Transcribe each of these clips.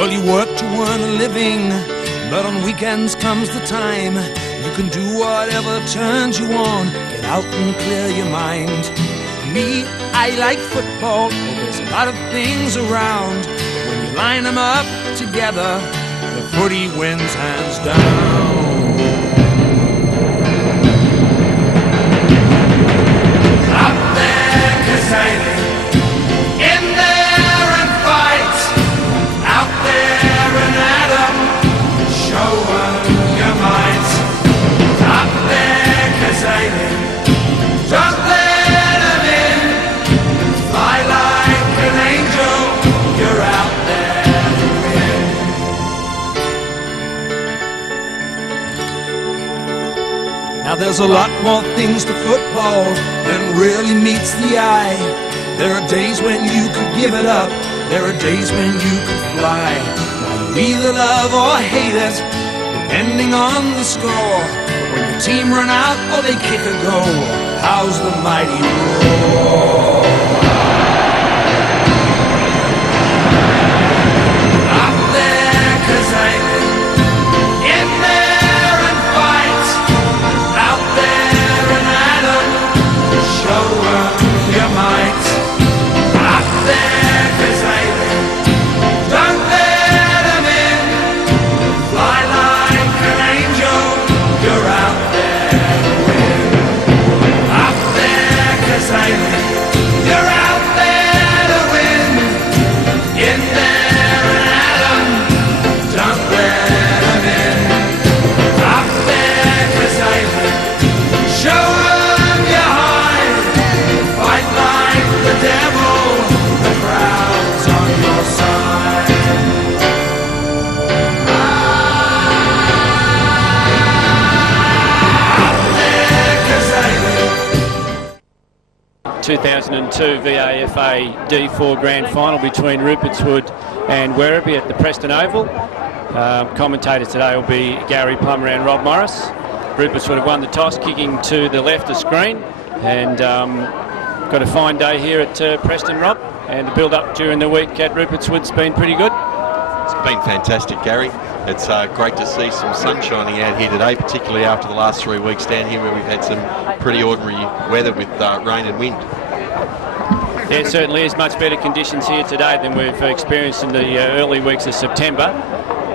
Well, you work to earn a living, but on weekends comes the time you can do whatever turns you on. Get out and clear your mind. Me, I like football. Well, there's a lot of things around. When you line them up together, the footy wins hands down. Up there, Kazailing, in there and fight. Out there and Adam, show 'em your might. Up there, Kazailing, don't let 'em in. Fly like an angel, you're out there to win. Now there's a lot more things to football than really meets the eye. There are days when you could give it up. There are days when you could fly. Now you either love or hate it, depending on the score. When your team run out or they kick a goal, how's the mighty roar? Up there, Kazailing, in there and fight. Out there and Adam, show 'em your might. Up there, Kazailing, don't let 'em in. Fly like an angel, you're out there to win. Up there, Kazailing, you're out there to win. In there and Adam, don't let 'em in. Up there, Kazailing, show 'em your hide. Fight like the devil, the crowd's on your side. Up there, Kazailing. 2002 VAFA D4 Grand Final between Rupertswood and Werribee at the Preston Oval. Commentator today will be Gary Plummer and Rob Morris. Rupertswood have won the toss, kicking to the left of screen, and got a fine day here at Preston, Rob, and the build-up during the week at Rupertswood's been pretty good. It's been fantastic, Gary. It's great to see some sun shining out here today, particularly after the last 3 weeks down here where we've had some pretty ordinary weather with rain and wind. Yeah, it certainly is much better conditions here today than we've experienced in the early weeks of September.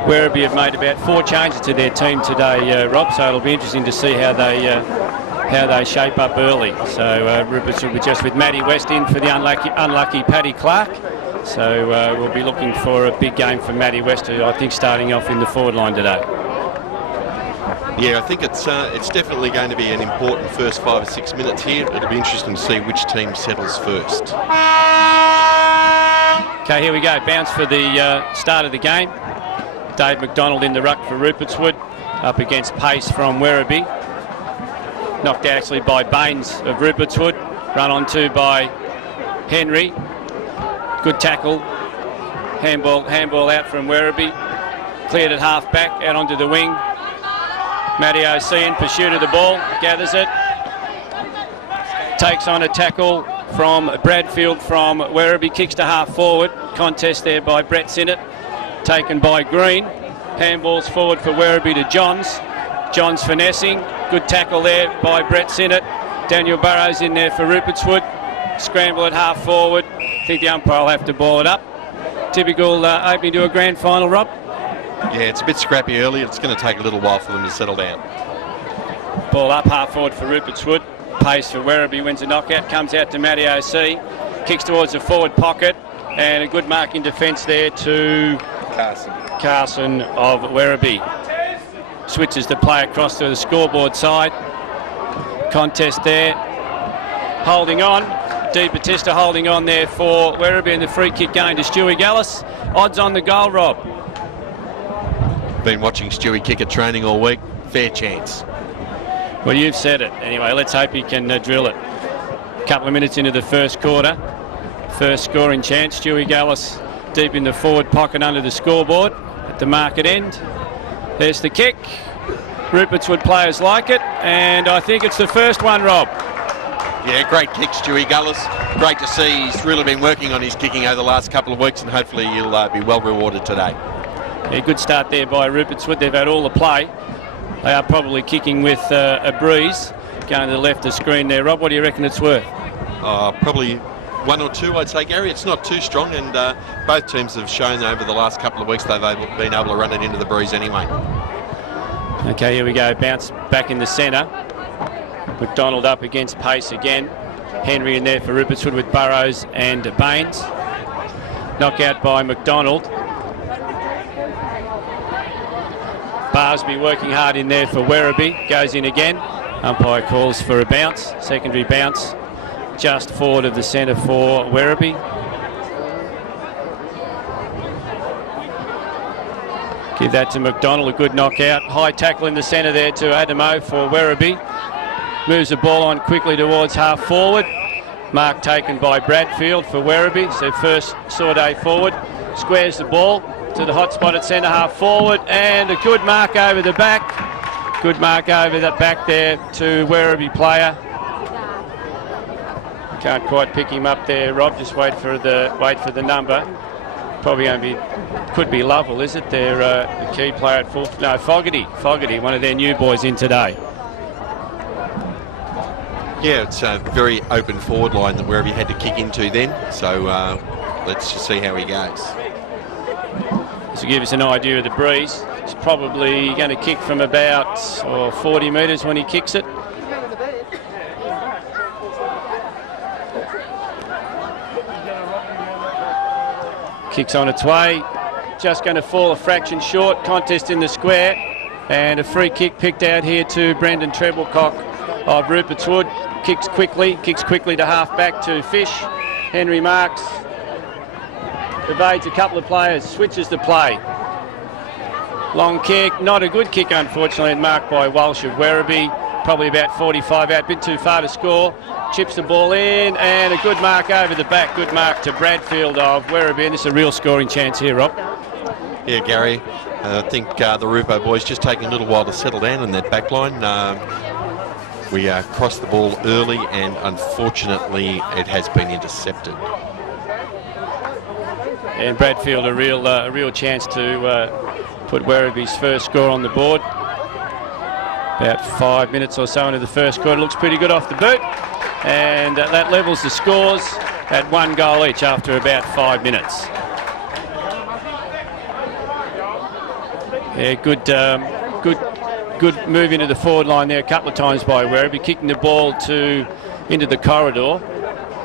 Werribee have made about 4 changes to their team today, Rob, so it'll be interesting to see how they shape up early. So Ruperts will be just with Matty West in for the unlucky Paddy Clark. So we'll be looking for a big game for Matty West, who I think starting off in the forward line today. Yeah, I think it's definitely going to be an important first 5 or 6 minutes here. It'll be interesting to see which team settles first. Okay, here we go. Bounce for the start of the game. Dave McDonald in the ruck for Rupertswood, up against pace from Werribee. Knocked out actually by Baines of Rupertswood. Run onto by Henry. Good tackle. Handball out from Werribee. Cleared it half back, out onto the wing. Matty O.C. in pursuit of the ball, gathers it. Takes on a tackle from Bradfield from Werribee, kicks to half forward. Contest there by Brett Sinnott. Taken by Green. Handballs forward for Werribee to Johns. Johns finessing. Good tackle there by Brett Sinnott. Daniel Burrows in there for Rupertswood. Scramble at half forward. I think the umpire will have to ball it up. Typical opening to a grand final, Rob. Yeah, it's a bit scrappy early. It's going to take a little while for them to settle down. Ball up half forward for Rupertswood. Pace for Werribee, wins a knockout. Comes out to Matty O.C. Kicks towards the forward pocket. And a good marking defence there to Carson of Werribee. Switches the play across to the scoreboard side. Contest there. Holding on. Di Battista holding on there for Werribee, and the free kick going to Stewie Gallus. Odds on the goal, Rob. Been watching Stewie kick at training all week. Fair chance. Well, you've said it. Anyway, let's hope he can drill it. A couple of minutes into the first quarter. First scoring chance. Stewie Gallus deep in the forward pocket under the scoreboard at the market end. There's the kick. Rupertswood players like it, and I think it's the first one, Rob. Yeah, great kick, Stewie Gullis. Great to see. He's really been working on his kicking over the last couple of weeks, and hopefully he'll be well rewarded today. A good start there by Rupertswood. They've had all the play. They are probably kicking with a breeze. Going to the left of the screen there. Rob, what do you reckon it's worth? Probably 1 or 2, I'd say, Gary. It's not too strong, and both teams have shown over the last couple of weeks they've been able to run it into the breeze anyway. Okay, here we go. Bounce back in the centre. McDonald up against pace again. Henry in there for Rupertswood with Burrows and Baines. Knockout by McDonald. Barsby working hard in there for Werribee. Goes in again. Umpire calls for a bounce. Secondary bounce just forward of the centre for Werribee. Give that to McDonald, a good knockout. High tackle in the centre there to Adamo for Werribee. Moves the ball on quickly towards half forward. Mark taken by Bradfield for Werribee. So first Sorday forward. Squares the ball to the hot spot at centre half forward. And a good mark over the back. Good mark over the back there to Werribee player. Can't quite pick him up there, Rob. Just wait for the number. Probably going to be, could be Lovell, is it? They're the key player at full. No, Fogarty, one of their new boys in today. Yeah, it's a very open forward line that Werribee had to kick into then. So let's just see how he goes. To give us an idea of the breeze, he's probably going to kick from about 40 metres when he kicks it. Kicks on its way, just going to fall a fraction short. Contest in the square, and a free kick picked out here to Brendan Treblecock of Rupertswood. Kicks quickly to half back to Fish. Henry marks, evades a couple of players, switches the play. Long kick, not a good kick unfortunately, and marked by Walsh of Werribee. Probably about 45 out, a bit too far to score. Chips the ball in, and a good mark over the back. Good mark to Bradfield of Werribee, and this is a real scoring chance here, Rob. Yeah, Gary, I think the Rupo boys just taking a little while to settle down in that back line. We crossed the ball early, and unfortunately it has been intercepted. And Bradfield a real chance to put Werribee's first score on the board. About 5 minutes or so into the first quarter. Looks pretty good off the boot. And that levels the scores at 1 goal each after about 5 minutes. Yeah, good move into the forward line there a couple of times by Werribee, kicking the ball into the corridor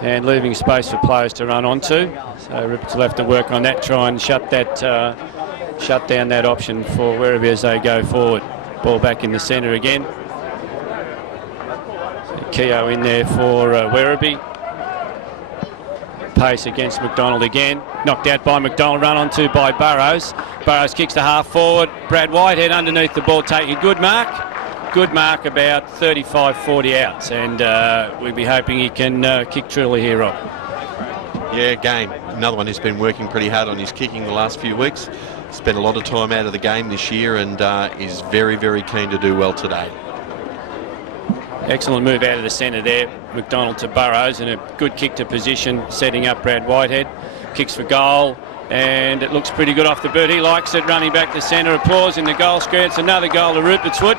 and leaving space for players to run onto. So Rippers will have to work on that, try and shut down that option for Werribee as they go forward. Ball back in the centre again. So Keogh in there for Werribee. Pace against McDonald again. Knocked out by McDonald, run onto by Burrows. Burrows kicks to half forward. Brad Whitehead underneath the ball, taking a good mark. Good mark, about 35-40 outs. And we'll be hoping he can kick truly here, Rob. Yeah, again, another one who's been working pretty hard on his kicking the last few weeks. Spent a lot of time out of the game this year and is very, very keen to do well today. Excellent move out of the centre there. McDonald to Burrows and a good kick to position, setting up Brad Whitehead. Kicks for goal and it looks pretty good off the boot. He likes it, running back to centre. Applause in the goal square. It's another goal to Rupertswood.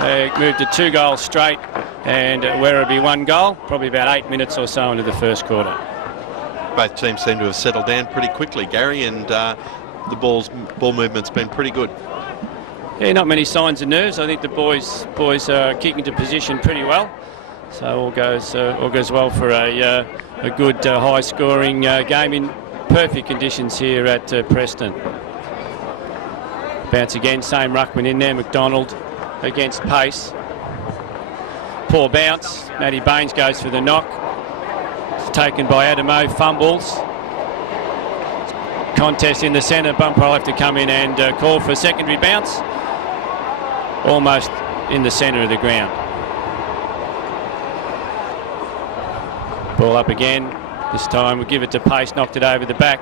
They moved to 2 goals straight and Werribee 1 goal. Probably about 8 minutes or so into the first quarter. Both teams seem to have settled down pretty quickly, Gary, and the ball movement's been pretty good. Yeah, not many signs of nerves. I think the boys are kicking to position pretty well. So all goes well for a good high-scoring game in perfect conditions here at Preston. Bounce again, same ruckman in there. McDonald against pace. Poor bounce. Matty Baines goes for the knock. It's taken by Adamo, fumbles. Contest in the centre. Bumper will have to come in and call for a secondary bounce. Almost in the centre of the ground. Ball up again. This time we'll give it to Pace, knocked it over the back.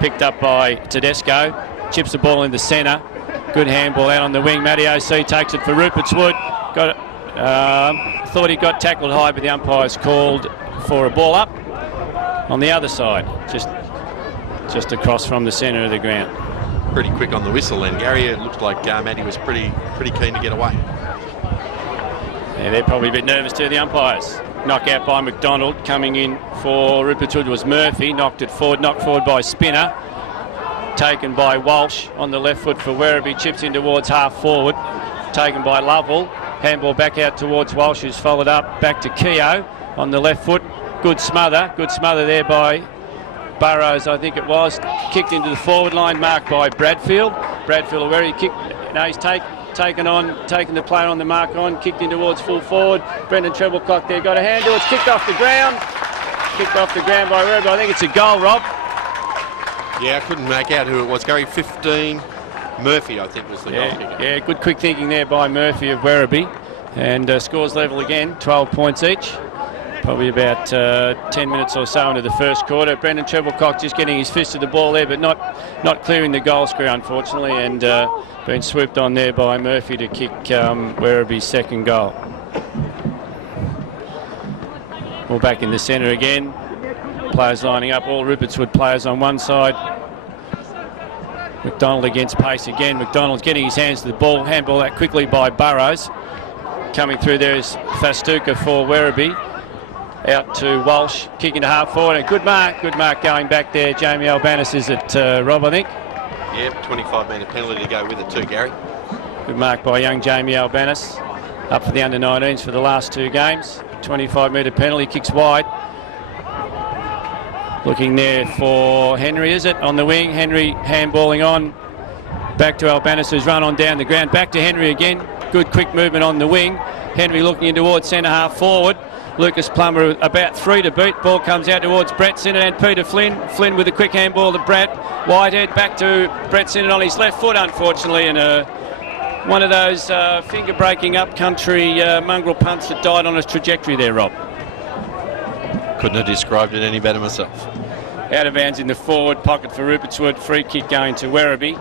Picked up by Tedesco. Chips the ball in the centre. Good handball out on the wing. Matty O.C. takes it for Rupertswood. Got it. Thought he got tackled high, but the umpire's called for a ball up on the other side, just across from the centre of the ground. pretty quick on the whistle, and Gary, it looked like Matty was pretty keen to get away. Yeah, they're probably a bit nervous too, the umpires. Knockout by McDonald. Coming in for Rupertswood was Murphy. Knocked forward by Spinner. Taken by Walsh on the left foot for Werribee. Chips in towards half forward. Taken by Lovell. Handball back out towards Walsh, who's followed up. Back to Keogh on the left foot. Good smother there by Burrows, I think it was. Kicked into the forward line, marked by Bradfield. Bradfield, where he kicked. No, he's taken the player on the mark on, kicked in towards full forward. Brendan Treblecock there, got a handle. It's kicked off the ground. Kicked off the ground by Werribee. I think it's a goal, Rob. Yeah, I couldn't make out who it was. Gary, 15. Murphy, I think, was the goal kicker. Yeah, good quick thinking there by Murphy of Werribee. And scores level again, 12 points each. Probably about 10 minutes or so into the first quarter. Brendan Treblecock just getting his fist to the ball there, but not clearing the goal square, unfortunately, and been swooped on there by Murphy to kick Werribee's second goal. All back in the centre again. Players lining up, all Rupertswood players on one side. McDonald against pace again. McDonald's getting his hands to the ball. Handball that quickly by Burrows. Coming through there is Fastuka for Werribee. Out to Walsh, kicking to half forward. A good mark going back there. Jamie Albanis is it, Rob, I think? Yep, 25-metre penalty to go with it too, Gary. Good mark by young Jamie Albanis. Up for the under-19s for the last two games. 25-metre penalty, kicks wide. Looking there for Henry, is it? On the wing, Henry handballing on. Back to Albanis, who's run on down the ground. Back to Henry again. Good quick movement on the wing. Henry looking in towards centre half forward. Lucas Plummer about 3 to beat. Ball comes out towards Brett Sinnott and Peter Flynn. Flynn with a quick handball to Brad. Whitehead back to Brett Sinnott on his left foot, unfortunately, and one of those finger-breaking up-country mongrel punts that died on his trajectory there, Rob. Couldn't have described it any better myself. Out of bounds in the forward pocket for Rupertswood. Free kick going to Werribee.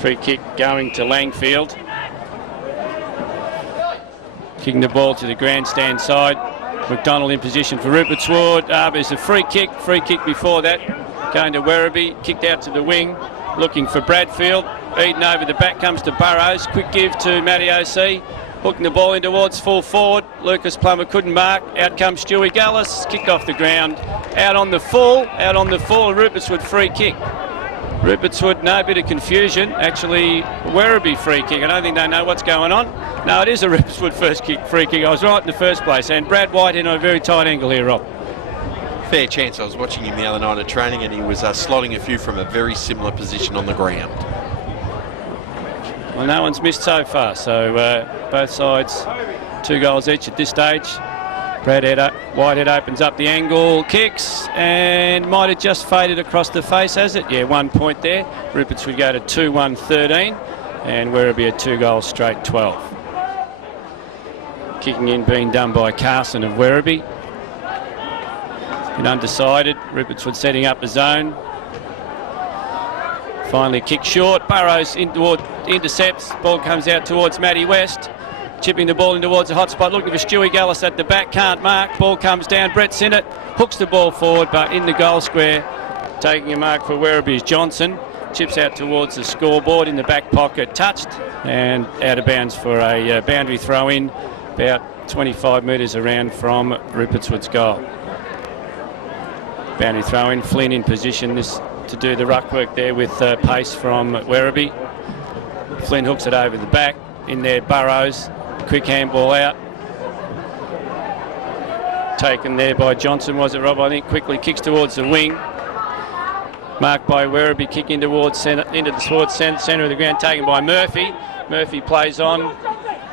Free kick going to Langfield. Kicking the ball to the grandstand side. McDonald in position for Rupertswood. There's a free kick before that. Going to Werribee. Kicked out to the wing. Looking for Bradfield. Eden over the back comes to Burrows. Quick give to Matty O.C. Hooking the ball in towards full forward. Lucas Plummer couldn't mark. Out comes Stewie Gullis. Kicked off the ground. Out on the full. Rupertswood free kick. Rupertswood, no bit of confusion. Actually, Werribee free kick. I don't think they know what's going on. No, it is a Rupertswood free kick. I was right in the first place. And Brad Whitehead on a very tight angle here, Rob. Fair chance. I was watching him the other night at training, and he was slotting a few from a very similar position on the ground. Well, no one's missed so far. So both sides, 2 goals each at this stage. Whitehead opens up the angle, kicks, and might have just faded across the face, has it? Yeah, 1 point there. Ruperts would go to 2-1-13, and Werribee a 2 goals straight 12. Kicking in being done by Carson of Werribee. Been undecided. Rupertswood setting up the zone. Finally kick short. Burrows intercepts. Ball comes out towards Matty West. Chipping the ball in towards the hot spot, looking for Stewie Gullis at the back, can't mark. Ball comes down, Brett Sinnott hooks the ball forward, but in the goal square. Taking a mark for Werribee's Johnson. Chips out towards the scoreboard in the back pocket, touched, and out of bounds for a boundary throw in, about 25 metres around from Rupertswood's goal. Boundary throw in, Flynn in position to do the ruck work there with pace from Werribee. Flynn hooks it over the back, in there Burrows. Quick handball out. Taken there by Johnson, was it, Rob? I think quickly kicks towards the wing. Marked by Werribee, kicking towards centre of the ground, taken by Murphy. Murphy plays on,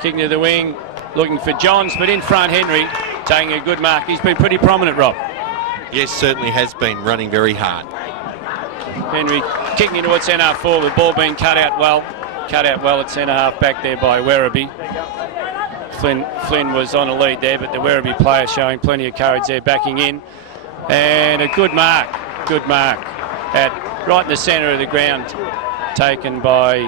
kicking to the wing, looking for Johns, but in front Henry, taking a good mark. He's been pretty prominent, Rob. Yes, certainly has been, running very hard. Henry kicking towards centre half forward, the ball being cut out well at centre half back there by Werribee. Flynn was on a lead there, but the Werribee player showing plenty of courage there, backing in. And a good mark at right in the centre of the ground, taken by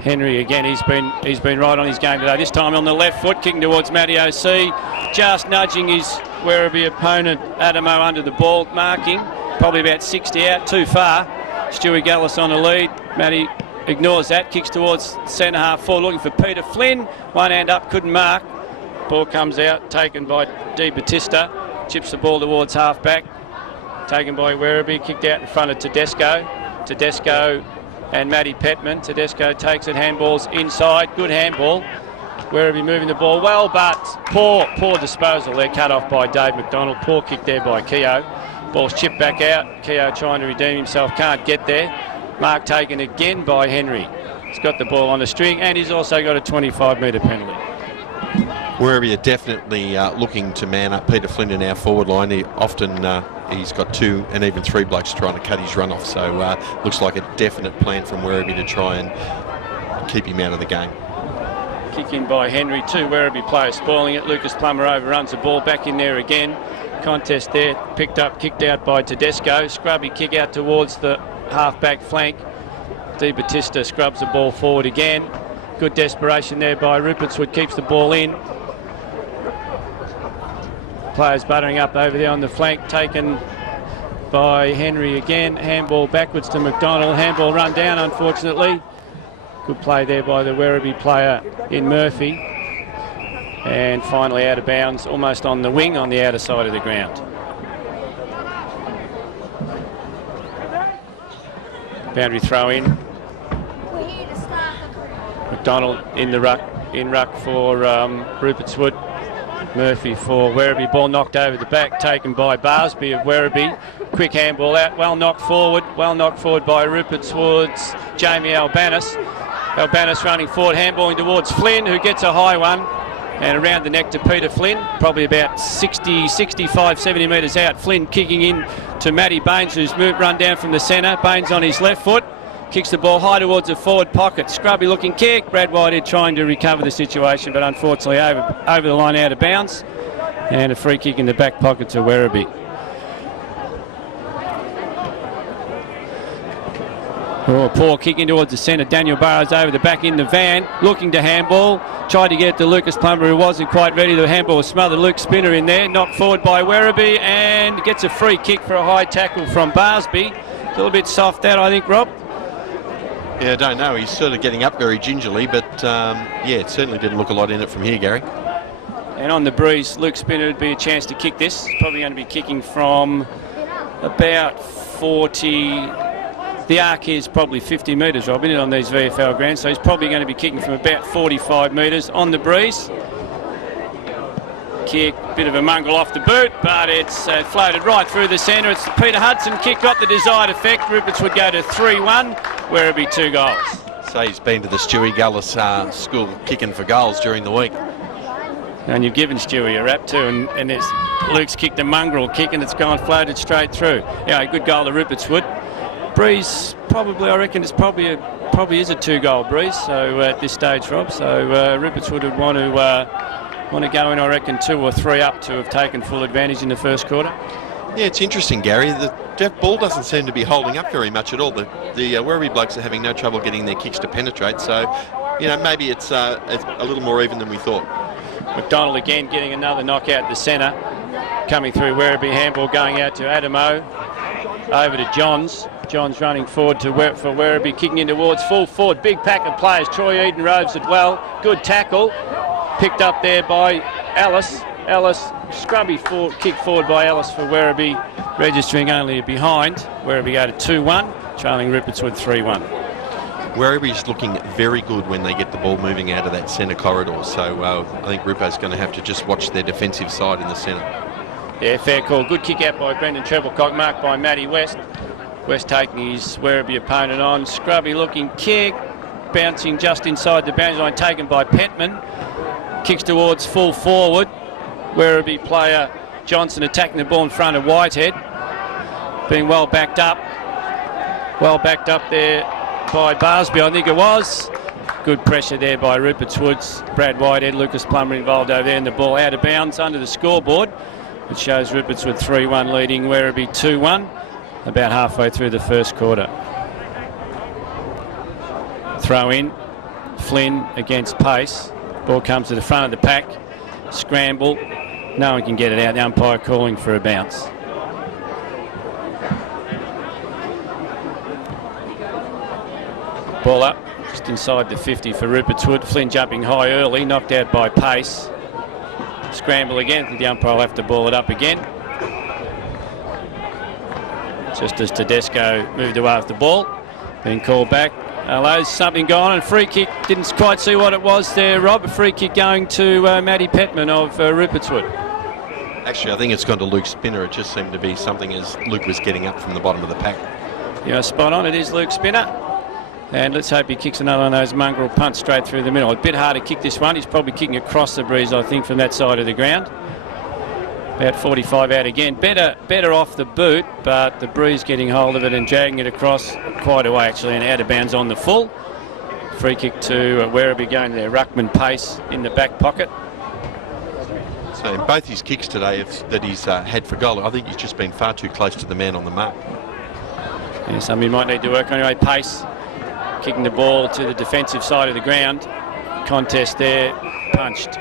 Henry again. He's been right on his game today. This time on the left foot, kicking towards Matty O.C. Just nudging his Werribee opponent Adamo under the ball, marking. probably about 60 out, too far. Stewie Gallus on the lead. Matty ignores that, kicks towards centre half forward, looking for Peter Flynn. One hand up, couldn't mark. Ball comes out, taken by Di Battista. Chips the ball towards half back. Taken by Werribee, kicked out in front of Tedesco. Tedesco and Matty Petman. Tedesco takes it, handballs inside. Good handball. Werribee moving the ball well, but poor disposal there, cut off by Dave McDonald. Poor kick there by Keogh. Ball's chipped back out. Keogh trying to redeem himself, can't get there. Mark taken again by Henry. He's got the ball on the string, and he's also got a 25-metre penalty. Werribee are definitely looking to man up Peter Flynn in our forward line. He often he's got 2 and even 3 blokes trying to cut his run off. So looks like a definite plan from Werribee to try and keep him out of the game. Kick in by Henry, 2 Werribee players spoiling it. Lucas Plummer overruns the ball, back in there again. Contest there, picked up, kicked out by Tedesco. Scrubby kick out towards the half-back flank. Di Battista scrubs the ball forward again. Good desperation there by Rupertswood, keeps the ball in. Players buttering up over there on the flank, taken by Henry again. Handball backwards to McDonald. Handball run down, unfortunately. Good play there by the Werribee player in Murphy. And finally out of bounds, almost on the wing on the outer side of the ground. Boundary throw in. McDonald in the ruck, for Rupertswood. Murphy for Werribee. Ball knocked over the back, taken by Barsby of Werribee. Quick handball out, well knocked forward by Rupertswood's Jamie Albanis. Albanis running forward, handballing towards Flynn, who gets a high one. And around the neck to Peter Flynn, probably about 60, 65, 70 metres out. Flynn kicking in to Matty Baines, who's run down from the centre. Baines on his left foot, kicks the ball high towards the forward pocket. Scrubby looking kick. Brad Whitehead trying to recover the situation, but unfortunately over the line out of bounds. And a free kick in the back pocket to Werribee. Oh, poor kick in towards the centre. Daniel Burrows over the back in the van, looking to handball. Tried to get it to Lucas Plummer, who wasn't quite ready. The handball was smothered. Luke Spinner in there, knocked forward by Werribee, and gets a free kick for a high tackle from Barsby. A little bit soft that, I think, Rob. Yeah, I don't know. He's sort of getting up very gingerly, but yeah, it certainly didn't look a lot in it from here, Gary. And on the breeze, Luke Spinner would be a chance to kick this. He's probably going to be kicking from about 40... The arc here is probably 50 metres, Robin, on these VFL grounds, so he's probably going to be kicking from about 45 metres on the breeze. Kick, bit of a mongrel off the boot, but it's floated right through the centre. It's the Peter Hudson kick, got the desired effect. Ruperts would go to 3-1, where it'd be 2 goals. So he's been to the Stewie Gallus school kicking for goals during the week. And you've given Stewie a rap too, and Luke's kicked a mongrel kick and it's gone floated straight through. Yeah, a good goal to Rupertswood. Breeze, probably, I reckon it's probably is a 2-goal breeze. So at this stage, Rob, so Rupertswood would want to go in, I reckon, 2 or 3 up to have taken full advantage in the first quarter. Yeah, it's interesting, Gary. The deaf ball doesn't seem to be holding up very much at all. The Werribee blokes are having no trouble getting their kicks to penetrate. So, you know, maybe it's a little more even than we thought. McDonald again getting another knockout the centre, coming through Werribee. Handball going out to Adamo, over to Johns. John's running forward for Werribee, kicking in towards full forward. Big pack of players. Troy Eden roves it well. Good tackle. Picked up there by Ellis. Scrubby kick forward by Ellis for Werribee, registering only a behind. Werribee go to 2-1, trailing Rupertswood 3-1. Werribee's looking very good when they get the ball moving out of that centre corridor. So I think Rupert's going to have to just watch their defensive side in the centre. Yeah, fair call. Good kick out by Brendan Treblecock, marked by Matty West. West taking his Werribee opponent on. Scrubby looking kick, bouncing just inside the boundary line, taken by Pentman. Kicks towards full forward. Werribee player Johnson attacking the ball in front of Whitehead. Being well backed up there by Barsby, I think it was. Good pressure there by Rupertswood's Brad Whitehead. Lucas Plummer involved over there, and the ball out of bounds under the scoreboard. It shows Rupertswood 3-1 leading Werribee 2-1. About halfway through the first quarter. Throw in, Flynn against pace. Ball comes to the front of the pack. Scramble, no one can get it out. The umpire calling for a bounce. Ball up, just inside the 50 for Rupertswood. Flynn jumping high early, knocked out by pace. Scramble again, the umpire will have to ball it up again. Just as Tedesco moved away with the ball, being called back. There's something going on, and free kick, didn't quite see what it was there, Rob. A free kick going to Matty Petman of Rupertswood. Actually, I think it's gone to Luke Spinner. It just seemed to be something as Luke was getting up from the bottom of the pack. Yeah, spot on. It is Luke Spinner. And let's hope he kicks another one of those mongrel punts straight through the middle. A bit hard to kick this one. He's probably kicking across the breeze, I think, from that side of the ground. About 45 out again. Better off the boot, but the breeze getting hold of it and dragging it across quite a way, actually, and out of bounds on the full. Free kick to Werribee going there. Ruckman pace in the back pocket. So in both his kicks today that he's had for goal, I think he's just been far too close to the man on the mark. Yeah, something he might need to work on. Anyway, pace, kicking the ball to the defensive side of the ground. Contest there, punched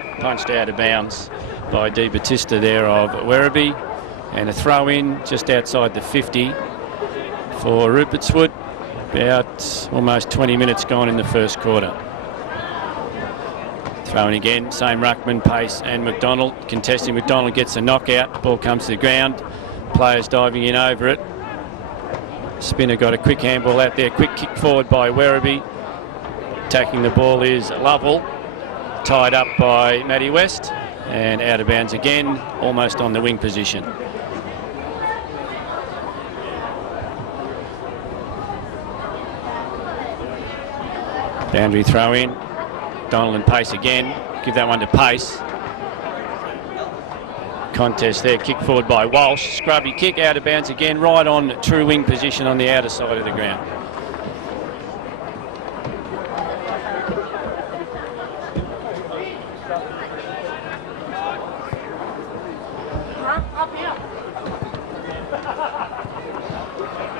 out of bounds by Di Battista there of Werribee. And a throw in just outside the 50 for Rupertswood. About almost 20 minutes gone in the first quarter. Throwing again, same ruckman, pace and McDonald. Contesting, McDonald gets a knockout. Ball comes to the ground. Players diving in over it. Spinner got a quick handball out there. Quick kick forward by Werribee. Attacking the ball is Lovell. Tied up by Matty West. And out of bounds again, almost on the wing position. Boundary throw in. Donald and Pace again. Give that one to Pace. Contest there. Kick forward by Walsh. Scrubby kick out of bounds again. Right on true wing position on the outer side of the ground.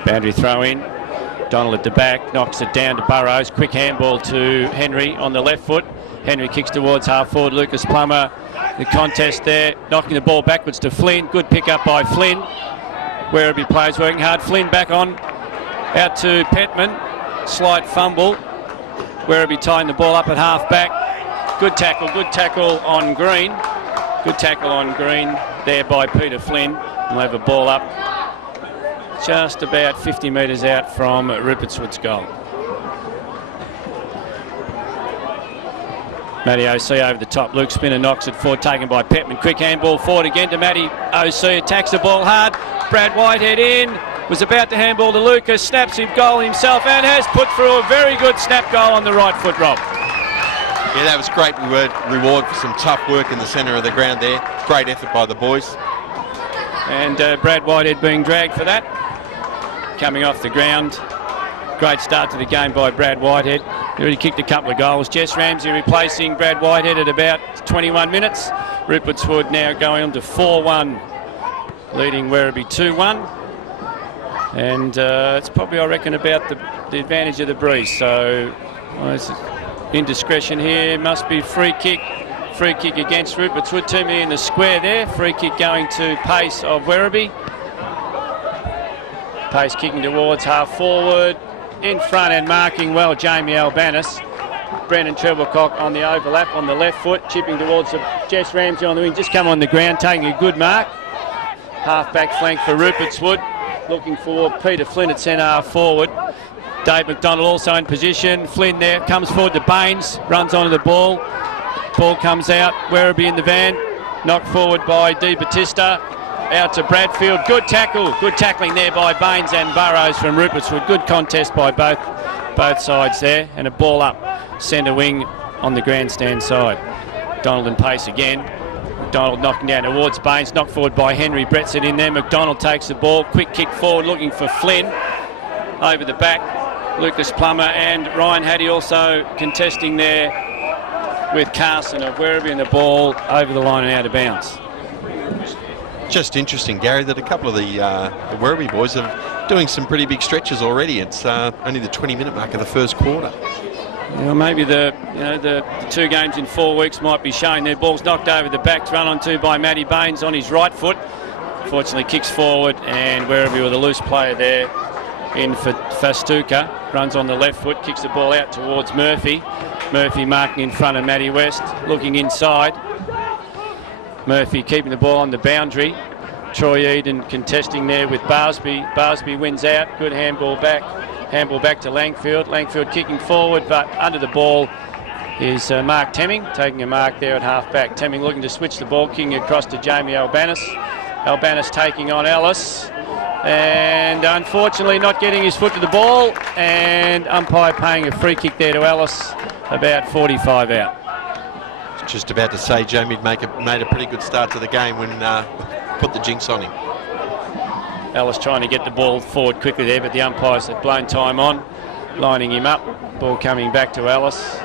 Boundary throw in. Donald at the back, knocks it down to Burrows. Quick handball to Henry on the left foot. Henry kicks towards half forward. Lucas Plummer. The contest there, knocking the ball backwards to Flynn. Good pick up by Flynn. Werribee players working hard. Flynn back on. Out to Petman. Slight fumble. Werribee tying the ball up at half back. Good tackle on Green. Good tackle on Green there by Peter Flynn. We'll have a ball up just about 50 metres out from Rupertswood's goal. Matty O.C. over the top. Luke Spinner knocks it forward, taken by Petman. Quick handball forward again to Matty O.C. Attacks the ball hard. Brad Whitehead in. Was about to handball to Lucas. Snaps him goal himself and has put through a very good snap goal on the right foot, Rob. Yeah, that was great reward for some tough work in the centre of the ground there. Great effort by the boys. And Brad Whitehead being dragged for that. Coming off the ground. Great start to the game by Brad Whitehead. He already kicked a couple of goals. Jess Ramsey replacing Brad Whitehead at about 21 minutes. Rupertswood now going on to 4-1, leading Werribee 2-1. And it's probably, I reckon, about the advantage of the breeze. So it's indiscretion here. Must be free kick. Free kick against Rupertswood. 2 men in the square there. Free kick going to Pace of Werribee. Pace kicking towards half forward. In front and marking well, Jamie Albanis. Brendan Treblecock on the overlap on the left foot. Chipping towards Jess Ramsey on the wing. Just come on the ground, taking a good mark. Half back flank for Rupertswood. Looking for Peter Flynn at centre half forward. Dave McDonald also in position. Flynn there, comes forward to Baines. Runs onto the ball. Ball comes out. Werribee in the van. Knocked forward by Di Battista. Out to Bradfield. Good tackle. Good tackling there by Baines and Burrows from Rupertswood. Good contest by both sides there. And a ball up centre wing on the grandstand side. Donald and Pace again. McDonald knocking down towards Baines. Knocked forward by Henry. Brett's it in there. McDonald takes the ball. Quick kick forward looking for Flynn. Over the back. Lucas Plummer and Ryan Hattie also contesting there with Carson of Werribee, and the ball over the line and out of bounds. Just interesting, Gary, that a couple of the Werribee boys are doing some pretty big stretches already. It's only the 20-minute mark of the first quarter. Well, maybe the 2 games in 4 weeks might be showing their balls knocked over the back, run onto by Matty Baines on his right foot. Fortunately kicks forward, and Werribee with a loose player there in for Fastuka. Runs on the left foot, kicks the ball out towards Murphy. Murphy marking in front of Matty West, looking inside. Murphy keeping the ball on the boundary. Troy Eden contesting there with Barsby. Barsby wins out. Good handball back. Handball back to Langfield. Langfield kicking forward, but under the ball is Mark Temming, taking a mark there at half-back. Temming looking to switch the ball, kicking across to Jamie Albanis. Albanis taking on Ellis. And unfortunately not getting his foot to the ball, and umpire paying a free kick there to Ellis, about 45 out. Just about to say Jamie made a pretty good start to the game when put the jinx on him. Ellis trying to get the ball forward quickly there, but the umpires had blown time on, lining him up. Ball coming back to Ellis.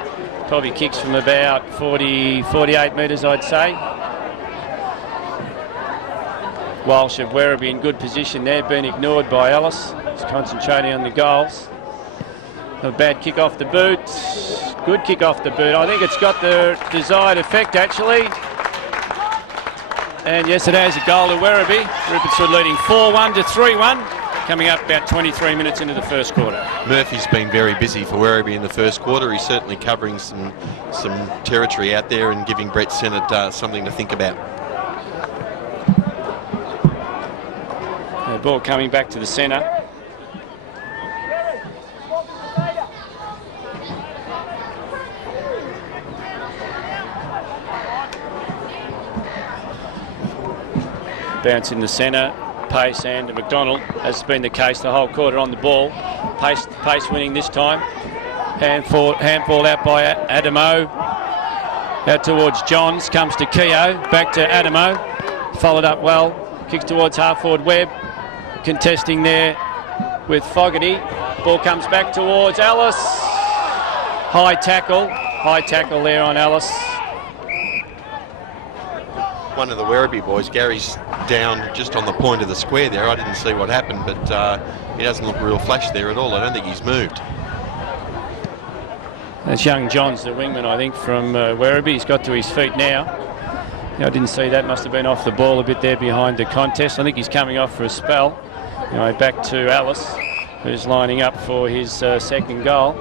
Probably kicks from about 48 metres, I'd say. Walsh of Werribee in good position there, being ignored by Ellis. He's concentrating on the goals. A bad kick off the boot. Good kick off the boot. I think it's got the desired effect, actually. And yes, it has. A goal to Werribee. Rupertswood leading 4-1 to 3-1. Coming up about 23 minutes into the first quarter. Murphy's been very busy for Werribee in the first quarter. He's certainly covering some territory out there and giving Brett Sennett something to think about. The ball coming back to the centre. Bounce in the centre. Pace and McDonald, as has been the case the whole quarter on the ball. Pace winning this time. Handball out by Adamo. Out towards Johns. Comes to Keogh. Back to Adamo. Followed up well. Kicks towards half-forward Webb. Contesting there with Fogarty. Ball comes back towards Ellis. High tackle there on Ellis. One of the Werribee boys, Gary's down just on the point of the square there. I didn't see what happened, but he doesn't look real flash there at all. I don't think he's moved. That's young Johns, the wingman, I think, from Werribee. He's got to his feet now. I didn't see that. Must have been off the ball a bit there behind the contest. I think he's coming off for a spell. Back to Alice, who's lining up for his second goal.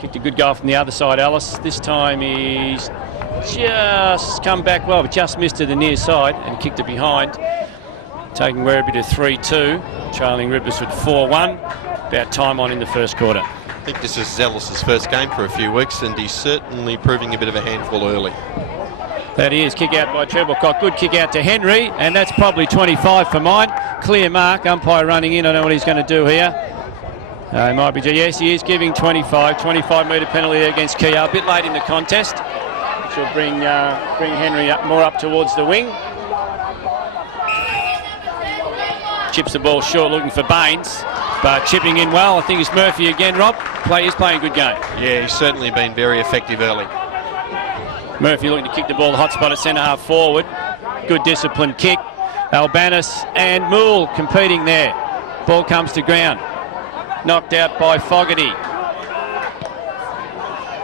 Kicked a good goal from the other side, Alice. This time he's just come back well, but just missed to the near side and kicked it behind. Taking Werribee to 3-2, trailing Rupertswood 4-1. About time on in the first quarter. I think this is Ellis's first game for a few weeks, and he's certainly proving a bit of a handful early. That is, kick out by Treblecock. Good kick out to Henry, and that's probably 25 for mine. Clear mark, umpire running in. I know what he's going to do here. He might be, yes, he is giving 25-metre penalty there against Keogh. A bit late in the contest, which will bring Henry more up towards the wing. Chips the ball short, looking for Baines, but chipping in well. I think it's Murphy again, Rob. He's playing a good game. Yeah, he's certainly been very effective early. Murphy looking to kick the ball, the hot spot at centre half forward. Good disciplined kick. Albanis and Moole competing there. Ball comes to ground. Knocked out by Fogarty.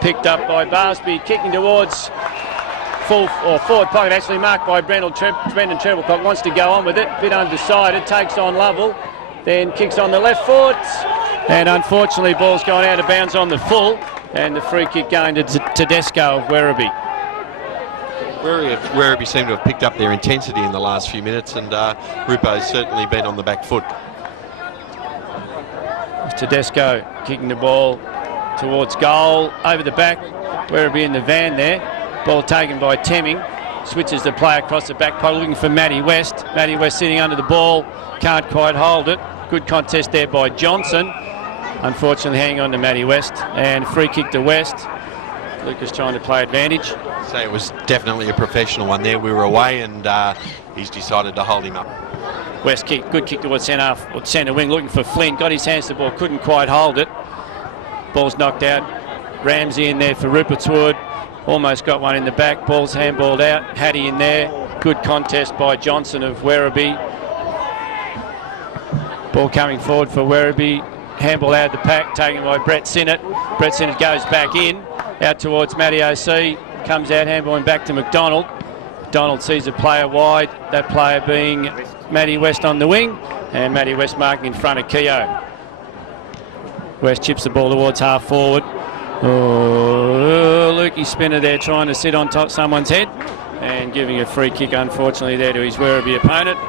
Picked up by Barsby, kicking towards forward pocket, actually marked by Brendan Treblecock. Wants to go on with it, bit undecided, takes on Lovell, then kicks on the left foot, and unfortunately ball's gone out of bounds on the full, and the free kick going to Tedesco of Werribee. Werribee seem to have picked up their intensity in the last few minutes, and Rupo's certainly been on the back foot. Tedesco kicking the ball towards goal, over the back, Werribee in the van there. Ball taken by Temming, switches the play across the back post, looking for Matty West. Matty West sitting under the ball, can't quite hold it. Good contest there by Johnson. Unfortunately hanging on to Matty West, and free kick to West. Lucas trying to play advantage. So it was definitely a professional one there. We were away, and he's decided to hold him up. West kick, good kick towards centre wing, looking for Flynn. Got his hands to the ball, couldn't quite hold it. Ball's knocked out. Ramsey in there for Rupertswood. Almost got one in the back. Ball's handballed out. Hattie in there. Good contest by Johnson of Werribee. Ball coming forward for Werribee. Handball out of the pack, taken by Brett Sinnott. Brett Sinnott goes back in, out towards Matty O.C. Comes out, handballing back to McDonald. McDonald sees a player wide, that player being Matty West on the wing, and Matty West marking in front of Keogh. West chips the ball towards half forward. Oh, Lukey Spinner there trying to sit on top someone's head and giving a free kick, unfortunately, there to his Werribee opponent.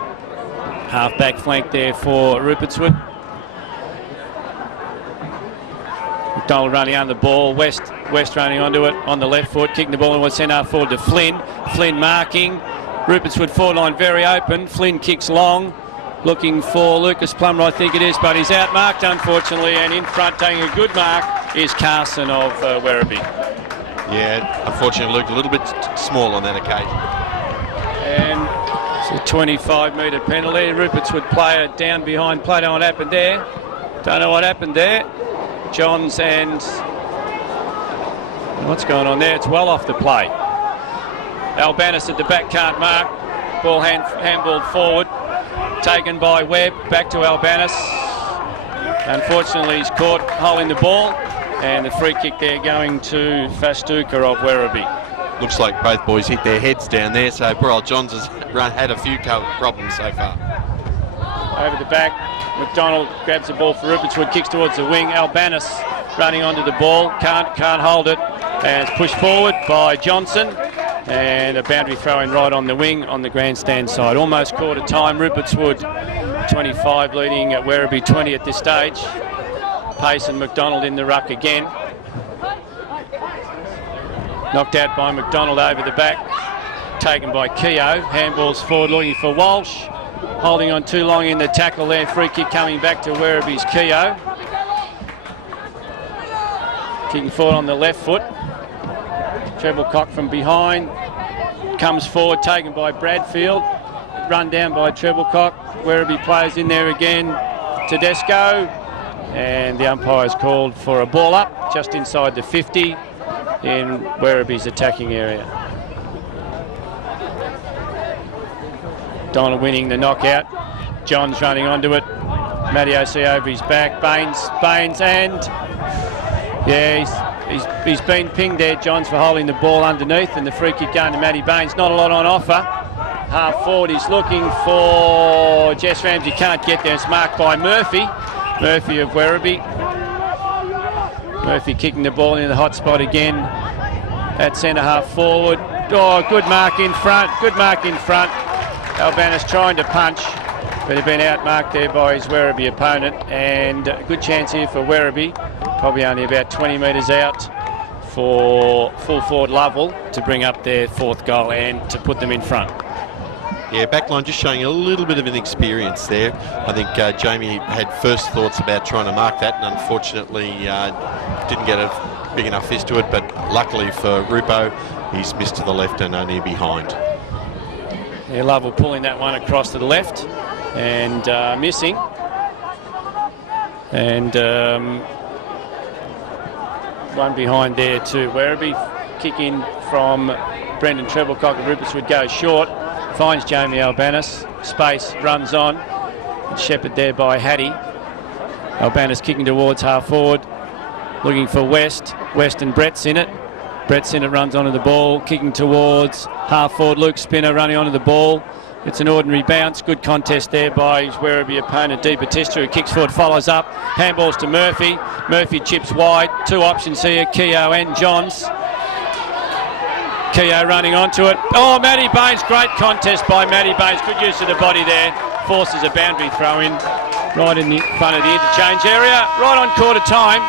Half back flank there for Rupertswood. McDonald running under the ball. West running onto it on the left foot, kicking the ball towards centre half forward to Flynn. Flynn marking. Rupertswood forward line very open. Flynn kicks long, looking for Lucas Plummer, I think it is, but he's outmarked, unfortunately, and in front taking a good mark is Carson of Werribee. Yeah, unfortunately, Luke, a little bit small on that occasion. And it's a 25-metre penalty. Rupertswood player down behind play. Don't know what happened there. Don't know what happened there. Johns and what's going on there? It's well off the play. Albanus at the back can't mark. Ball handballed forward. Taken by Webb. Back to Albanus. Unfortunately, he's caught holding the ball. And the free kick there going to Fastuka of Werribee. Looks like both boys hit their heads down there, so poor old Johns has had a few problems so far. Over the back, McDonald grabs the ball for Rupertswood, kicks towards the wing. Albanus running onto the ball, can't hold it, and it's pushed forward by Johnson, and a boundary throw in right on the wing on the grandstand side. Almost quarter time. Rupertswood 25 leading at Werribee 20 at this stage. Pace and McDonald in the ruck again. Knocked out by McDonald over the back, taken by Keogh. Handballs forward looking for Walsh. Holding on too long in the tackle there. Free kick coming back to Werribee's Keogh. Kicking forward on the left foot. Treble cock from behind. Comes forward, taken by Bradfield. Run down by Treble cock. Werribee players in there again. Tedesco. And the umpire's called for a ball up just inside the 50 in Werribee's attacking area. Donald winning the knockout. Johns running onto it. Matty O.C. over his back. Baines and yeah, he's been pinged there, Johns, for holding the ball underneath, and the free kick going to Matty Baines. Not a lot on offer. Half forward, he's looking for Jess Ramsey, can't get there. It's marked by Murphy. Murphy of Werribee. Murphy kicking the ball in the hot spot again at centre half forward. Oh, good mark in front. Good mark in front. Albanus trying to punch, but he'd been outmarked there by his Werribee opponent. And a good chance here for Werribee. Probably only about 20 metres out for full forward Lovell to bring up their fourth goal and to put them in front. Yeah, backline just showing a little bit of inexperience there. I think Jamie had first thoughts about trying to mark that, and unfortunately didn't get a big enough fist to it, but luckily for Rupo, he's missed to the left and only behind. Yeah, Lovell pulling that one across to the left and missing. And one behind there too. Werribee kick in from Brendan Treblecock of Rupertswood goes short. Finds Jamie Albanus, space, runs on. Shepherd there by Hattie. Albanus kicking towards half forward, looking for West. West and Brett's in it. Brett's in it, runs onto the ball, kicking towards half forward. Luke Spinner running onto the ball. It's an ordinary bounce. Good contest there by his Werribee opponent, Di Battista, who kicks forward, follows up. Handballs to Murphy. Murphy chips wide. Two options here, Keogh and Johns. Keogh running onto it. Oh, Matty Baines, great contest by Matty Baines. Good use of the body there. Forces a boundary throw in right in the front of the interchange area. Right on quarter time.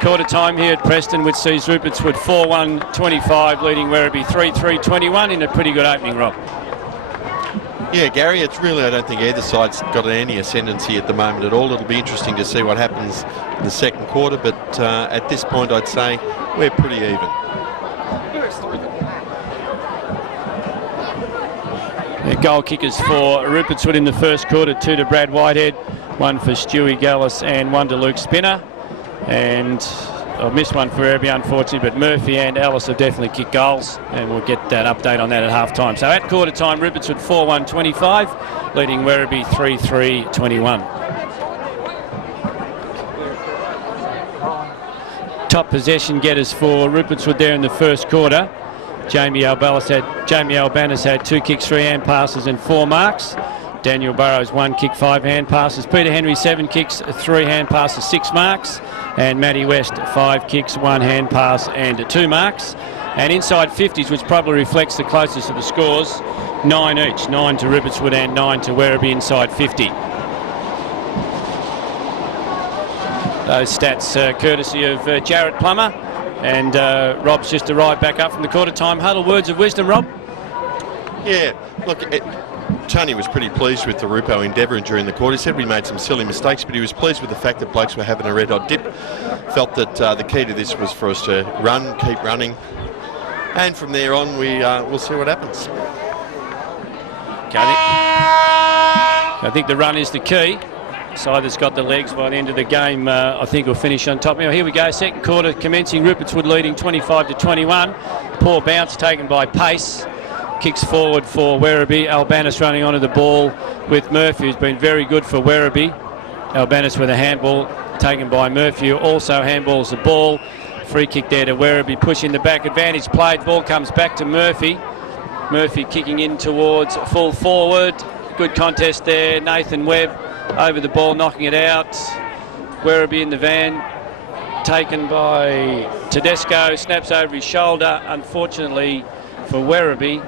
Quarter time here at Preston, which sees Rupertswood 4-1-25 leading Werribee 3-3-21 in a pretty good opening, Rob. Yeah, Gary, it's really, I don't think either side's got any ascendancy at the moment at all. It'll be interesting to see what happens in the second quarter, but at this point I'd say we're pretty even. Goal kickers for Rupertswood in the first quarter, two to Brad Whitehead, one for Stewie Gallus and one to Luke Spinner. And I've missed one for Werribee, unfortunately, but Murphy and Ellis have definitely kicked goals, and we'll get that update on that at half time. So at quarter time, Rupertswood 4-1-25, leading Werribee 3-3-21. Top possession getters for Rupertswood there in the first quarter. Jamie Albanus had 2 kicks, 3 hand passes and 4 marks. Daniel Burrows 1 kick, 5 hand passes. Peter Henry 7 kicks, 3 hand passes, 6 marks. And Matty West 5 kicks, 1 hand pass and 2 marks. And inside 50s, which probably reflects the closest of the scores, 9 each. 9 to Rupertswood and 9 to Werribee inside 50. Those stats courtesy of Jarrett Plummer. And Rob's just arrived back up from the quarter time huddle. Words of wisdom, Rob? Yeah, look, Tony was pretty pleased with the Rupo endeavour during the quarter. He said we made some silly mistakes, but he was pleased with the fact that blokes were having a red-hot dip. Felt that the key to this was for us to run, keep running, and from there on we'll see what happens. I think the run is the key. Side that's got the legs by the end of the game, I think will finish on top. Now here we go, second quarter commencing. Rupertswood leading 25-21. Poor bounce taken by Pace. Kicks forward for Werribee. Albanus running onto the ball with Murphy, who's been very good for Werribee. Albanus with a handball taken by Murphy, who also handballs the ball. Free kick there to Werribee, push in the back, advantage played, ball comes back to Murphy. Murphy kicking in towards full forward. Good contest there, Nathan Webb over the ball, knocking it out. Werribee in the van, taken by Tedesco, snaps over his shoulder, unfortunately for Werribee,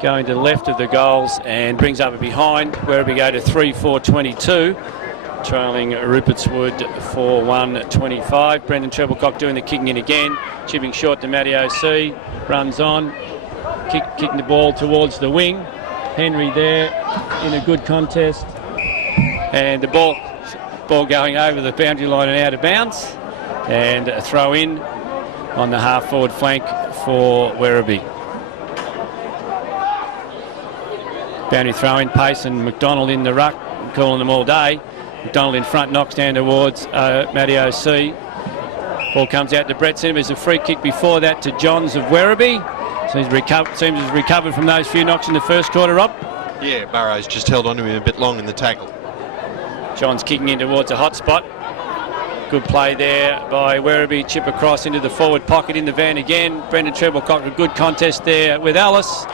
going to the left of the goals and brings up a behind. Werribee go to 3-4-22, trailing Rupertswood 4-1-25. Brendan Treblecock doing the kicking in again, chipping short to Matty O.C. runs on, kicking the ball towards the wing. Henry there in a good contest, and the ball going over the boundary line and out of bounds, and a throw in on the half forward flank for Werribee. Boundary throw in, Pace and McDonald in the ruck, calling them all day. McDonald in front, knocks down towards Matty O.C. Ball comes out to Brett Cinema. There's a free kick before that to Johns of Werribee. Seems to have recovered from those few knocks in the first quarter, Rob. Yeah, Burrows just held on to him a bit long in the tackle. Johns kicking in towards a hot spot. Good play there by Werribee. Chip across into the forward pocket in the van again. Brendan Treblecock, a good contest there with Ellis.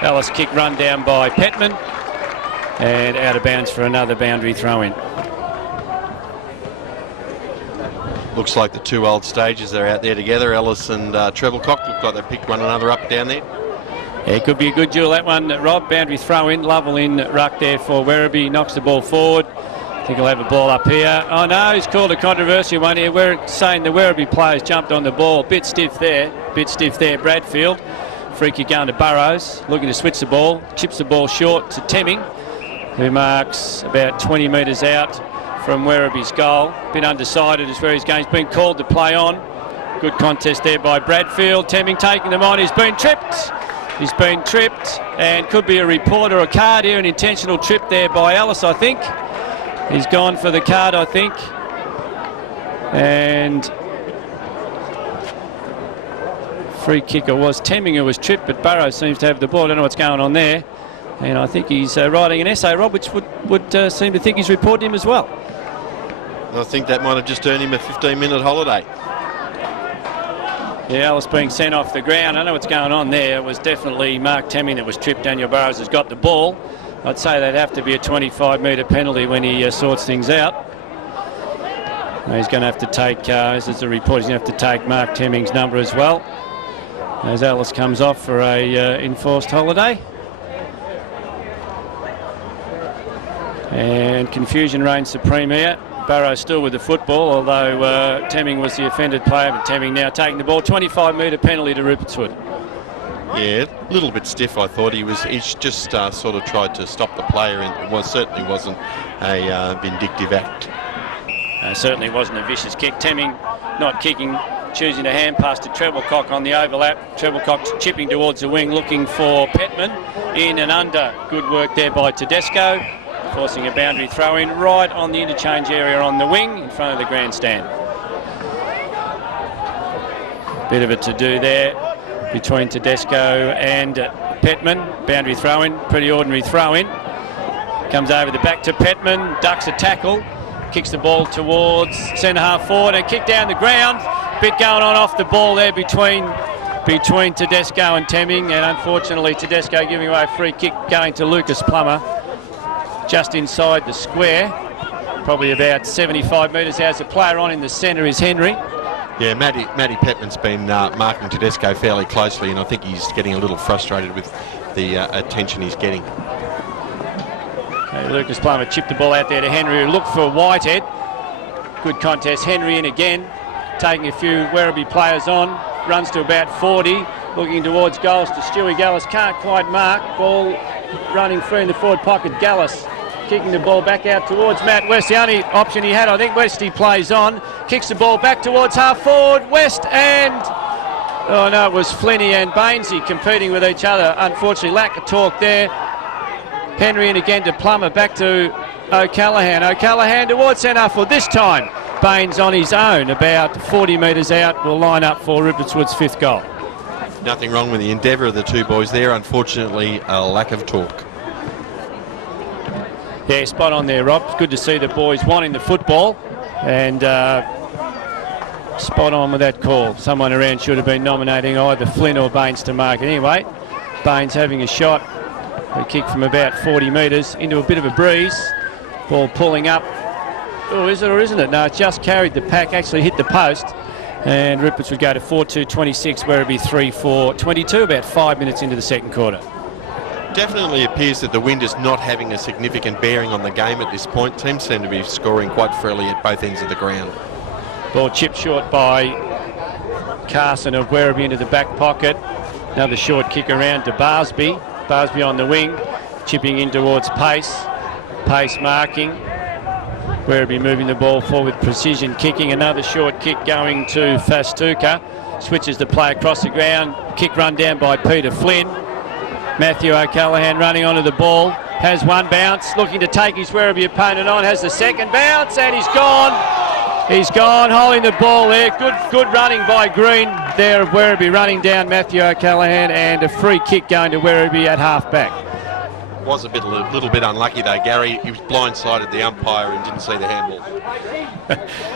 Ellis kick run down by Petman. And out of bounds for another boundary throw in. Looks like the two old stages are out there together. Ellis and Treblecock look like they picked one another up down there. Yeah, it could be a good duel, that one, Rob. Boundary throw in, Lovell in ruck there for Werribee. Knocks the ball forward. I think he'll have a ball up here. Oh no, he's called a controversial one here. We're saying the Werribee players jumped on the ball. Bit stiff there, Bradfield. Free kick going to Burrows, looking to switch the ball. Chips the ball short to Temming, who marks about 20 metres out from Werribee's goal. Bit undecided as where he's going. He's been called to play on. Good contest there by Bradfield. Temming taking them on. He's been tripped and could be a report or a card here. An intentional trip there by Ellis, I think. He's gone for the card, I think. And free kicker was Temming, who was tripped, but Burrows seems to have the ball. I don't know what's going on there. And I think he's writing an essay, Rob, which would seem to think he's reported him as well. I think that might have just earned him a 15-minute holiday. Yeah, Ellis being sent off the ground. I know what's going on there. It was definitely Mark Temming that was tripped. Daniel Burrows has got the ball. I'd say that'd have to be a 25-metre penalty when he sorts things out. He's going to have to take, as is the report, he's going to have to take Mark Temming's number as well, as Ellis comes off for a enforced holiday. And confusion reigns supreme here. Burrows still with the football, although Temming was the offended player, but Temming now taking the ball. 25-metre penalty to Rupertswood. Yeah, a little bit stiff, I thought. He just sort of tried to stop the player, and it certainly wasn't a vindictive act. Certainly wasn't a vicious kick. Temming not kicking, choosing to hand pass to Treblecock on the overlap. Treblecock chipping towards the wing, looking for Petman. In and under. Good work there by Tedesco, forcing a boundary throw in right on the interchange area on the wing in front of the grandstand. Bit of a to-do there between Tedesco and Petman. Boundary throw in, pretty ordinary throw in. Comes over the back to Petman, ducks a tackle, kicks the ball towards centre half forward and kick down the ground. Bit going on off the ball there between between Tedesco and Temming, and unfortunately Tedesco giving away a free kick going to Lucas Plummer just inside the square, probably about 75 metres out. The player on in the centre is Henry. Yeah, Matty Petman's been marking Tedesco fairly closely, and I think he's getting a little frustrated with the attention he's getting. Okay, Lucas Plummer chipped the ball out there to Henry, who looked for Whitehead. Good contest. Henry in again, taking a few Werribee players on. Runs to about 40, looking towards goals to Stewie Gallus. Can't quite mark. Ball running free in the forward pocket. Gallus kicking the ball back out towards Matt West. The only option he had, I think Westy plays on. Kicks the ball back towards half forward. West and... oh no, it was Flinney and Bainesy competing with each other. Unfortunately, lack of talk there. Henry in again to Plummer, back to O'Callaghan. O'Callaghan towards centre for this time. Baines on his own, about 40 metres out, will line up for Rupertswood's 5th goal. Nothing wrong with the endeavour of the two boys there. Unfortunately, a lack of talk. Yeah, spot on there, Rob. It's good to see the boys wanting the football, and spot on with that call. Someone around should have been nominating either Flynn or Baines to mark it. Anyway, Baines having a shot. A kick from about 40 metres into a bit of a breeze. Ball pulling up. Oh, is it or isn't it? No, it just carried the pack, actually hit the post. And Ruperts would go to 4-2-26, Werribee 3-4-22, about 5 minutes into the second quarter. Definitely appears that the wind is not having a significant bearing on the game at this point. Teams seem to be scoring quite freely at both ends of the ground. Ball chipped short by Carson of Werribee into the back pocket. Another short kick around to Barsby. Barsby on the wing, chipping in towards Pace. Pace marking. Werribee moving the ball forward with precision, kicking. Another short kick going to Fastuka. Switches the play across the ground. Kick run down by Peter Flynn. Matthew O'Callaghan running onto the ball. Has one bounce, looking to take his Werribee opponent on. Has the second bounce, and he's gone. He's gone, holding the ball there. Good running by Green there of Werribee, running down Matthew O'Callaghan, and a free kick going to Werribee at half-back. Was a little bit unlucky though, Gary. He was blindsided the umpire and didn't see the handball.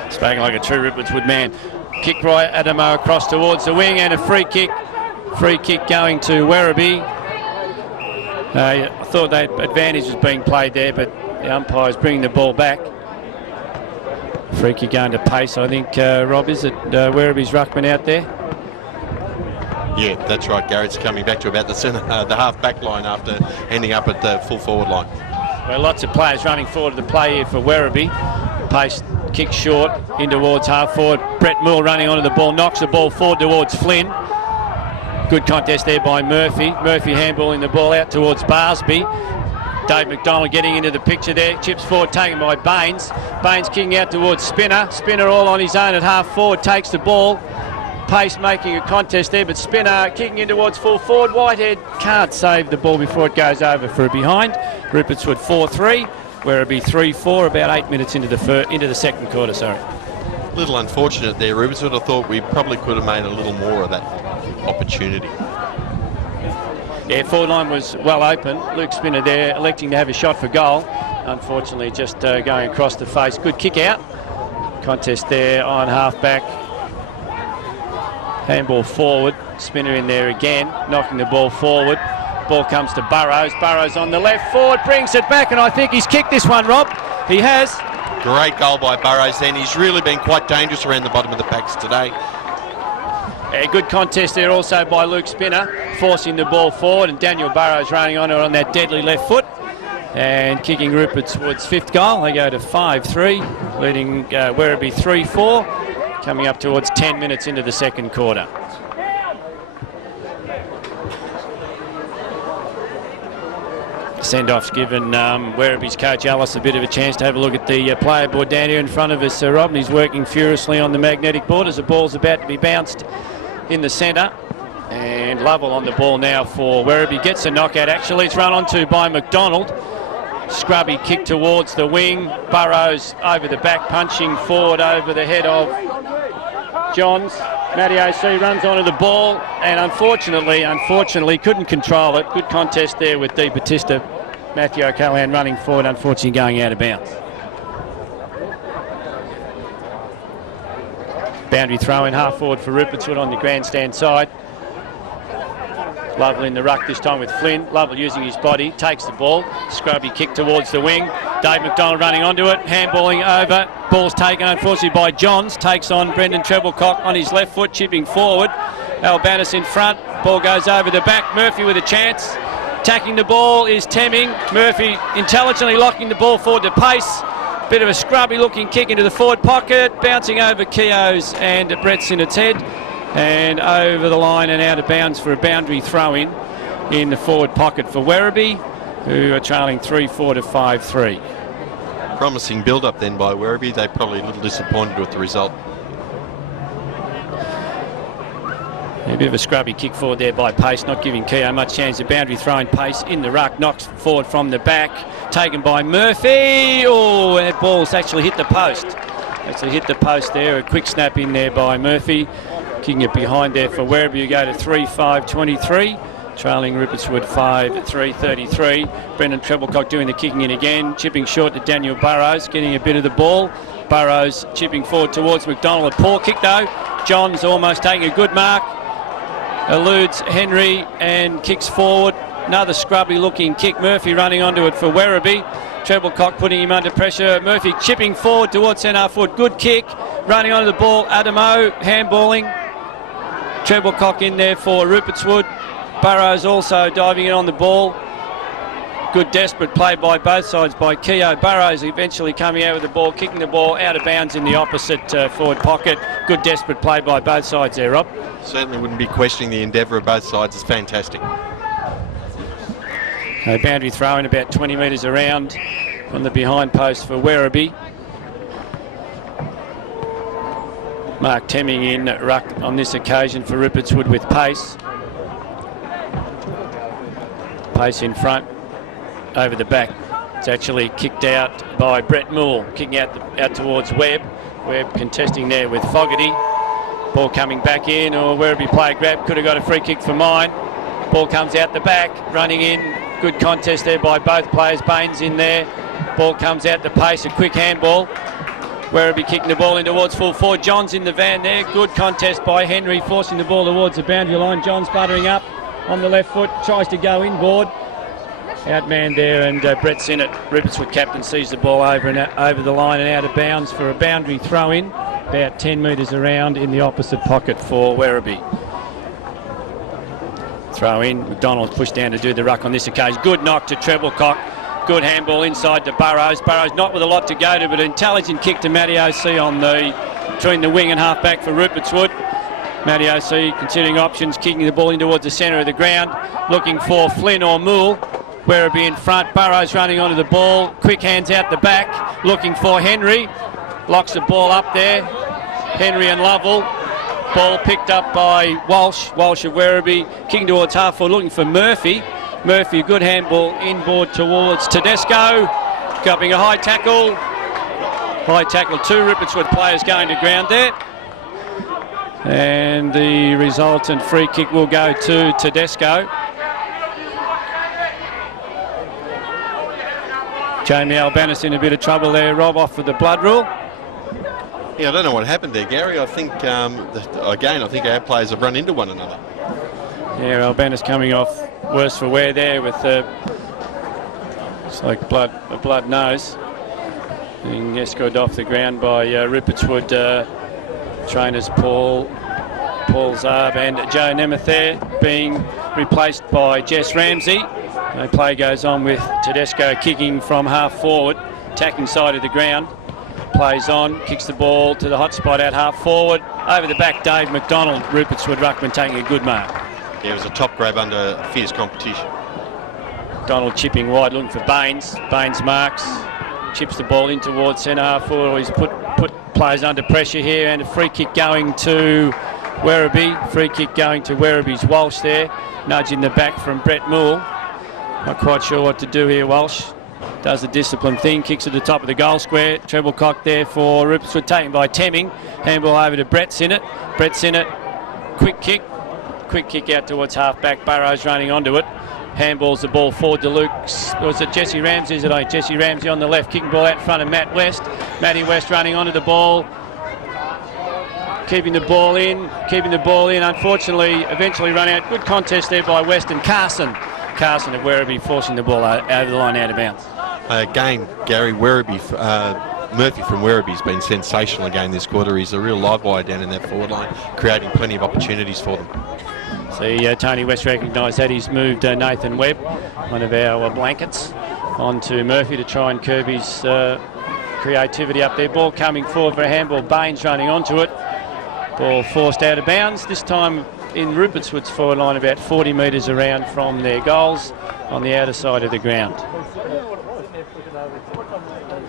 Spoken like a true Rupertswood man. Kick right Adamo across towards the wing, and a free kick. Free kick going to Werribee. I thought that advantage was being played there, but the umpire's bringing the ball back. Free kick going to Pace, I think, Rob, is it Werribee's ruckman out there? Yeah, that's right, Gary. It's coming back to about the centre, the half-back line after ending up at the full forward line. Well, lots of players running forward to the play here for Werribee. Pace kicks short in towards half forward. Brett Moore running onto the ball, knocks the ball forward towards Flynn. Good contest there by Murphy. Murphy handballing the ball out towards Barsby. Dave McDonald getting into the picture there. Chips forward, taken by Baines. Baines kicking out towards Spinner. Spinner all on his own at half forward, takes the ball. Pace making a contest there, but Spinner kicking in towards full forward. Whitehead can't save the ball before it goes over for a behind. Rupertswood 4-3, Werribee 3-4, about 8 minutes into the second quarter, sorry. A little unfortunate there, Rupertswood. I thought we probably could have made a little more of that opportunity. Yeah, forward line was well open. Luke Spinner there electing to have a shot for goal. Unfortunately, just going across the face. Good kick out. Contest there on half-back. Handball forward. Spinner in there again, knocking the ball forward. Ball comes to Burrows. Burrows on the left forward, brings it back, and I think he's kicked this one, Rob. He has. Great goal by Burrows then. He's really been quite dangerous around the bottom of the packs today. A good contest there also by Luke Spinner, forcing the ball forward, and Daniel Burrows running on it on that deadly left foot and kicking Rupertswood's 5th goal. They go to 5-3, leading Werribee 3-4, coming up towards 10 minutes into the second quarter. Send-off's given Werribee's coach Ellis a bit of a chance to have a look at the player board down here in front of us, Rob, and he's working furiously on the magnetic board as the ball's about to be bounced in the centre. And Lovell on the ball now for Werribee. Gets a knockout, actually. It's run onto by McDonald. Scrubby kick towards the wing. Burrows over the back, punching forward over the head of Johns. Matty O.C. runs onto the ball and unfortunately couldn't control it. Good contest there with Di Battista. Matthew O'Callaghan running forward, unfortunately going out of bounds. Boundary throw in half forward for Rupertswood on the grandstand side. Lovell in the ruck this time with Flynn. Lovell using his body, takes the ball. Scrubby kick towards the wing. Dave McDonald running onto it, handballing over. Ball's taken unfortunately by Johns. Takes on Brendan Treblecock on his left foot, chipping forward. Albanus in front. Ball goes over the back. Murphy with a chance. Attacking the ball is Temming. Murphy intelligently locking the ball forward to pace. Bit of a scrubby looking kick into the forward pocket. Bouncing over Keogh's and Brett Sinnott's head. And over the line and out of bounds for a boundary throw-in the forward pocket for Werribee, who are trailing 3-4 to 5-3. Promising build-up then by Werribee. They're probably a little disappointed with the result. A bit of a scrubby kick forward there by Pace, not giving Keogh much chance. The boundary throwing Pace in the ruck, knocks forward from the back, taken by Murphy. Oh, and that ball's actually hit the post. Actually hit the post there. A quick snap in there by Murphy. Kicking it behind there for Werribee, you go to 3-5-23, trailing Rupertswood 5-3-33. Brendan Treblecock doing the kicking in again, chipping short to Daniel Burrows, getting a bit of the ball. Burrows chipping forward towards McDonald. A poor kick though. Johns almost taking a good mark. Eludes Henry and kicks forward. Another scrubby looking kick. Murphy running onto it for Werribee. Treblecock putting him under pressure. Murphy chipping forward towards centre foot. Good kick. Running onto the ball. Adamo handballing. Treblecock in there for Rupertswood. Burrows also diving in on the ball. Good desperate play by both sides by Keogh. Burrows eventually coming out with the ball, kicking the ball out of bounds in the opposite forward pocket. Good desperate play by both sides there, Rob. Certainly wouldn't be questioning the endeavour of both sides. It's fantastic. A boundary throw in about 20 metres around from the behind post for Werribee. Mark Temming in ruck on this occasion for Rupertswood with Pace. Pace in front, over the back. It's actually kicked out by Brett Moore, kicking out towards Webb. Webb contesting there with Fogarty. Ball coming back in, or Werribee player grab, could have got a free kick for mine. Ball comes out the back, running in. Good contest there by both players. Baines in there. Ball comes out the Pace, a quick handball. Werribee kicking the ball in towards full forward. Johns in the van there. Good contest by Henry, forcing the ball towards the boundary line. Johns buttering up on the left foot, tries to go inboard. Outman there, and Brett Sinnott, Rupertswood captain, sees the ball over the line and out of bounds for a boundary throw in, about 10 metres around in the opposite pocket for Werribee. Throw in. McDonald pushed down to do the ruck on this occasion. Good knock to Treblecock. Good handball inside to Burrows. Burrows not with a lot to go to, but an intelligent kick to Matty O.C. between the wing and half back for Rupertswood. Matty O.C. considering options, kicking the ball in towards the centre of the ground, looking for Flynn or Moole. Werribee in front. Burrows running onto the ball. Quick hands out the back, looking for Henry. Locks the ball up there. Henry and Lovell. Ball picked up by Walsh. Walsh of Werribee, kicking towards half forward, looking for Murphy. Murphy, a good handball inboard towards Tedesco. Cupping a high tackle. High tackle, 2 Rupertswood players going to ground there. And the resultant free kick will go to Tedesco. Jamie Albanus in a bit of trouble there, Rob, off with the blood rule. Yeah, I don't know what happened there, Gary. I think, I think our players have run into one another. Yeah, Albanus coming off worse for wear there with it's like a blood nose. Being escorted off the ground by Rupertswood trainers Paul Zarb and Joe Nemeth there, being replaced by Jess Ramsey. The play goes on with Tedesco kicking from half forward, attacking side of the ground. Plays on, kicks the ball to the hot spot out half forward. Over the back, Dave McDonald, Rupertswood ruckman, taking a good mark. Yeah, it was a top grab under fierce competition. McDonald chipping wide, looking for Baines. Baines marks, chips the ball in towards centre half forward. He's put players under pressure here, and a free kick going to Werribee. Free kick going to Werribee's Walsh there. Nudge in the back from Brett Moore. Not quite sure what to do here, Walsh. Does the discipline thing, kicks at the top of the goal square. Treblecock there for Rupertswood, taken by Temming. Handball over to Brett Sinnott. Brett Sinnott, quick kick out towards half back. Burrows running onto it. Handballs the ball forward to Luke. Was it Jesse Ramsey? Is it Jesse Ramsey on the left, kicking ball out in front of Matt West. Matty West running onto the ball. keeping the ball in. Unfortunately, eventually run out. Good contest there by West and Carson of Werribee forcing the ball over the line out of bounds. Again, Gary, Murphy from Werribee's been sensational again this quarter. He's a real live wire down in that forward line, creating plenty of opportunities for them. See, Tony West recognised that. He's moved Nathan Webb, one of our blankets, onto Murphy to try and curb his creativity up there. Ball coming forward for a handball. Baines running onto it. Ball forced out of bounds. This time in Rupertswood's forward line, about 40 metres around from their goals on the outer side of the ground.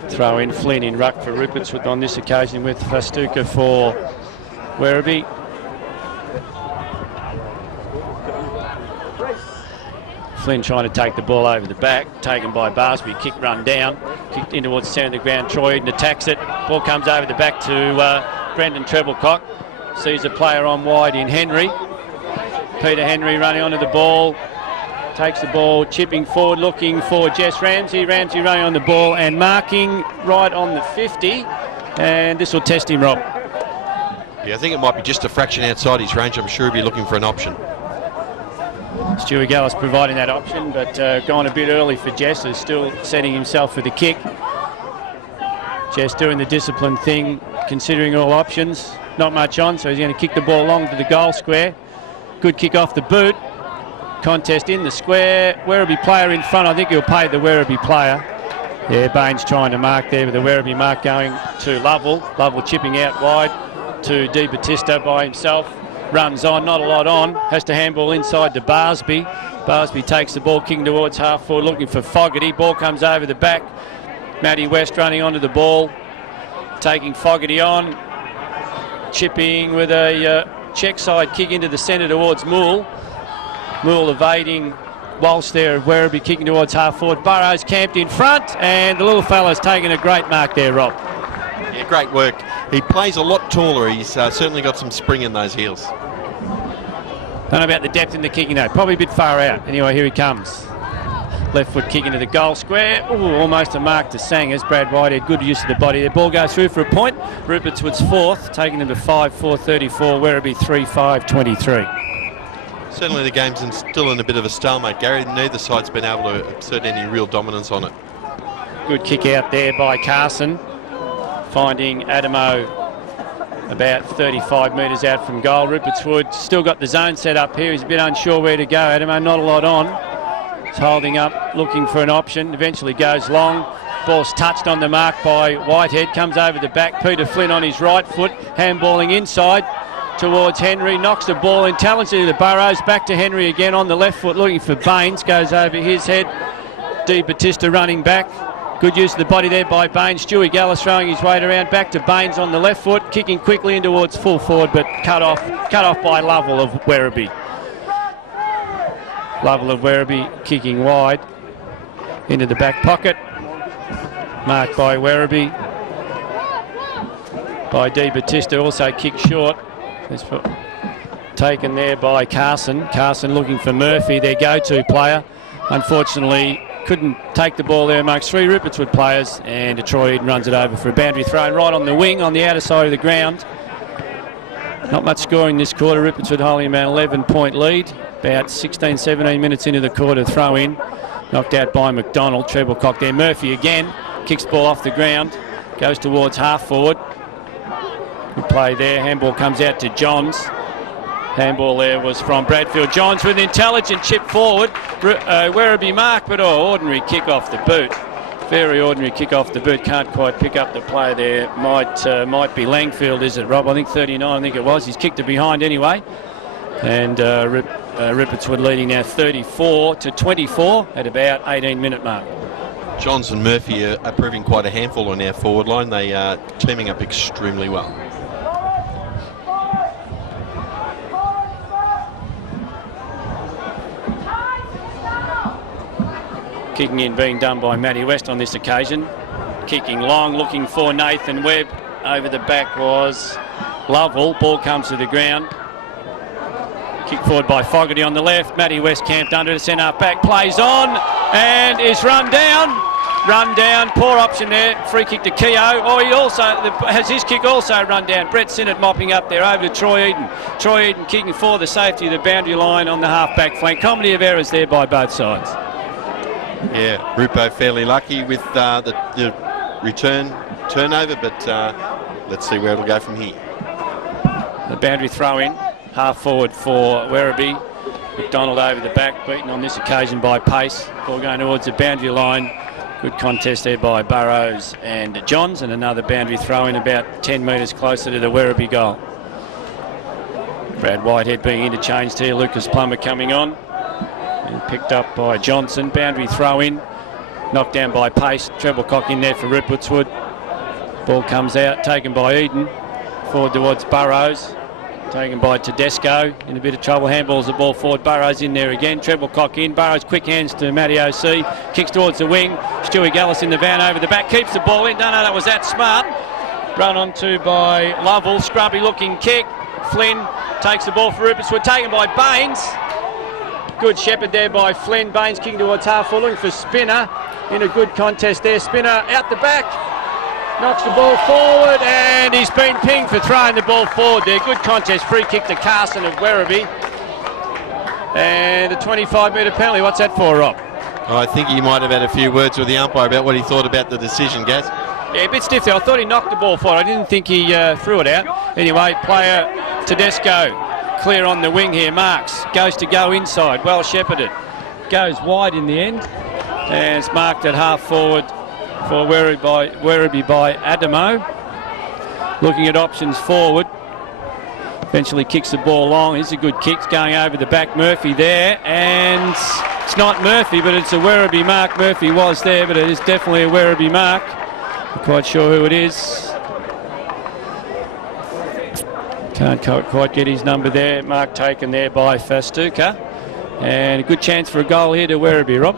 Throw in Flynn in ruck for Rupertswood on this occasion with Fastuka for Werribee. Flynn trying to take the ball over the back, taken by Barsby, kick run down, kicked in towards the centre of the ground. Troy Eden attacks it, ball comes over the back to Brendan Treblecock, sees a player on wide in Henry. Peter Henry running onto the ball, takes the ball, chipping forward, looking for Jess Ramsey. Ramsey running on the ball and marking right on the 50, and this will test him, Rob. Yeah, I think it might be just a fraction outside his range. I'm sure he'll be looking for an option. Stuart Gallis providing that option, but gone a bit early for Jess, who's still setting himself for the kick. Jess doing the disciplined thing, considering all options. Not much on, so he's going to kick the ball along to the goal square. Good kick off the boot. Contest in the square. Werribee player in front. I think he'll pay the Werribee player. Yeah, Baines trying to mark there, but the Werribee mark going to Lovell. Lovell chipping out wide to Di Battista by himself. Runs on, not a lot on. Has to handball inside to Barsby. Barsby takes the ball, kicking towards half forward, looking for Fogarty. Ball comes over the back. Matty West running onto the ball, taking Fogarty on. Chipping with a check side kick into the centre towards Moole. Moole evading whilst there. Werribee kicking towards half forward. Burrows camped in front, and the little fella's taken a great mark there, Rob. Yeah, great work. He plays a lot taller. He's certainly got some spring in those heels. Don't know about the depth in the kicking though. Probably a bit far out. Anyway, here he comes. Left foot kick into the goal square. Ooh, almost a mark to Sangers. Brad Whitehead, good use of the body. The ball goes through for a point. Rupertswood's fourth, taking them to 5-4-34. Werribee 3-5-23. Certainly the game's still in a bit of a stalemate, Gary. Neither side's been able to exert any real dominance on it. Good kick out there by Carson, finding Adamo about 35 metres out from goal. Rupertswood still got the zone set up here. He's a bit unsure where to go. Adamo not a lot on. He's holding up, looking for an option. Eventually goes long. Ball's touched on the mark by Whitehead. Comes over the back. Peter Flynn on his right foot. Handballing inside towards Henry. Knocks the ball intelligently to Burrows. Back to Henry again on the left foot, looking for Baines. Goes over his head. Di Battista running back. Good use of the body there by Baines. Stewie Gallis throwing his weight around. Back to Baines on the left foot, kicking quickly in towards full forward, but cut off by Lovell of Werribee. Lovell of Werribee kicking wide into the back pocket. Marked by Werribee. By Di Battista, also kicked short. It's taken there by Carson. Carson looking for Murphy, their go-to player. Unfortunately, couldn't take the ball there amongst three Rupertswood players, and Troy Eden runs it over for a boundary throw right on the wing on the outer side of the ground. Not much scoring this quarter. Rupertswood holding about 11-point lead. About 16-17 minutes into the quarter, throw in. Knocked out by McDonald. Treblecock there. Murphy again. Kicks ball off the ground. Goes towards half forward. Good play there. Handball comes out to Johns. Handball there was from Bradfield. Johns with an intelligent chip forward. Werribee mark, but ordinary kick off the boot. Very ordinary kick off the boot. Can't quite pick up the play there. Might be Langfield, is it, Rob? I think 39, I think it was. He's kicked it behind anyway. And Rupertswood leading now 34-24 at about 18-minute mark. Johns and Murphy are proving quite a handful on our forward line. They are teaming up extremely well. Kicking in being done by Matty West on this occasion. Kicking long, looking for Nathan Webb. Over the back was Lovell. Ball comes to the ground. Kick forward by Fogarty on the left. Matty West camped under the centre back. Plays on and is run down. run down, poor option there, free kick to Keogh. Oh, he also has his kick also run down. Brett Sinnott mopping up there over to Troy Eden. Troy Eden kicking for the safety of the boundary line on the half-back flank. Comedy of errors there by both sides. Yeah, Rupo fairly lucky with the return turnover, but let's see where it'll go from here. The boundary throw in, half forward for Werribee. McDonald over the back, beaten on this occasion by pace. Ball going towards the boundary line. Good contest there by Burrows and Johns, and another boundary throw in about 10 metres closer to the Werribee goal. Brad Whitehead being interchanged here. Lucas Plummer coming on. And picked up by Johnson. Boundary throw in. Knocked down by pace. Treble cock in there for Rupertswood. Ball comes out, taken by Eden. Forward towards Burrows. Taken by Tedesco, in a bit of trouble, handballs the ball forward, Burrows in there again, treble cock in, Burrows quick hands to Matty O.C, kicks towards the wing, Stewie Gallis in the van over the back, keeps the ball in, don't know that was that smart, run onto by Lovell, scrubby looking kick, Flynn takes the ball for Rupertswood, taken by Baines, good shepherd there by Flynn, Baines kicking towards half full, looking for Spinner, in a good contest there, Spinner out the back, knocks the ball forward, and he's been pinged for throwing the ball forward there. Good contest, free kick to Carson of Werribee. And a 25-metre penalty. What's that for, Rob? I think he might have had a few words with the umpire about what he thought about the decision, Gaz. Yeah, a bit stiff there. I thought he knocked the ball forward. I didn't think he threw it out. Anyway, player Tedesco clear on the wing here. Marks goes to go inside. Well shepherded. Goes wide in the end. And it's marked at half forward for Werribee by Adamo. Looking at options forward. Eventually kicks the ball long. Here's a good kick going over the back. Murphy there, and it's not Murphy, but it's a Werribee mark. Murphy was there, but it is definitely a Werribee mark. Not quite sure who it is. Can't quite get his number there. Mark taken there by Fastuca. And a good chance for a goal here to Werribee, Rob.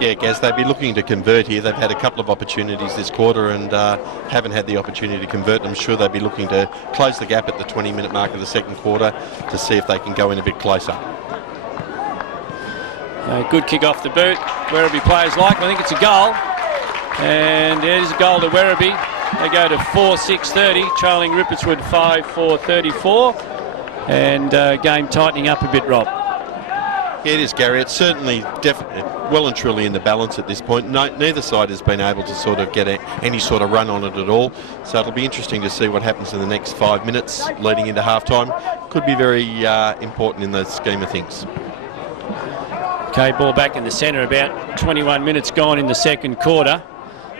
Yeah, Gaz, they'd be looking to convert here. They've had a couple of opportunities this quarter and haven't had the opportunity to convert. I'm sure they'd be looking to close the gap at the 20-minute mark of the second quarter to see if they can go in a bit closer. Good kick off the boot. Werribee players like. I think it's a goal. And there's a goal to Werribee. They go to 4-6-30, trailing Rupertswood 5-4-34. And game tightening up a bit, Rob. Yeah, it is, Gary. It's certainly definitely well and truly in the balance at this point. Neither side has been able to sort of get any sort of run on it at all. So it'll be interesting to see what happens in the next 5 minutes leading into half-time. Could be very important in the scheme of things. Okay, ball back in the centre, about 21 minutes gone in the second quarter.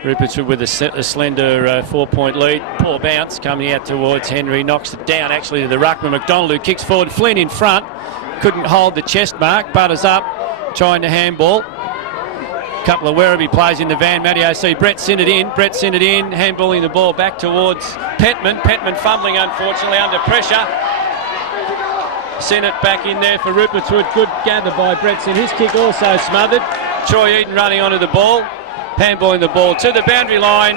Rupertswood with a slender 4-point lead. Poor bounce coming out towards Henry, knocks it down actually to the ruckman McDonald, who kicks forward. Flynn in front, couldn't hold the chest mark, butters up, trying to handball. Couple of Werribee players in the van. Matty O.C. Brett Sinnott in, handballing the ball back towards Petman. Petman fumbling unfortunately under pressure. Sinnott back in there for Rupertswood. Good gather by Brett Sinnott. His kick also smothered. Troy Eden running onto the ball, handballing the ball to the boundary line,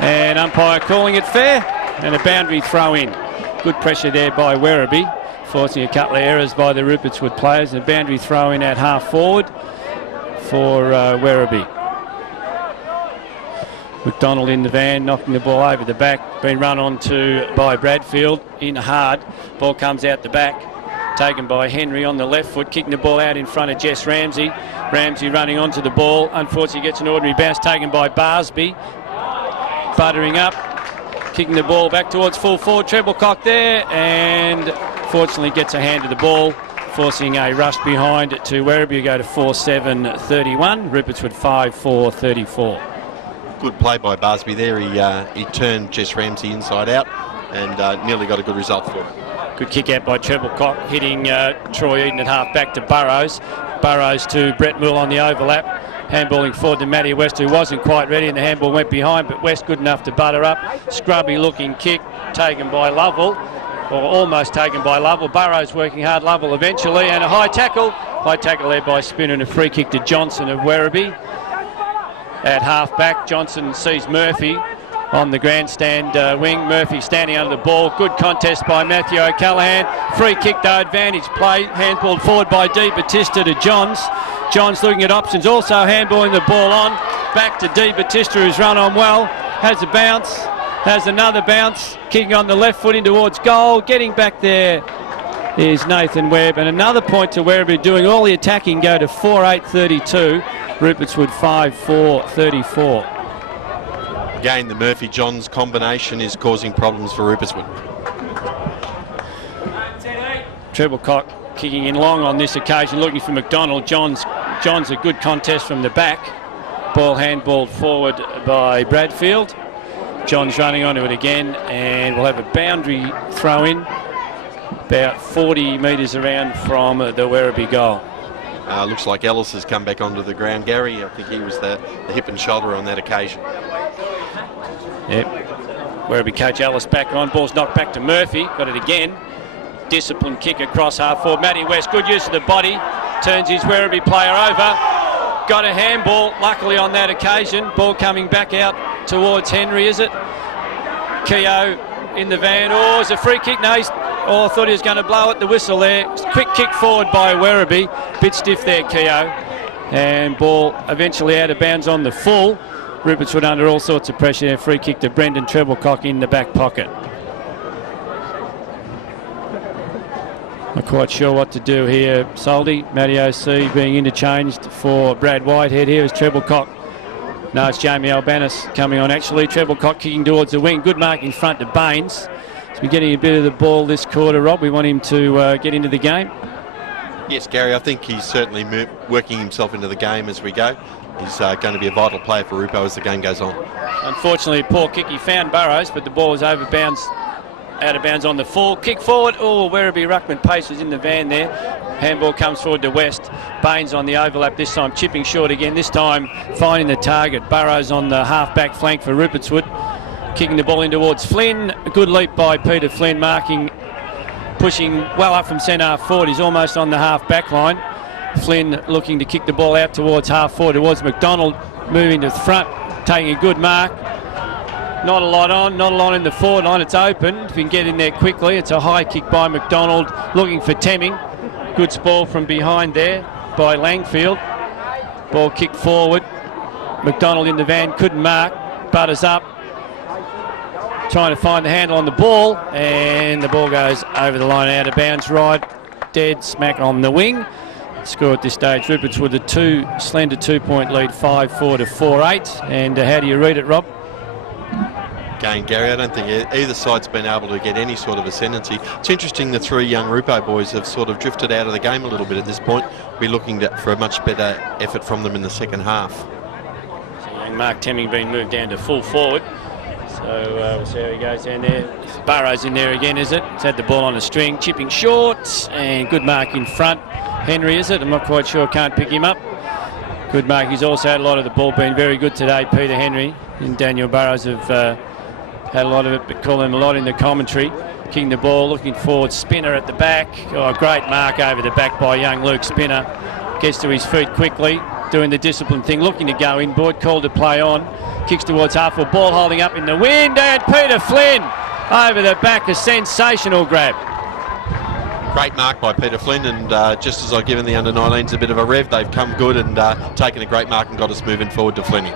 and umpire calling it fair, and a boundary throw in. Good pressure there by Werribee, forcing a couple of errors by the Rupertswood players, and a boundary throw in at half forward for Werribee. McDonald in the van, knocking the ball over the back, been run onto by Bradfield, in hard, ball comes out the back, taken by Henry on the left foot, kicking the ball out in front of Jess Ramsey. Ramsey running onto the ball, unfortunately gets an ordinary bounce taken by Barsby, buttering up, kicking the ball back towards full forward, treble cock there, and fortunately gets a hand to the ball, forcing a rush behind to Werribee, go to 4-7-31, Rupertswood 5-4-34. Good play by Barsby there. He turned Jess Ramsey inside out and nearly got a good result for him. Good kick out by Treblecock, hitting Troy Eden at half back to Burrows. Burrows to Brett Moore on the overlap. Handballing forward to Matty West, who wasn't quite ready, and the handball went behind, but West good enough to butter up. Scrubby looking kick taken by Lovell, or almost taken by Lovell. Burrows working hard, Lovell eventually, and a high tackle. High tackle there by Spinner, and a free kick to Johnson of Werribee. At half back, Johnson sees Murphy, on the grandstand wing. Murphy standing under the ball. Good contest by Matthew O'Callaghan. Free kick though, advantage play. Handballed forward by Di Battista to Johns. Johns looking at options, also handballing the ball on. Back to Di Battista, who's run on well. Has a bounce, has another bounce. Kicking on the left foot in towards goal. Getting back there is Nathan Webb. And another point to Werribee, doing all the attacking, go to 4-8-32. Rupertswood 5-4-34. Again, the Murphy-Johns combination is causing problems for Rupertswood. Treblecock kicking in long on this occasion, looking for McDonald. Johns a good contest from the back. Ball handballed forward by Bradfield. Johns running onto it again, and we'll have a boundary throw in about 40 metres around from the Werribee goal. Looks like Ellis has come back onto the ground. Gary, I think he was the hip and shoulder on that occasion. Yep. Werribee coach Ellis back on. Ball's knocked back to Murphy. Got it again. Disciplined kick across half forward. Matty West, good use of the body. Turns his Werribee player over. Got a handball, luckily on that occasion. Ball coming back out towards Henry, is it? Keogh in the van. Oh, it's a free kick. No, I thought he was going to blow at the whistle there. Quick kick forward by Werribee. Bit stiff there, Keogh. And ball eventually out of bounds on the full. Rupertswood under all sorts of pressure there. Free kick to Brendan Treblecock in the back pocket. Not quite sure what to do here. Soldy, Matty O.C. being interchanged for Brad Whitehead. Here is Treblecock. No, it's Jamie Albanis coming on actually. Treblecock kicking towards the wing. Good mark in front to Baines. He's been getting a bit of the ball this quarter, Rob. We want him to get into the game. Yes, Gary, I think he's certainly working himself into the game as we go. He's going to be a vital player for Rupo as the game goes on. Unfortunately, poor kick. He found Burrows, but the ball was out of bounds on the full. Kick forward. Oh, Werribee ruckman pace was in the van there. Handball comes forward to West. Baines on the overlap this time, chipping short again, this time finding the target. Burrows on the half-back flank for Rupertswood. Kicking the ball in towards Flynn. A good leap by Peter Flynn, pushing well up from centre half forward. He's almost on the half-back line. Flynn looking to kick the ball out towards half forward, towards McDonald, moving to the front, taking a good mark. Not a lot in the forward line. It's open. If you can get in there quickly, it's a high kick by McDonald, looking for Temming. Good spoil from behind there by Langfield. Ball kicked forward. McDonald in the van, couldn't mark. Butters up, trying to find the handle on the ball, and the ball goes over the line, out of bounds, right dead smack on the wing. Score at this stage, Rupertswood with a slender 2-point lead, 5-4 to 4-8. And how do you read it, Rob? Again, Gary, I don't think either side's been able to get any sort of ascendancy. It's interesting the three young Rupo boys have sort of drifted out of the game a little bit at this point. We're looking for a much better effort from them in the second half. So young Mark Temming being moved down to full forward. So we'll see how he goes down there. Burrows in there again, is it? He's had the ball on a string, chipping short, and good mark in front. Henry, is it? I'm not quite sure, can't pick him up. Good mark. He's also had a lot of the ball, been very good today, Peter Henry. And Daniel Burrows have had a lot of it, but call him a lot in the commentary. Kicking the ball, looking forward, Spinner at the back. Oh, great mark over the back by young Luke Spinner. Gets to his feet quickly, doing the discipline thing, looking to go in. Boyd called to play on. Kicks towards half full, ball holding up in the wind, and Peter Flynn over the back, a sensational grab. Great mark by Peter Flynn, and just as I've given the under-19s a bit of a rev, they've come good and taken a great mark and got us moving forward to Flinny.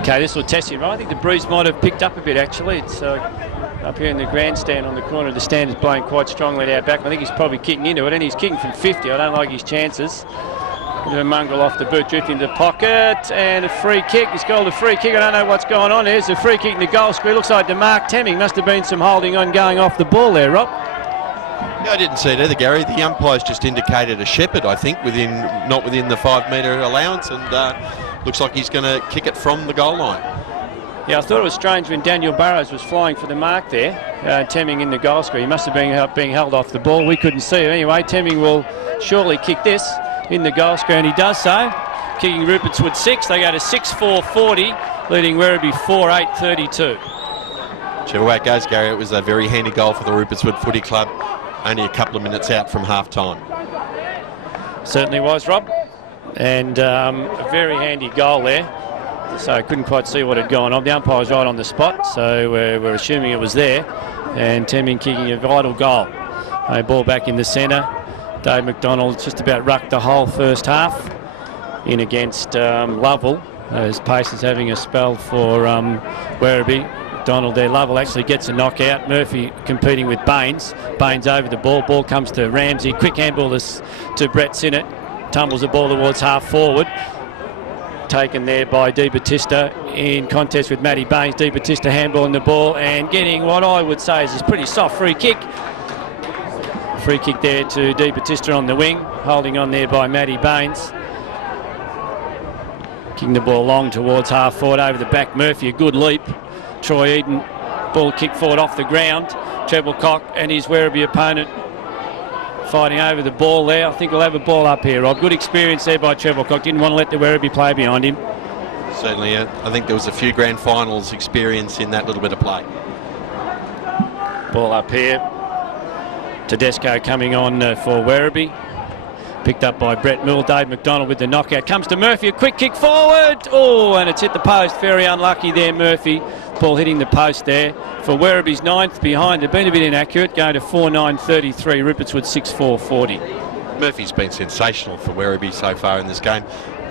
Okay, this will test him, right? I think the breeze might have picked up a bit, actually. It's up here in the grandstand on the corner of the stand is blowing quite strongly out back. I think he's probably kicking into it, and he's kicking from 50. I don't like his chances. Bit of a mongrel off the boot, drifting into the pocket, and a free kick. He's called a free kick. I don't know what's going on. There's a free kick in the goal square. Looks like to Mark Temming. Must have been some holding on going off the ball there, Rob. Yeah, I didn't see it either, Gary. The umpires just indicated a shepherd, I think, not within the 5-metre allowance, and looks like he's going to kick it from the goal line. Yeah, I thought it was strange when Daniel Burrows was flying for the mark there. Temming in the goal square. He must have been being held off the ball. We couldn't see it. Anyway, Temming will surely kick this in the goal square, and he does so. Kicking Rupertswood 6. They go to 6-4-40, leading Werribee 4-8-32. Whichever way it goes, Gary, it was a very handy goal for the Rupertswood Footy Club. Only a couple of minutes out from half-time. Certainly was, Rob. And a very handy goal there. so I couldn't quite see what had gone on. The umpire was right on the spot, so we're assuming it was there. And Temming kicking a vital goal. A ball back in the centre. Dave McDonald just about rucked the whole first half in against Lovell. His pace is having a spell for Werribee. McDonald there. Lovell actually gets a knockout. Murphy competing with Baines. Baines over the ball. Ball comes to Ramsey. Quick handball to Brett Sinnott. Tumbles the ball towards half forward. Taken there by Di Battista in contest with Matty Baines. Di Battista handballing the ball and getting what I would say is a pretty soft free kick. Free kick there to Di Battista on the wing. Holding on there by Matty Baines. Kicking the ball long towards half forward over the back. Murphy, a good leap. Troy Eden, ball kick forward off the ground. Trebilcock and his Werribee opponent fighting over the ball there. I think we'll have a ball up here, Rob. Good experience there by Trebilcock. Didn't want to let the Werribee player behind him. Certainly, I think there was a few grand finals experience in that little bit of play. Ball up here. Tedesco coming on for Werribee. Picked up by Brett Mill. Dave McDonald with the knockout. Comes to Murphy, a quick kick forward. Oh, and it's hit the post. Very unlucky there, Murphy. Ball hitting the post there. For Werribee's 9th behind. They've been a bit inaccurate. Going to 4.9.33. Rupertswood 6.4.40. Murphy's been sensational for Werribee so far in this game.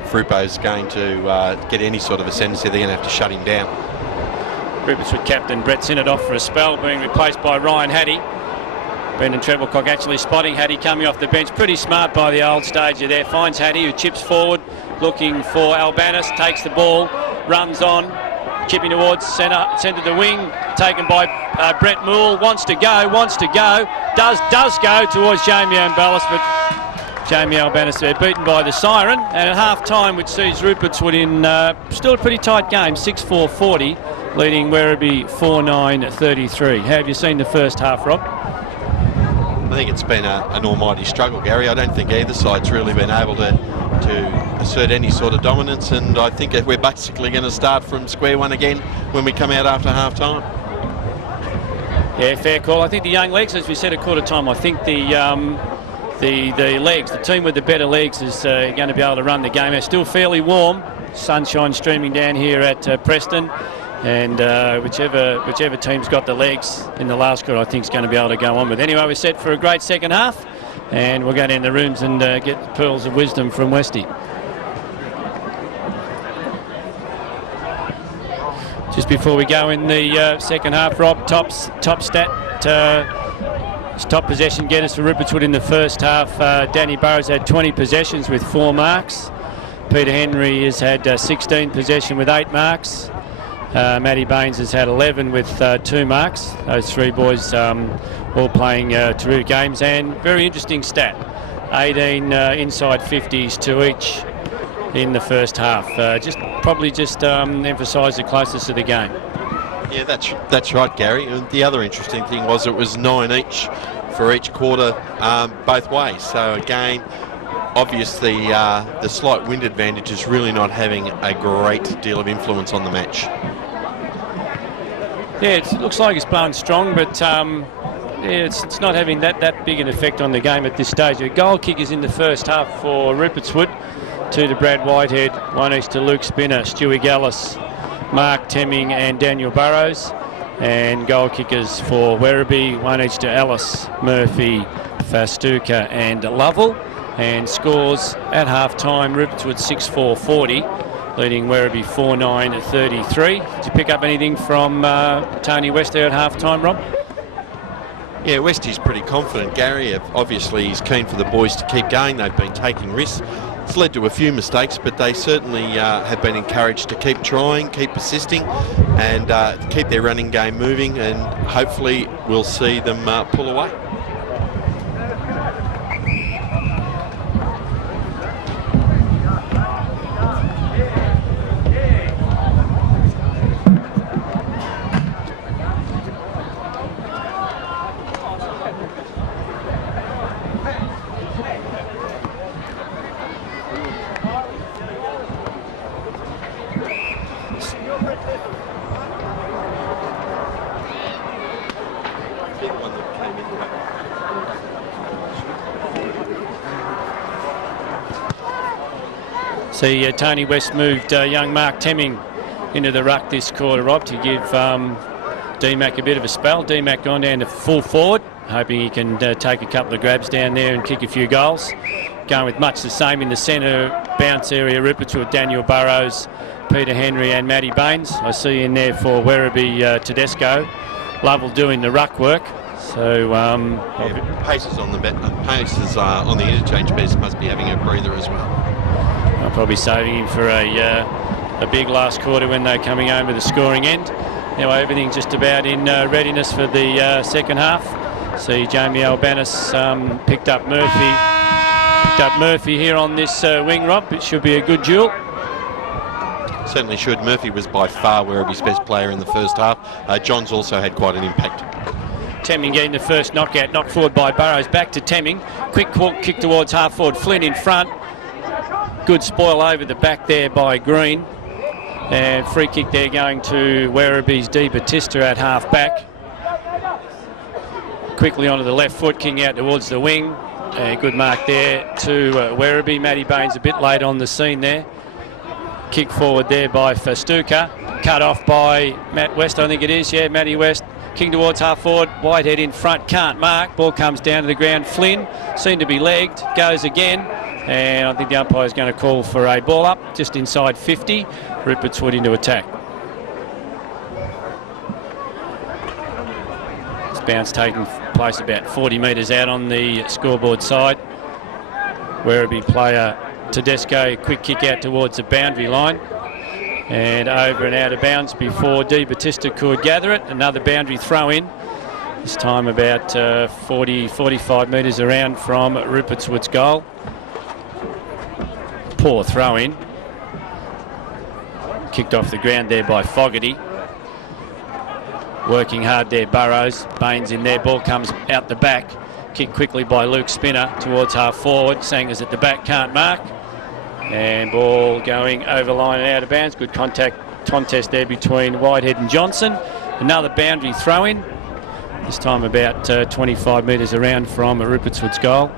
If Rupo's going to get any sort of ascendancy, they're going to have to shut him down. Rupertswood captain Brett Sinnott off for a spell, being replaced by Ryan Hattie. Brendan Trebilcock actually spotting Hattie coming off the bench. Pretty smart by the old stager there. Finds Hattie, who chips forward, looking for Albanus. Takes the ball, runs on, chipping towards centre to the wing. Taken by Brett Moore. Wants to go. Does go towards Jamie Albanus, but Jamie Albanus there beaten by the siren. And at half-time, which sees Rupertswood in still a pretty tight game, 6-4-40, leading Werribee 4.9.33. How have you seen the first half, Rob? I think it's been an almighty struggle, Gary. I don't think either side's really been able to assert any sort of dominance, and I think we're basically going to start from square one again when we come out after half-time. Yeah, fair call. I think the young legs, as we said at quarter time, I think the legs, the team with the better legs is going to be able to run the game. They're still fairly warm. Sunshine streaming down here at Preston. And whichever team's got the legs in the last quarter, I think is going to be able to go on with. Anyway, we're set for a great second half, and we'll go down the rooms and get the pearls of wisdom from Westy. Just before we go in the second half, Rob, top possession getters for Rupertswood in the first half. Danny Burrows had 20 possessions with 4 marks. Peter Henry has had 16 possession with 8 marks. Matty Baines has had 11 with 2 marks. Those 3 boys all playing terrific games, and very interesting stat, 18 inside 50s to each in the first half. Just emphasise the closeness of the game. Yeah, that's right, Gary. And the other interesting thing was it was 9 each for each quarter both ways. So again, obviously the slight wind advantage is really not having a great deal of influence on the match. Yeah, it looks like it's blowing strong, but it's not having that big an effect on the game at this stage. A goal kick is in the first half for Rupertswood. 2 to Brad Whitehead, 1 each to Luke Spinner, Stewie Gallis, Mark Temming and Daniel Burrows. And goal kickers for Werribee, 1 each to Ellis, Murphy, Fastuca and Lovell. And scores at half-time, Rupertswood 6-4-40. Leading Werribee 4.9.33. Did you pick up anything from Tony West there at half-time, Rob? Yeah, Westy's pretty confident, Gary. Obviously, he's keen for the boys to keep going. They've been taking risks. It's led to a few mistakes, but they certainly have been encouraged to keep trying, keep persisting, and keep their running game moving, and hopefully we'll see them pull away. See, Tony West moved young Mark Temming into the ruck this quarter, Rob, to give D-Mac a bit of a spell. D-Mac gone down to full forward, hoping he can take a couple of grabs down there and kick a few goals. Going with much the same in the centre bounce area, Rupertswood, Daniel Burrows, Peter Henry and Matty Baines. I see in there for Werribee, Tedesco. Lovell doing the ruck work. So paces on the paces on the interchange piece must be having a breather as well. I'm probably saving him for a big last quarter when they're coming home with the scoring end. Now everything's just about in readiness for the second half. See Jamie Albanis picked up Murphy here on this wing, Rob. It should be a good duel. Certainly should. Murphy was by far Werribee's best player in the first half. Johns also had quite an impact. Temming getting the first knockout, knocked forward by Burrows. Back to Temming. Quick kick towards half forward. Flynn in front. Good spoil over the back there by Green. And free kick there going to Werribee's D. Batista at half back. Quickly onto the left foot, kicking out towards the wing. Good mark there to Werribee. Matty Baines a bit late on the scene there. Kick forward there by Festuca. Cut off by Matt West, I think it is. Yeah, Matty West. Kicking towards half forward. Whitehead in front, can't mark. Ball comes down to the ground. Flynn, seen to be legged, goes again. And I think the umpire is going to call for a ball up just inside 50. Rupertswood into attack. This bounce taking place about 40 metres out on the scoreboard side. Werribee player Tedesco, quick kick out towards the boundary line. And over and out of bounds before D. Batista could gather it. Another boundary throw in. This time about 45 metres around from Rupertswood's goal. Poor throw in. Kicked off the ground there by Fogarty. Working hard there, Burrows. Baines in there. Ball comes out the back. Kicked quickly by Luke Spinner towards half forward. Sangers at the back, can't mark. And ball going over line and out of bounds. Good contest there between Whitehead and Johnson. Another boundary throw in. This time about 25 metres around from Rupertswood's goal.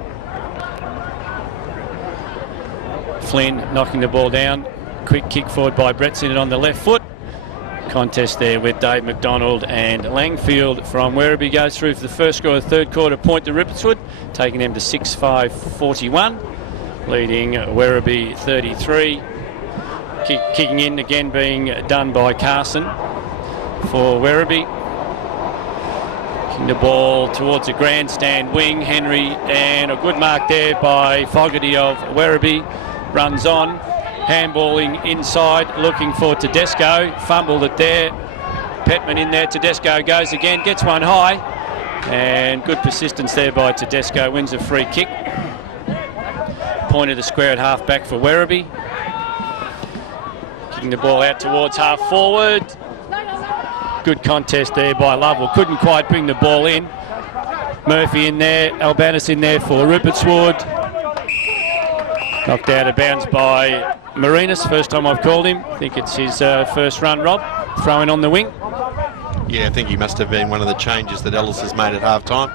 Flynn knocking the ball down. Quick kick forward by Brett Sinnott on the left foot. Contest there with Dave McDonald and Langfield from Werribee goes through for the first score of the third quarter, point to Rupertswood, taking them to 6-5-41, leading Werribee 33. Kicking in again being done by Carson for Werribee. Kicking the ball towards the grandstand wing, Henry, and a good mark there by Fogarty of Werribee. Runs on. Handballing inside, looking for Tedesco. Fumbled it there. Petman in there. Tedesco goes again, gets one high. And good persistence there by Tedesco. Wins a free kick. Point of the square at half back for Werribee. Kicking the ball out towards half forward. Good contest there by Lovell. Couldn't quite bring the ball in. Murphy in there. Albanis in there for Rupertswood. Knocked out of bounds by Marinas, first time I've called him. I think it's his first run, Rob. Throwing on the wing. Yeah, I think he must have been one of the changes that Ellis has made at half-time.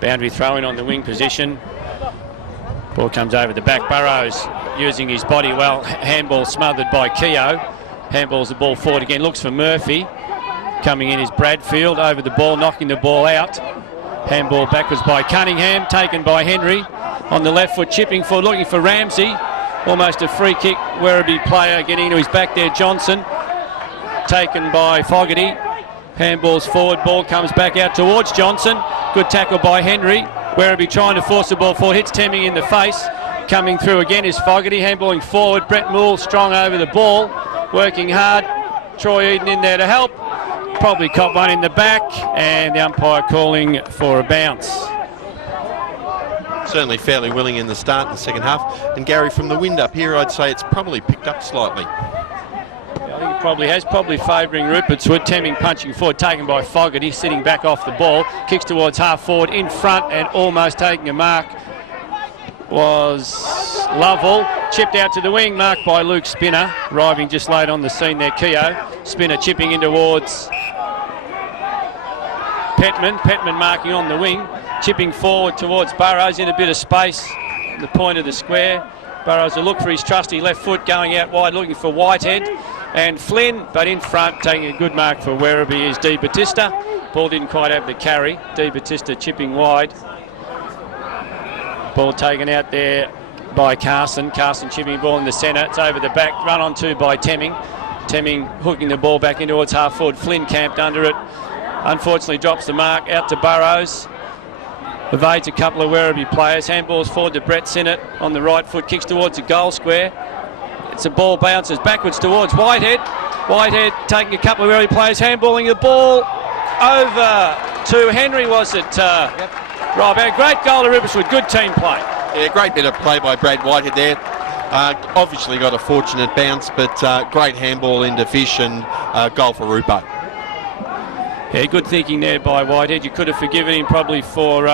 Boundary throwing on the wing position. Ball comes over the back. Burrows using his body well. Handball smothered by Keogh. Handballs the ball forward again. Looks for Murphy. Coming in is Bradfield. Over the ball, knocking the ball out. Handball backwards by Cunningham. Taken by Henry. On the left foot, chipping forward, looking for Ramsey. Almost a free kick. Werribee player getting into his back there, Johnson. Taken by Fogarty. Handballs forward, ball comes back out towards Johnson. Good tackle by Henry. Werribee trying to force the ball forward, hits Temming in the face. Coming through again is Fogarty, handballing forward. Brett Moore strong over the ball, working hard. Troy Eden in there to help. Probably caught one in the back, and the umpire calling for a bounce. Certainly fairly willing in the start in the second half. And Gary, from the wind up here, I'd say it's probably picked up slightly. Yeah, I think it probably has, probably favouring Rupertswood. Temming punching forward, taken by Fogarty, sitting back off the ball. Kicks towards half forward, in front and almost taking a mark was Lovell. Chipped out to the wing, marked by Luke Spinner. Arriving just late on the scene there, Keogh. Spinner chipping in towards Petman. Petman marking on the wing. Chipping forward towards Burrows in a bit of space, the point of the square. Burrows will look for his trusty left foot, going out wide, looking for Whitehead and Flynn, but in front, taking a good mark for Werribee is Di Battista. Ball didn't quite have the carry. Di Battista chipping wide. Ball taken out there by Carson. Carson chipping ball in the centre. It's over the back, run on to by Temming. Temming hooking the ball back in towards half forward. Flynn camped under it. Unfortunately drops the mark out to Burrows. Evades a couple of Werribee players. Handballs forward to Brett Sinnott on the right foot. Kicks towards the goal square. It's a ball, bounces backwards towards Whitehead. Whitehead taking a couple of Werribee players. Handballing the ball over to Henry, was it? Rob, a great goal to Rupertswood. Good team play. Yeah, great bit of play by Brad Whitehead there. Obviously got a fortunate bounce, but great handball into Fish and goal for Rupo. Yeah, good thinking there by Whitehead. You could have forgiven him probably for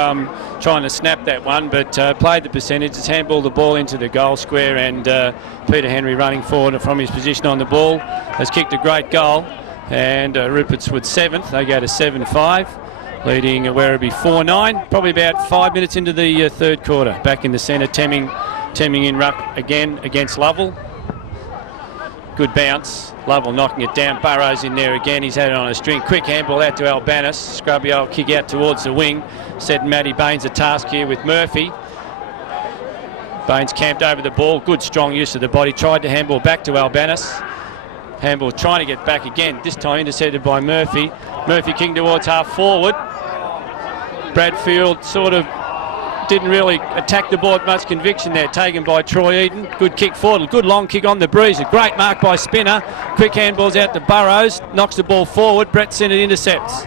trying to snap that one, but played the percentages, handballed the ball into the goal square, and Peter Henry running forward from his position on the ball has kicked a great goal. And Rupertswood 7th, they go to 7-5, leading Werribee 4-9. Probably about 5 minutes into the third quarter. Back in the centre, Temming in ruck again against Lovell. Good bounce. Lovell knocking it down. Burrows in there again. He's had it on a string. Quick handball out to Albanis. Scrubby old kick out towards the wing. Set Matty Baines a task here with Murphy. Baines camped over the ball. Good strong use of the body. Tried to handball back to Albanis. Handball trying to get back again. This time intercepted by Murphy. Murphy kicking towards half forward. Bradfield sort of didn't really attack the ball with much conviction there, taken by Troy Eden. Good kick forward, good long kick on the breeze. A great mark by Spinner. Quick handballs out to Burrows, knocks the ball forward. Brett Sinnott intercepts.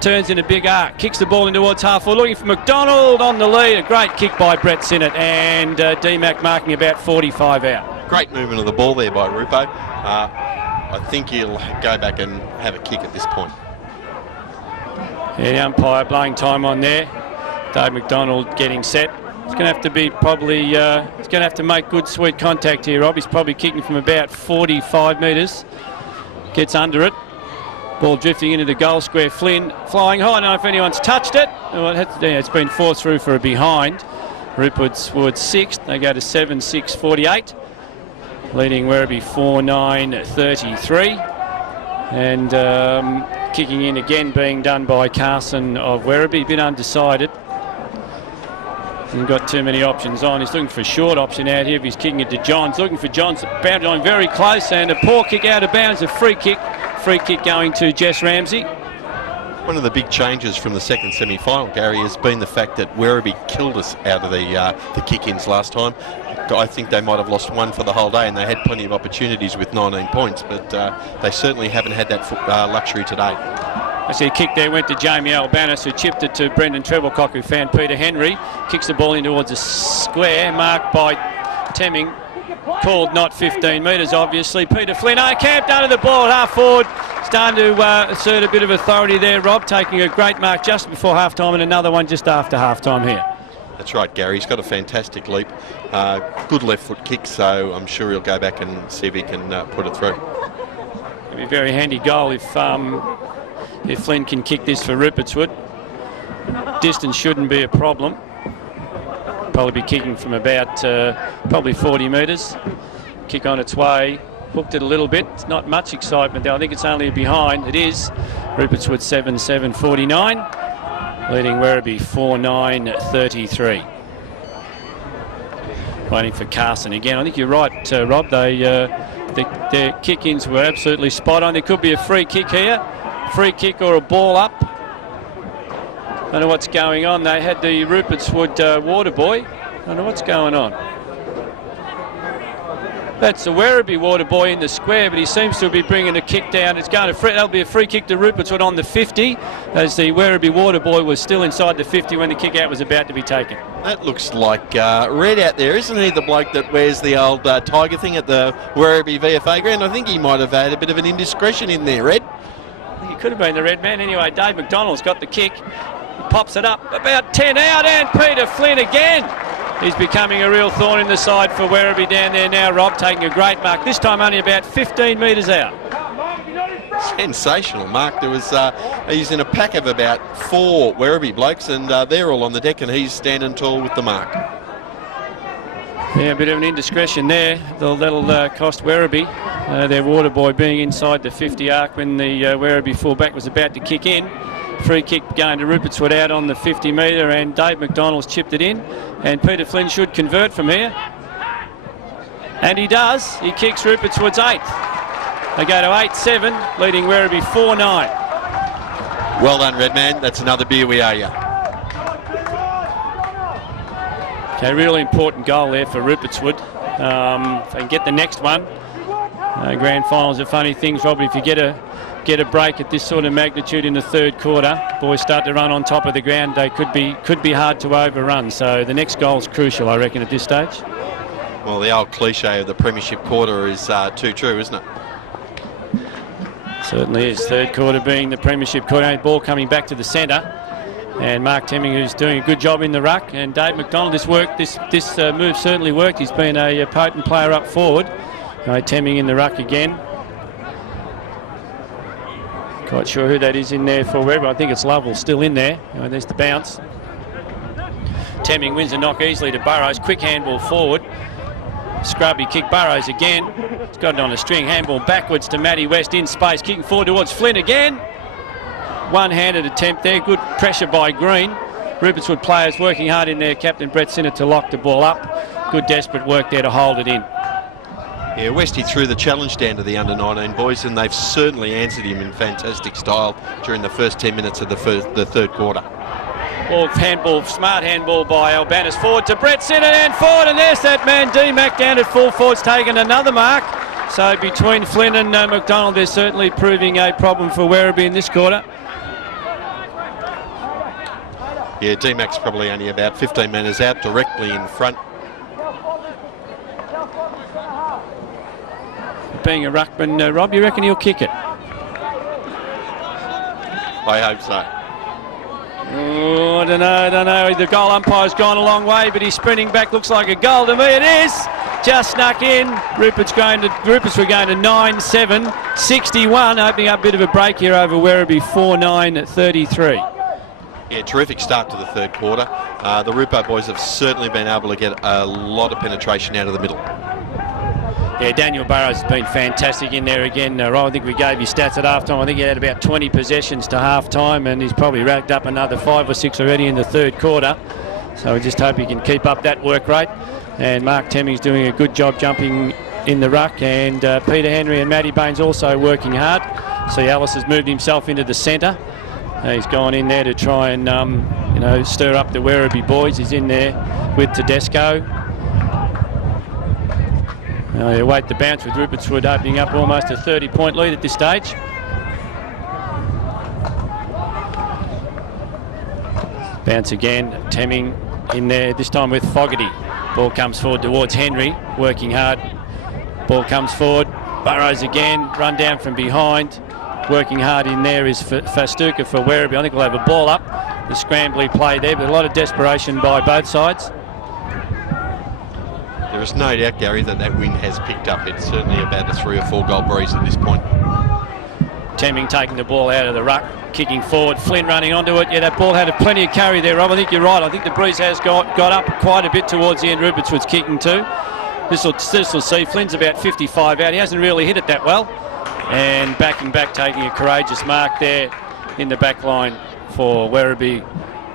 Turns in a big arc, kicks the ball in towards half forward, looking for McDonald on the lead. A great kick by Brett Sinnott, and D-Mac marking about 45 out. Great movement of the ball there by Rupo. I think he'll go back and have a kick at this point. Yeah, the umpire blowing time on there. Dave McDonald getting set. It's going to have to be probably, he's going to have to make good sweet contact here, Rob. He's probably kicking from about 45 metres. Gets under it. Ball drifting into the goal square. Flynn flying high. I don't know if anyone's touched it. Well, it's been forced through for a behind. Rupertswood 6th. They go to 7-6-48. Leading Werribee 4-9-33. And kicking in again being done by Carson of Werribee. A bit undecided. Hasn't got too many options on. He's looking for a short option out here. If he's kicking it to Johns, looking for Johns. Boundary line very close, and a poor kick out of bounds. A free kick. Free kick going to Jess Ramsey. One of the big changes from the second semi-final, Gary, has been the fact that Werribee killed us out of the kick-ins last time. I think they might have lost one for the whole day, and they had plenty of opportunities with 19 points, but they certainly haven't had that luxury today. I see a kick there went to Jamie Albanis, who chipped it to Brendan Treblecock, who found Peter Henry. Kicks the ball in towards a square, marked by Temming. Called not 15 metres, obviously. Peter Flynn, camped under the ball at half forward. Starting to assert a bit of authority there, Rob, taking a great mark just before half-time and another one just after half-time here. That's right, Gary. He's got a fantastic leap. Good left foot kick, so I'm sure he'll go back and see if he can put it through. It'll be a very handy goal if Flynn can kick this for Rupertswood. Distance shouldn't be a problem. Probably be kicking from about probably 40 metres. Kick on its way. Hooked it a little bit. It's not much excitement there. I think it's only a behind. It is. Rupertswood 7-7-49. Leading Werribee 4-9-33. Waiting for Carson again. I think you're right, Rob. Their kick-ins were absolutely spot on. There could be a free kick here. Free kick or a ball up. I don't know what's going on. They had the Rupertswood water boy. I don't know what's going on. That's the Werribee water boy in the square, but he seems to be bringing a kick down. It's going to that'll be a free kick to Rupertswood on the 50, as the Werribee water boy was still inside the 50 when the kick out was about to be taken. That looks like Red out there, isn't he? The bloke that wears the old tiger thing at the Werribee VAFA ground. I think he might have had a bit of an indiscretion in there, Red. He could have been the red man. Anyway, Dave McDonald's got the kick. Pops it up, about 10 out, and Peter Flynn again. He's becoming a real thorn in the side for Werribee down there now, Rob, taking a great mark. This time only about 15 metres out. Sensational mark. There was he's in a pack of about 4 Werribee blokes, and they're all on the deck, and he's standing tall with the mark. Yeah, a bit of an indiscretion there. That'll cost Werribee. Their water boy being inside the 50 arc when the Werribee fullback was about to kick in. Free kick going to Rupertswood out on the 50 metre, and Dave McDonald's chipped it in. And Peter Flynn should convert from here. And he does. He kicks Rupertswood's 8. They go to 8-7, leading Werribee 4-9. Well done, Redman. That's another beer we owe you. Okay, really important goal there for Rupertswood. If they can get the next one. Grand finals are funny things, Robbie. If you get a break at this sort of magnitude in the third quarter, boys start to run on top of the ground. They could be hard to overrun. So the next goal is crucial, I reckon, at this stage. Well, the old cliche of the premiership quarter is too true, isn't it? Certainly is. Third quarter being the premiership quarter. Ball coming back to the centre, and Mark Temming, who's doing a good job in the ruck, and Dave McDonald. This move certainly worked. He's been a potent player up forward. Temming in the ruck again. Quite sure who that is in there for Werribee. I think it's Lovell still in there. There's the bounce. Temming wins the knock easily to Burrows. Quick handball forward. Scrubby kick. Burrows again. He's got it on a string. Handball backwards to Matty West in space. Kicking forward towards Flynn again. One-handed attempt there. Good pressure by Green. Rupertswood players working hard in there. Captain Brett Sinnott to lock the ball up. Good desperate work there to hold it in. Yeah, Westy threw the challenge down to the under-19 boys, and they've certainly answered him in fantastic style during the first 10 minutes of the third quarter. Handball, smart handball by Albanus forward to Brett Sinnott and forward, and there's that man D-Mac down at full forward's taken another mark. So between Flynn and McDonald, they're certainly proving a problem for Werribee in this quarter. Yeah, D-Mac's probably only about 15 metres out, directly in front. Being a ruckman, Rob, you reckon he'll kick it? I hope so. Oh, I don't know. The goal umpire's gone a long way, but he's sprinting back. Looks like a goal to me. It is. Just snuck in. Rupert's going to 9-7, 61, opening up a bit of a break here over Werribee, 4-9-33. Yeah, terrific start to the third quarter. The Rupo boys have certainly been able to get a lot of penetration out of the middle. Yeah, Daniel Burrows has been fantastic in there again. I think we gave you stats at halftime. I think he had about 20 possessions to halftime, and he's probably racked up another 5 or 6 already in the third quarter. So we just hope he can keep up that work rate. And Mark Temming's doing a good job jumping in the ruck, and Peter Henry and Matty Baines also working hard. See, Ellis has moved himself into the centre. He's gone in there to try and stir up the Werribee boys. He's in there with Tedesco. They await the bounce with Rupertswood opening up almost a 30-point lead at this stage. Bounce again, Temming in there, this time with Fogarty. Ball comes forward towards Henry, working hard. Ball comes forward, Burrows again, run down from behind. Working hard in there is Fastuka for Werribee. I think we'll have a ball up. The scrambly play there, but a lot of desperation by both sides. There is no doubt, Gary, that wind has picked up. It's certainly about a 3 or 4 goal breeze at this point. Temming taking the ball out of the ruck, kicking forward. Flynn running onto it. Yeah, that ball had plenty of carry there, Rob. I think you're right. I think the breeze has got up quite a bit towards the end. Rupertswood's kicking too. This will see. Flynn's about 55 out. He hasn't really hit it that well. And backing back, taking a courageous mark there in the back line for Werribee,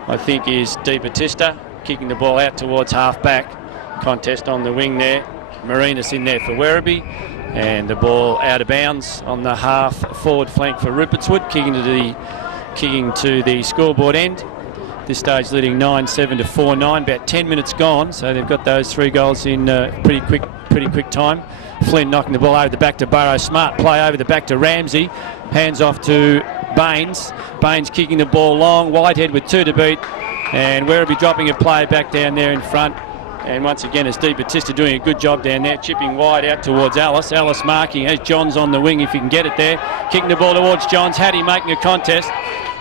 I think, is Di Battista, kicking the ball out towards half-back. Contest on the wing there. Marinas in there for Werribee, and the ball out of bounds on the half-forward flank for Rupertswood, kicking to the scoreboard end. This stage leading 9-7 to 4-9, about 10 minutes gone, so they've got those 3 goals in pretty quick time. Flynn knocking the ball over the back to Burrows. Smart play over the back to Ramsey. Hands off to Baines. Baines kicking the ball long. Whitehead with 2 to beat. And Werribee dropping a play back down there in front. And once again, it's Di Battista doing a good job down there, chipping wide out towards Ellis. Ellis marking as Johns on the wing if he can get it there. Kicking the ball towards Johns. Hattie making a contest.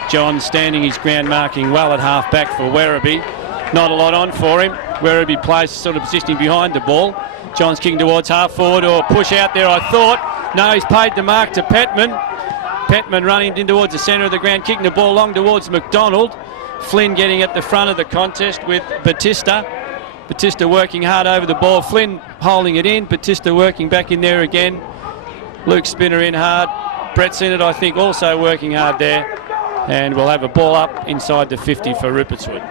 Johns standing his ground, marking well at half back for Werribee. Not a lot on for him. Werribee plays sort of positioning behind the ball. Johns kicking towards half forward, or push out there, I thought. No, he's paid the mark to Petman. Petman running in towards the centre of the ground, kicking the ball long towards McDonald. Flynn getting at the front of the contest with Battista. Batista working hard over the ball. Flynn holding it in. Batista working back in there again. Luke Spinner in hard. Brett Sinnott, I think, also working hard there. And we'll have a ball up inside the 50 for Rupertswood.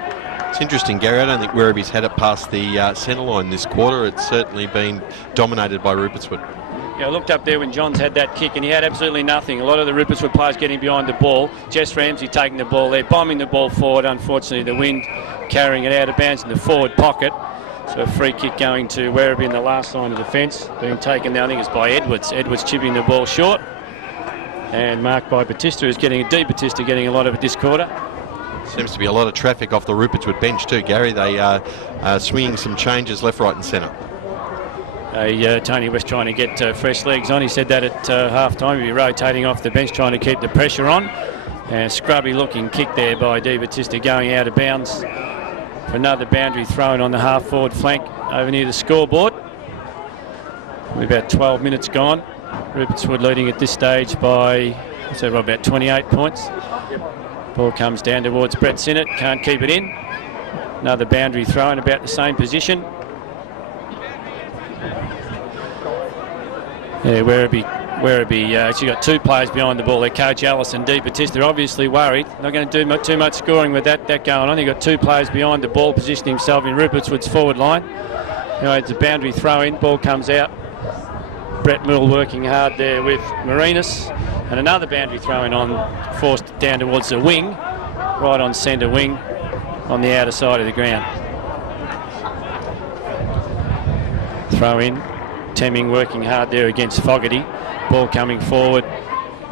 It's interesting, Gary. I don't think Werribee's had it past the centre line this quarter. It's certainly been dominated by Rupertswood. Yeah, I looked up there when Johns had that kick and he had absolutely nothing. A lot of the Rupertswood players getting behind the ball. Jess Ramsey taking the ball there, bombing the ball forward. Unfortunately, the wind carrying it out of bounds in the forward pocket. So a free kick going to Werribee in the last line of defence. Being taken now, I think it's by Edwards. Edwards chipping the ball short. And marked by Batista, who's getting Batista getting a lot of it this quarter. Seems to be a lot of traffic off the Rupertswood bench too, Gary. They are swinging some changes left, right and centre. Tony West trying to get fresh legs on. He said that at half-time. He'll be rotating off the bench, trying to keep the pressure on. And scrubby looking kick there by Batista going out of bounds for another boundary thrown on the half-forward flank over near the scoreboard. With about 12 minutes gone. Rupertswood leading at this stage by, so about 28 points. Ball comes down towards Brett Sinnott, can't keep it in. Another boundary throw in about the same position. Yeah, Werribee actually got two players behind the ball there, Coach Ellis and Batista, obviously worried. Not going to do too much scoring with that going on. He got two players behind the ball, positioning himself in Rupertswood's forward line. Anyway, it's a boundary throw in, ball comes out. Brett Mill working hard there with Marinas, and another boundary throw-in on, forced down towards the wing, right on centre wing, on the outer side of the ground. Throw in, Temming working hard there against Fogarty. Ball coming forward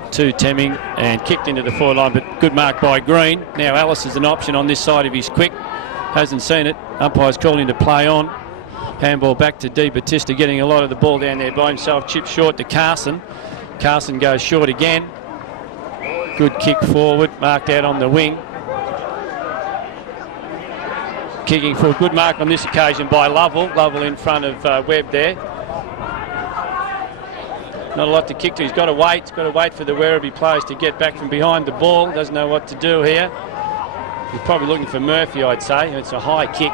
to Temming and kicked into the forward line, but good mark by Green. Now Ellis is an option on this side if he's quick. Hasn't seen it. Umpire's called him to play on. Handball back to Batista, getting a lot of the ball down there by himself. Chip short to Carson. Carson goes short again. Good kick forward, marked out on the wing. Kicking forward, good mark on this occasion by Lovell. Lovell in front of Webb there. Not a lot to kick to. He's got to wait. He's got to wait for the Werribee players to get back from behind the ball. Doesn't know what to do here. He's probably looking for Murphy, I'd say. It's a high kick.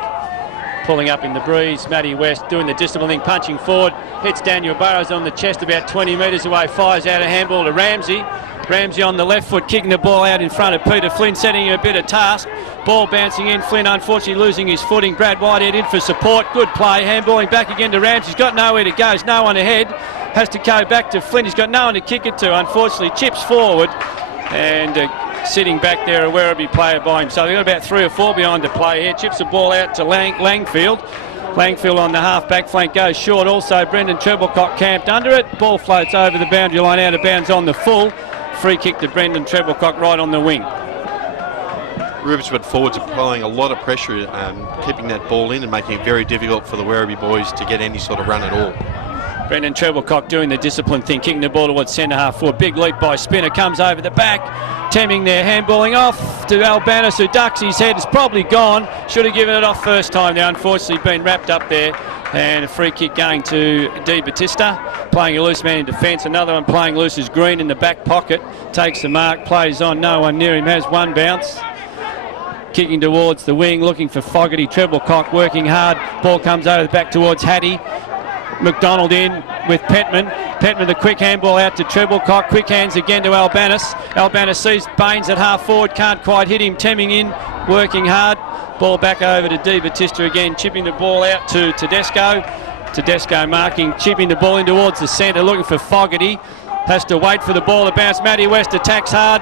Pulling up in the breeze, Matty West doing the discipline thing, punching forward, hits Daniel Burrows on the chest about 20 metres away, fires out a handball to Ramsey. Ramsey on the left foot, kicking the ball out in front of Peter Flynn, setting him a bit of task. Ball bouncing in, Flynn unfortunately losing his footing. Brad Whitehead in for support, good play, handballing back again to Ramsey. He's got nowhere to go, there's no one ahead. Has to go back to Flynn, he's got no one to kick it to, unfortunately chips forward. And sitting back there, a Werribee player by himself. They've got about 3 or 4 behind the play here. Chips the ball out to Langfield. Langfield on the half-back flank goes short. Also, Brendan Treblecock camped under it. Ball floats over the boundary line, out of bounds on the full. Free kick to Brendan Treblecock right on the wing. Rupertswood forwards are applying a lot of pressure, keeping that ball in and making it very difficult for the Werribee boys to get any sort of run at all. Brendan Treblecock doing the discipline thing, kicking the ball towards centre half forward. Big leap by Spinner, comes over the back. Temming there, handballing off to Albanis, who ducks his head. It's probably gone. Should have given it off first time. Now, unfortunately, been wrapped up there. And a free kick going to Batista. Playing a loose man in defence. Another one playing loose is Green in the back pocket. Takes the mark, plays on. No one near him, has one bounce. Kicking towards the wing, looking for Fogarty. Treblecock working hard. Ball comes over the back towards Hattie. McDonald in with Petman. Petman the quick handball out to Treblecock. Quick hands again to Albanis. Albanis sees Baines at half forward. Can't quite hit him. Temming in. Working hard. Ball back over to Batista again. Chipping the ball out to Tedesco. Tedesco marking. Chipping the ball in towards the centre. Looking for Fogarty. Has to wait for the ball to bounce. Matty West attacks hard.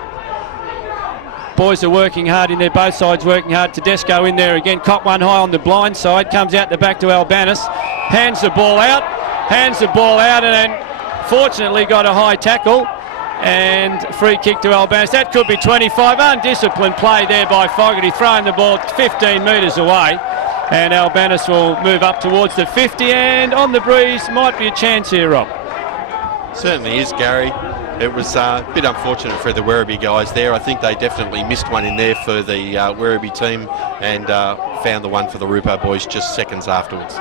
Boys are working hard in there, both sides working hard. Tedesco in there again, caught one high on the blind side, comes out the back to Albanis, hands the ball out, and then fortunately got a high tackle and free kick to Albanis. That could be 25. Undisciplined play there by Fogarty, throwing the ball 15 metres away. And Albanis will move up towards the 50, and on the breeze might be a chance here, Rob. Certainly is, Gary. It was a bit unfortunate for the Werribee guys there. I think they definitely missed one in there for the Werribee team and found the one for the Rupo boys just seconds afterwards.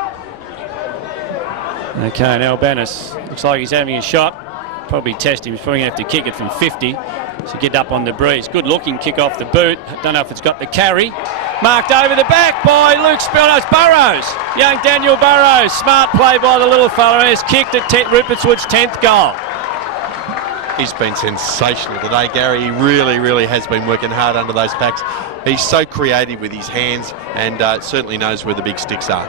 Okay, and Albanis looks like he's having a shot. Probably test him. He's probably going to have to kick it from 50 to get up on the breeze. Good looking kick off the boot. Don't know if it's got the carry. Marked over the back by Luke Spelnos. Burrows. Young Daniel Burrows. Smart play by the little fella, and has kicked at Rupertswood's 10th goal. He's been sensational today, Gary. He really has been working hard under those packs. He's so creative with his hands, and certainly knows where the big sticks are.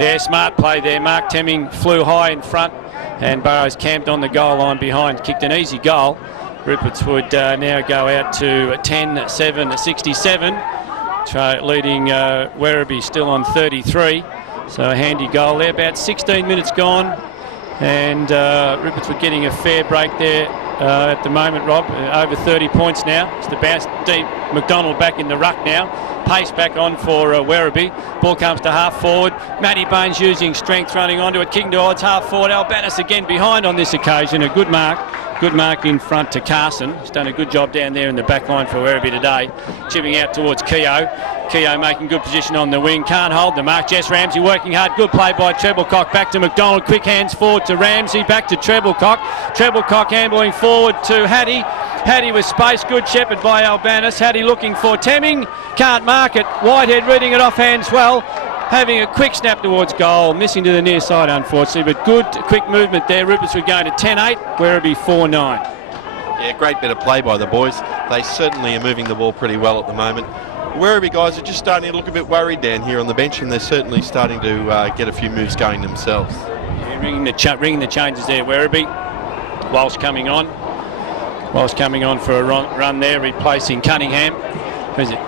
Yeah, smart play there. Mark Temming flew high in front, and Burrows camped on the goal line behind, kicked an easy goal. Rupertswood now go out to 10-7-67, leading Werribee still on 33. So a handy goal there. About 16 minutes gone, and Rupertswood getting a fair break there at the moment, Rob. Over 30 points now. It's the bounce deep. McDonald back in the ruck now. Pace back on for Werribee. Ball comes to half forward. Matty Baines using strength, running onto it, kicking towards half forward. Albanus again behind on this occasion. A good mark. Good mark in front to Carson. He's done a good job down there in the back line for Werribee today. Chipping out towards Keogh. Keogh making good position on the wing. Can't hold the mark. Jess Ramsey working hard. Good play by Treblecock. Back to McDonald. Quick hands forward to Ramsey. Back to Treblecock. Treblecock handballing forward to Hattie. Hattie with space. Good shepherd by Albanus. Hattie looking for Temming. Can't mark it. Whitehead reading it off hands well. Having a quick snap towards goal, missing to the near side unfortunately, but good quick movement there. Rupertswood going to 10-8, Werribee 4-9. Yeah, great bit of play by the boys. They certainly are moving the ball pretty well at the moment. Werribee guys are just starting to look a bit worried down here on the bench, and they're certainly starting to get a few moves going themselves. Yeah, ringing the changes there, Werribee. Walsh coming on for a run there, replacing Cunningham. Who's it?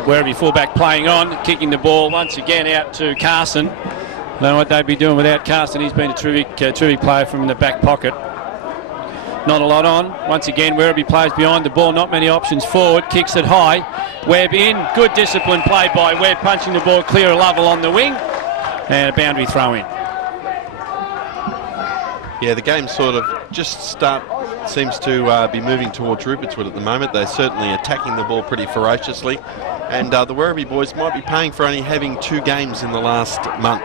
Werribee fullback playing on, kicking the ball once again out to Carson. Don't know what they'd be doing without Carson. He's been a terrific player from the back pocket. Not a lot on. Once again, Werribee plays behind the ball. Not many options forward. Kicks it high. Webb in. Good discipline play by Webb, punching the ball clear of Lovell on the wing. And a boundary throw in. Yeah, the game sort of seems to be moving towards Rupertswood at the moment. They're certainly attacking the ball pretty ferociously. And the Werribee boys might be paying for only having 2 games in the last month.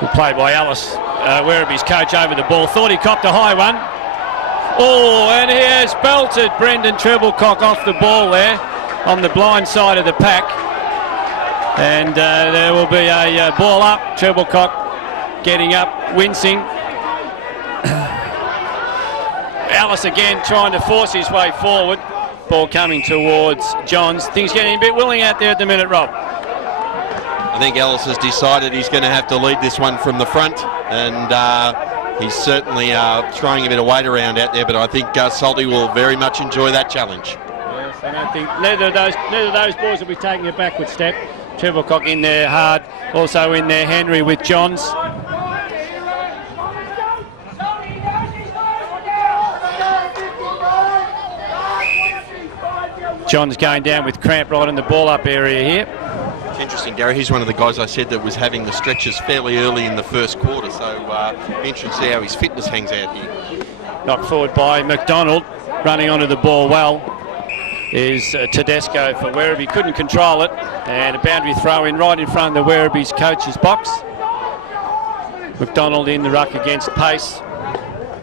Good play by Ellis. Werribee's coach over the ball. Thought he copped a high one. Oh, and he has belted Brendan Treblecock off the ball there on the blind side of the pack. And there will be a ball up. Treblecock getting up, wincing. Ellis again trying to force his way forward. Ball coming towards Johns. Things getting a bit willing out there at the minute, Rob. I think Ellis has decided he's going to have to lead this one from the front, and he's certainly throwing a bit of weight around out there, but I think Salty will very much enjoy that challenge. Yes, I don't think neither of those boys will be taking a backward step. Treblecock in there hard, also in there Henry with Johns. John's going down with cramp right in the ball-up area here. It's interesting, Gary. He's one of the guys I said that was having the stretches fairly early in the first quarter, so interesting to see how his fitness hangs out here. Knocked forward by McDonald, running onto the ball well is Tedesco for Werribee. Couldn't control it, and a boundary throw in right in front of the Werribee's coach's box. McDonald in the ruck against pace.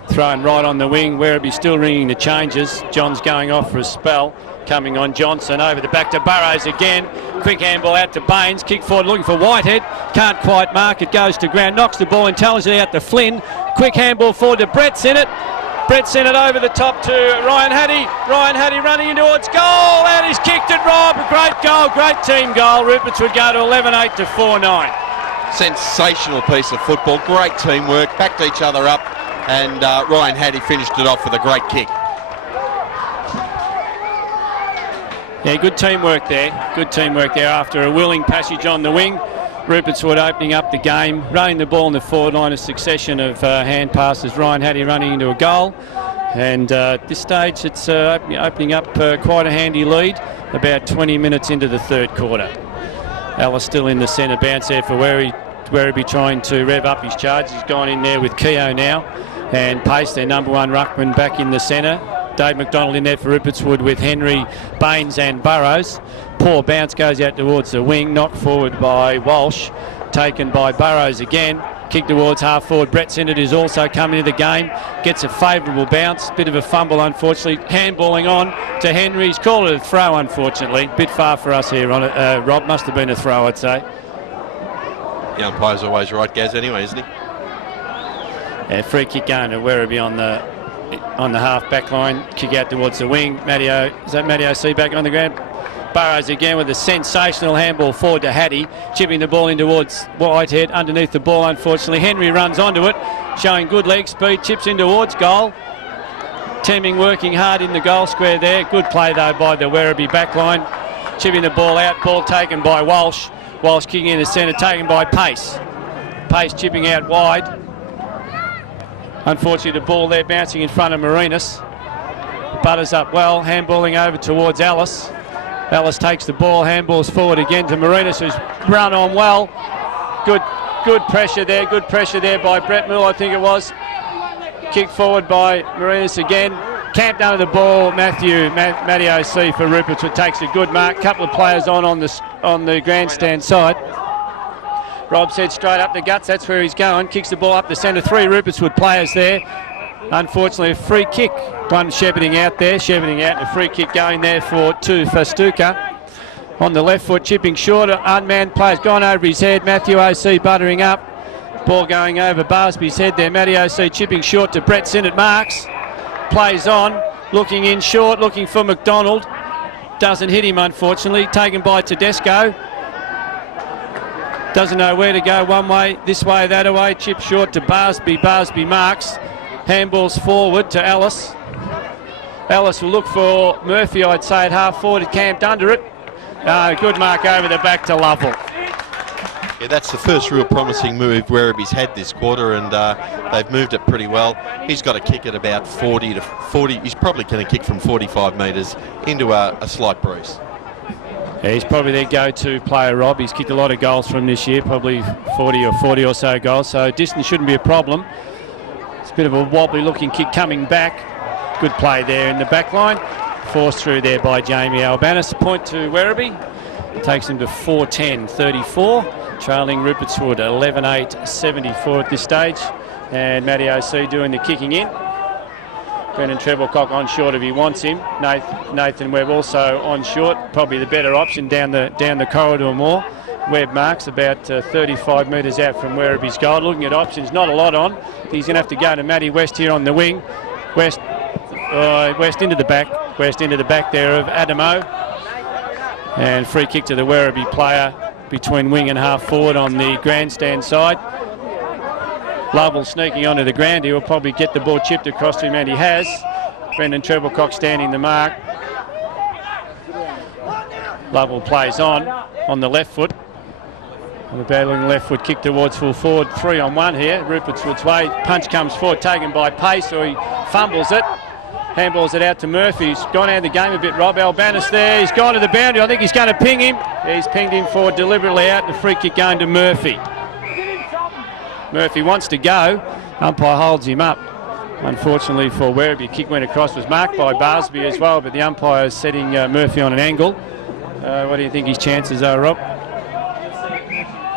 Thrown right on the wing. Werribee still ringing the changes. John's going off for a spell. Coming on Johnson over the back to Burrows again. Quick handball out to Baines. Kick forward looking for Whitehead. Can't quite mark it. Goes to ground. Knocks the ball intelligently out to Flynn. Quick handball forward to Brett Sinnott. Brett Sinnott over the top to Ryan Hattie. Ryan Hattie running in towards goal. And he's kicked it, Rob. A great goal. Great team goal. Rupertswood go to 11-8 to 4-9. Sensational piece of football. Great teamwork. Backed each other up. And Ryan Hattie finished it off with a great kick. Yeah, good teamwork there. Good teamwork there after a willing passage on the wing. Rupertswood opening up the game, running the ball in the forward line, a succession of hand passes. Ryan Hattie running into a goal. And at this stage, it's opening up quite a handy lead, about 20 minutes into the third quarter. Ellis still in the centre, bounce there for Werribee trying to rev up his charge. He's gone in there with Keogh now. And Pace, their number one ruckman, back in the centre. Dave McDonald in there for Rupertswood with Henry, Baines and Burrows. Poor bounce goes out towards the wing, knocked forward by Walsh, taken by Burrows again. Kick towards half forward. Brett Sinnott is also coming into the game. Gets a favourable bounce. Bit of a fumble, unfortunately. Handballing on to Henry. He's called it a throw, unfortunately. Bit far for us here on it. Rob, must have been a throw, I'd say. The umpire's always right, Gaz, anyway, isn't he? Yeah, free kick going to Werribee on the half back line. Kick out towards the wing. Is that Matty O.C. back on the ground? Burrows again with a sensational handball forward to Hattie, chipping the ball in towards Whitehead, underneath the ball unfortunately. Henry runs onto it, showing good leg speed, chips in towards goal. Teaming working hard in the goal square there. Good play though by the Werribee back line. Chipping the ball out, ball taken by Walsh. Walsh kicking in the centre, taken by Pace. Pace chipping out wide. Unfortunately the ball there bouncing in front of Marinas. Butters up well, handballing over towards Ellis. Ellis takes the ball, handballs forward again to Marinas, who's run on well. Good pressure there by Brett Mill, I think it was. Kick forward by Marinas again. Camped under the ball, Matty O.C. for Rupertswood takes a good mark. Couple of players on the grandstand side. Rob said straight up the guts, that's where he's going. Kicks the ball up the centre, 3 Rupertswood players there. Unfortunately, a free kick. One shepherding out, a free kick going there for Stuka. On the left foot, chipping short, unmanned players gone over his head. Matthew O.C. buttering up. Ball going over Barsby's head there. Matty O.C. chipping short to Brett Sinnott. Marks. Plays on, looking in short, looking for McDonald. Doesn't hit him, unfortunately. Taken by Tedesco. Doesn't know where to go, one way, this way, that way. Chip short to Barsby. Barsby marks. Handballs forward to Ellis. Ellis will look for Murphy, I'd say, at half forward. Camped under it. Good mark over the back to Lovell. Yeah, that's the first real promising move Werribee's had this quarter, and they've moved it pretty well. He's got to kick at about 40 to 40. He's probably going to kick from 45 metres into a slight breeze. Yeah, he's probably their go-to player, Rob. He's kicked a lot of goals from this year, probably 40 or so goals, so distance shouldn't be a problem. It's a bit of a wobbly-looking kick coming back. Good play there in the back line. Forced through there by Jamie Albanis. Point to Werribee. Takes him to 4:10:34. Trailing Rupertswood 11:8:74 at this stage. And Matty O.C. doing the kicking in. Brendan Treblecock on short if he wants him. Nathan Webb also on short. Probably the better option down the corridor more. Webb marks about 35 metres out from Werribee's goal. Looking at options, not a lot on. He's going to have to go to Matty West here on the wing. West into the back. West into the back there of Adamo. And free kick to the Werribee player between wing and half forward on the grandstand side. Lovell sneaking onto the ground. He will probably get the ball chipped across to him, and he has. Brendan Treblecock standing the mark. Lovell plays on the left foot. On the battling left foot, kick towards full forward. 3-on-1 here. Rupertswood's way. Punch comes forward, taken by Pace, or he fumbles it. Handballs it out to Murphy. He's gone out of the game a bit, Rob. Albanis there. He's gone to the boundary. I think he's going to ping him. Yeah, he's pinged him forward deliberately out. The free kick going to Murphy. Murphy wants to go. Umpire holds him up. Unfortunately for Werribee, kick went across. Was marked by Barsby as well, but the umpire is setting Murphy on an angle. What do you think his chances are, Rob?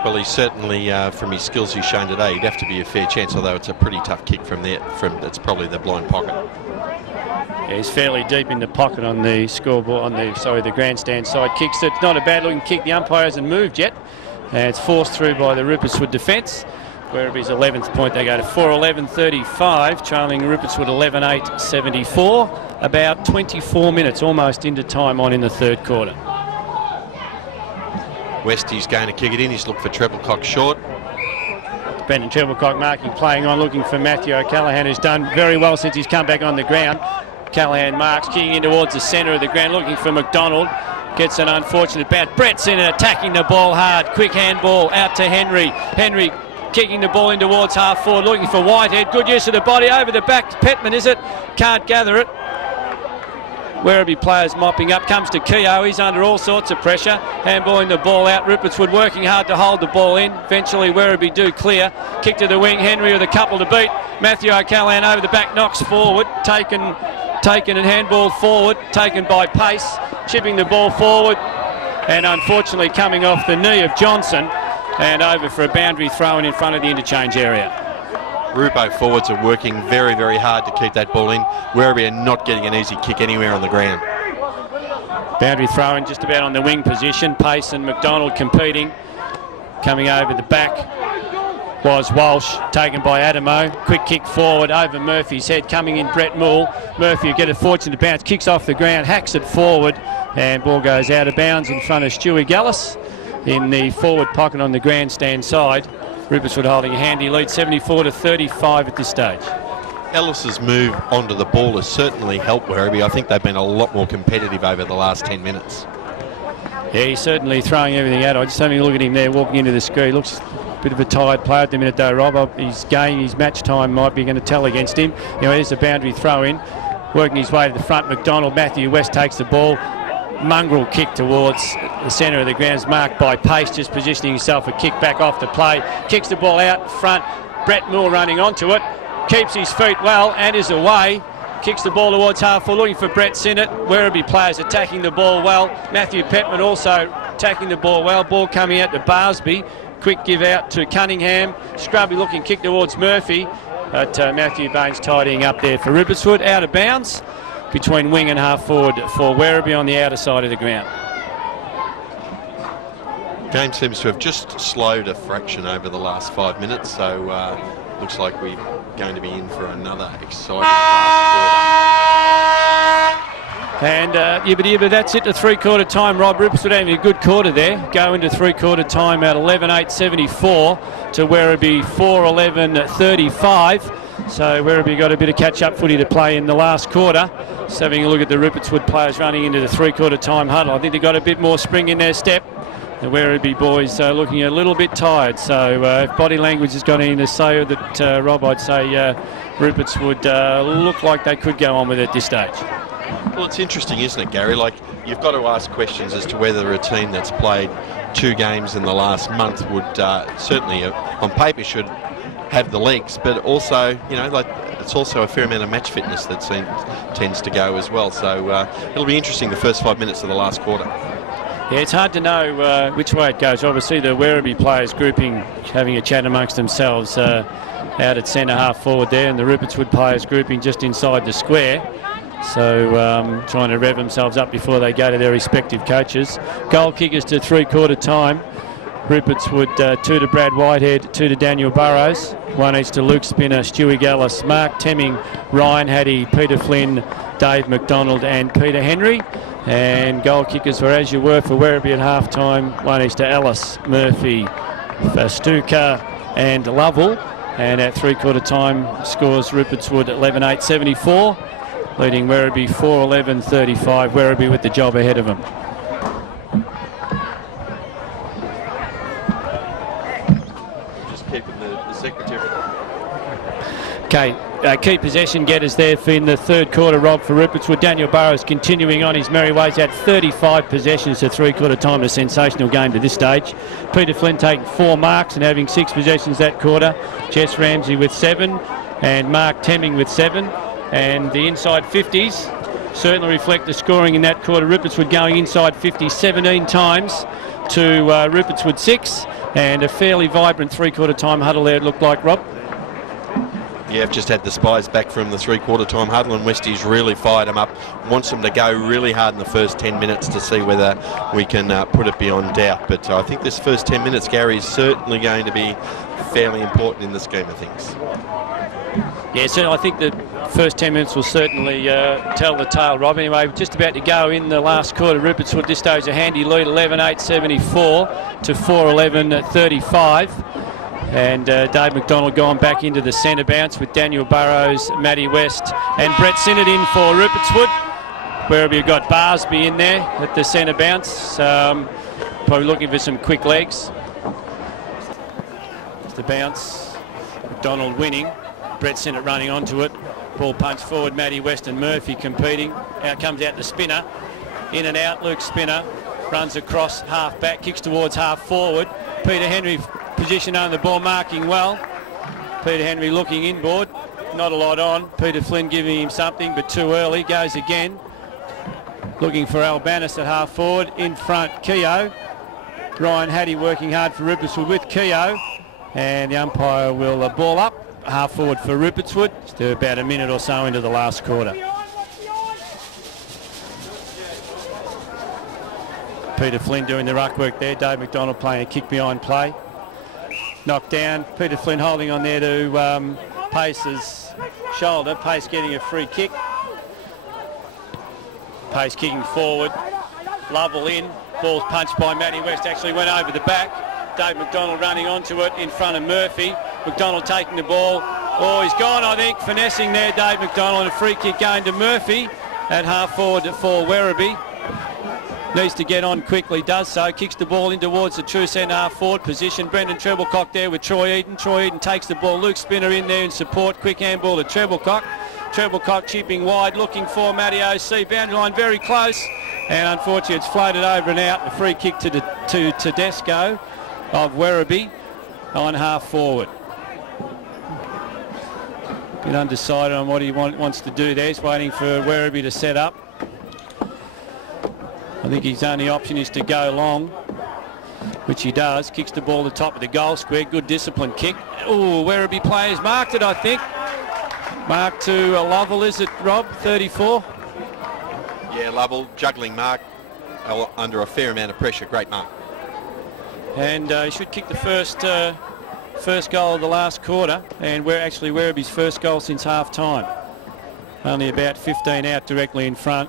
Well, he's certainly, from his skills he's shown today, he'd have to be a fair chance, although it's a pretty tough kick from there. That's probably the blind pocket. Yeah, he's fairly deep in the pocket on the scoreboard, the grandstand side. Kicks it. Not a bad looking kick. The umpire hasn't moved yet. And it's forced through by the Rupertswood defence. Werribee's 11th point. They go to 4:11:35, trailing Rupertswood 11:8:74. About 24 minutes almost into time on in the third quarter. Westie's going to kick it in. He's looked for Treblecock short. Brendan Treblecock marking, playing on, looking for Matthew O'Callaghan, who's done very well since he's come back on the ground. Callaghan marks, kicking in towards the centre of the ground, looking for McDonald. Gets an unfortunate bounce. Brett's in it, attacking the ball hard. Quick handball out to Henry. Henry kicking the ball in towards half forward, looking for Whitehead. Good use of the body over the back. Petman, is it? Can't gather it. Werribee players mopping up. Comes to Keogh. He's under all sorts of pressure. Handballing the ball out. Rupertswood working hard to hold the ball in. Eventually Werribee do clear. Kick to the wing. Henry with a couple to beat. Matthew O'Callaghan over the back, knocks forward. Taken and handball forward. Taken by Pace. Chipping the ball forward. And unfortunately coming off the knee of Johnson. and over for a boundary throw in front of the interchange area. Rupo forwards are working very, very hard to keep that ball in. Werribee are not getting an easy kick anywhere on the ground. Boundary throw in just about on the wing position. Pace and McDonald competing. Coming over the back was Walsh, taken by Adamo. Quick kick forward over Murphy's head. Coming in Brett Moore. Murphy will get a fortunate bounce. Kicks off the ground, hacks it forward, and ball goes out of bounds in front of Stewie Gallus in the forward pocket on the grandstand side. Rupertswood holding a handy lead, 74-35 at this stage. Ellis's move onto the ball has certainly helped Werribee. I think they've been a lot more competitive over the last 10 minutes. Yeah, he's certainly throwing everything out. I'm just having a look at him there walking into the screen. Looks a bit of a tired player at the minute though, Rob. His game, his match time might be going to tell against him. You know, there's a boundary throw in. Working his way to the front, McDonald. Matthew West takes the ball. Mongrel kick towards the centre of the ground, marked by Pace, just positioning himself a kick back off the play. Kicks the ball out front. Brett Moore running onto it. Keeps his feet well and is away. Kicks the ball towards half full, looking for Brett Sinnott. Werribee players attacking the ball well. Matthew Petman also attacking the ball well. Ball coming out to Barsby. Quick give out to Cunningham. Scrubby looking kick towards Murphy. But Matthew Baines tidying up there for Rupertswood. Out of bounds between wing and half forward for Werribee on the outer side of the ground. Game seems to have just slowed a fraction over the last 5 minutes, so looks like we're going to be in for another exciting last quarter. And but that's it to three-quarter time. Rob, Rupertswood having a good quarter there. Go into three-quarter time at 11-8-74 to Werribee 4-11-35. So Werribee got a bit of catch-up footy to play in the last quarter. Just having a look at the Rupertswood players running into the three-quarter time huddle. I think they got a bit more spring in their step. The Werribee boys looking a little bit tired. So if body language has got anything to say that, Rob, I'd say Rupertswood look like they could go on with it at this stage. Well, it's interesting, isn't it, Gary? Like, you've got to ask questions as to whether a team that's played 2 games in the last month would certainly, on paper, should have the legs, but also, you know, like, it's also a fair amount of match fitness that tends to go as well. So it'll be interesting the first 5 minutes of the last quarter. Yeah, it's hard to know which way it goes. Obviously, the Werribee players grouping, having a chat amongst themselves out at centre half forward there, and the Rupertswood players grouping just inside the square. So trying to rev themselves up before they go to their respective coaches. Goal kickers to three-quarter time. Rupertswood 2 to Brad Whitehead, 2 to Daniel Burrows, 1 each to Luke Spinner, Stewie Gallus, Mark Temming, Ryan Haddy, Peter Flynn, Dave McDonald and Peter Henry. And goal kickers were as you were for Werribee at half-time, 1 each to Ellis, Murphy, Fastuka and Lovell. And at three-quarter time scores Rupertswood 11-8-74, leading Werribee 4-11-35. Werribee with the job ahead of them. Just keeping the secretary. Okay, key possession getters there in the third quarter, Rob, for Rupertswood. Daniel Burrows continuing on his merry ways at 35 possessions to three-quarter time. A sensational game to this stage. Peter Flynn taking 4 marks and having 6 possessions that quarter. Jess Ramsey with 7 and Mark Temming with 7. And the inside 50s certainly reflect the scoring in that quarter. Rupertswood going inside 50 17 times to Rupertswood 6, and a fairly vibrant three-quarter time huddle there, it looked like, Rob. Yeah, I've just had the Spies back from the three-quarter time huddle, and Westie's really fired them up. Wants them to go really hard in the first 10 minutes to see whether we can put it beyond doubt. But I think this first 10 minutes, Gary, is certainly going to be fairly important in the scheme of things. Yeah, so I think the first 10 minutes will certainly tell the tale, Rob. Anyway, just about to go in the last quarter. Rupertswood at this stage a handy lead, 11-8-74 to 4-11-35. And Dave McDonald going back into the centre bounce with Daniel Burrows, Matty West and Brett Sinnott in for Rupertswood. Werribee have got Barsby in there at the centre bounce. Probably looking for some quick legs. It's the bounce. McDonald winning. Brett Sinnott running onto it. Ball punched forward. Matty West and Murphy competing. Out comes out the Spinner. In and out. Luke Spinner runs across half back, kicks towards half forward. Peter Henry position on the ball, marking well. Peter Henry looking inboard, not a lot on. Peter Flynn giving him something, but too early. Goes again. Looking for Albanis at half forward. In front, Keogh. Ryan Hattie working hard for Rupertswood with Keogh, and the umpire will ball up, half forward for Rupertswood. Just about a minute or so into the last quarter. Peter Flynn doing the ruck work there. Dave McDonald playing a kick behind play. Knocked down. Peter Flynn holding on there to Pace's shoulder. Pace getting a free kick. Pace kicking forward. Lovell in. Ball's punched by Matty West. Actually went over the back. Dave McDonald running onto it in front of Murphy. McDonald taking the ball. Oh, he's gone, I think. Finessing there, Dave McDonald. And a free kick going to Murphy at half forward for Werribee. Needs to get on quickly, does so. Kicks the ball in towards the true centre half forward position. Brendan Treblecock there with Troy Eden. Troy Eden takes the ball. Luke Spinner in there in support. Quick handball to Treblecock. Treblecock chipping wide, looking for Matty O.C. Boundary line very close. And unfortunately, it's floated over and out. A free kick to Tedesco of Werribee on half forward. Bit undecided on what he wants to do there. He's waiting for Werribee to set up. I think his only option is to go long, which he does. Kicks the ball to the top of the goal square. Good disciplined kick. Oh, Werribee players marked it, I think. Mark to Lovell, is it, Rob? 34? Yeah, Lovell, juggling mark under a fair amount of pressure. Great mark. And he should kick the first goal of the last quarter, and we're actually Werribee's first goal since half time. Only about 15 out directly in front.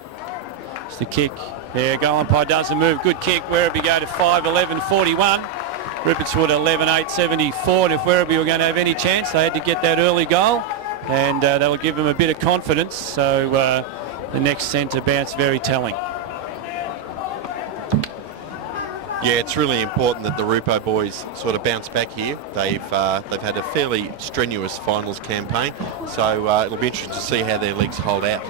It's the kick. There, goal umpire does the move. Good kick. Werribee go to 5-11-41. Rupertswood 11-8-74. And if Werribee were going to have any chance, they had to get that early goal, and that'll give them a bit of confidence. So the next centre bounce very telling. Yeah, it's really important that the Rupo boys sort of bounce back here. They've had a fairly strenuous finals campaign, so it'll be interesting to see how their legs hold out.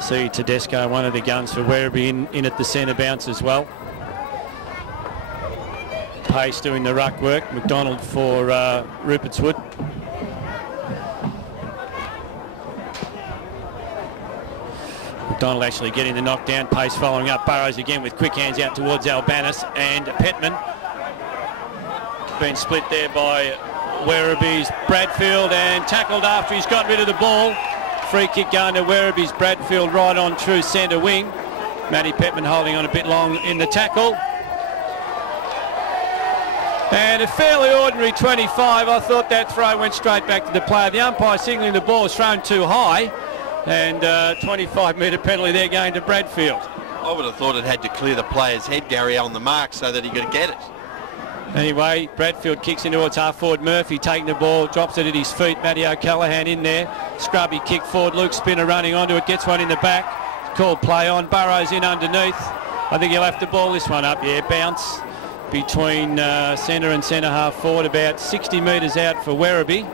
See Tedesco, one of the guns for Werribee, in at the centre bounce as well. Pace doing the ruck work. McDonald for Rupertswood. McDonald actually getting the knockdown. Pace following up. Burrows again with quick hands out towards Albanus, and Petman. Been split there by Werribee's Bradfield, and tackled after he's got rid of the ball. Free kick going to Werribee's Bradfield right on true centre wing. Matty Petman holding on a bit long in the tackle. And a fairly ordinary 25. I thought that throw went straight back to the player. The umpire signalling the ball was thrown too high, and 25-metre penalty there going to Bradfield. I would have thought it had to clear the player's head, Gary, on the mark so that he could get it. Anyway, Bradfield kicks into its half forward. Murphy taking the ball, drops it at his feet. Matty O'Callaghan in there. Scrubby kick forward. Luke Spinner running onto it, gets one in the back. Called play on. Burrows in underneath. I think he'll have to ball this one up. Yeah, bounce between centre and centre half forward, about 60 metres out for Werribee.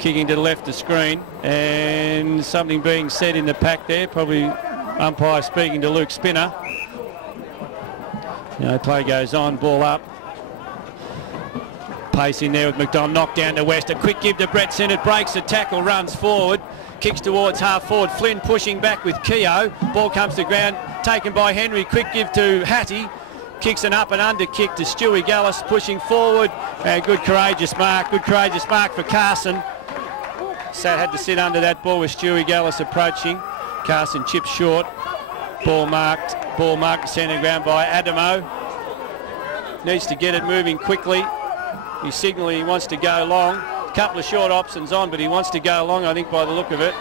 Kicking to the left of screen, and something being said in the pack there. Probably umpire speaking to Luke Spinner. Play goes on. Ball up. Pace in there with McDonald, knocked down to West. A quick give to Brett Sinnott, breaks the tackle, runs forward, kicks towards half forward. Flynn pushing back with Keogh. Ball comes to ground, taken by Henry. Quick give to Hattie. Kicks an up and under kick to Stewie Gallus, pushing forward. And good courageous mark for Carson. Sat had to sit under that ball with Stewie Gallus approaching. Carson chips short. Ball marked centre ground by Adamo. Needs to get it moving quickly. He's signalling he wants to go long. A couple of short options on, but he wants to go long, I think, by the look of it.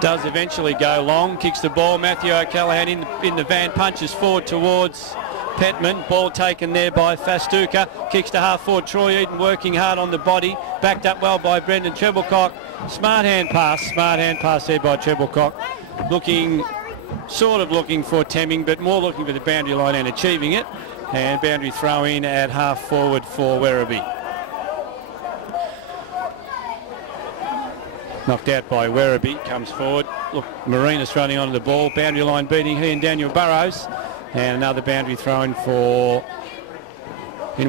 Does eventually go long. Kicks the ball. Matthew O'Callaghan in the van, punches forward towards Petman. Ball taken there by Fastuca. Kicks to half forward. Troy Eden working hard on the body. Backed up well by Brendan Treblecock. Smart hand pass there by Treblecock. Looking for Temming, but more looking for the boundary line and achieving it. And boundary throw in at half forward for Werribee. Knocked out by Werribee, comes forward. Look, Marinas running onto the ball. Boundary line beating he and Daniel Burrows. And another boundary throw in in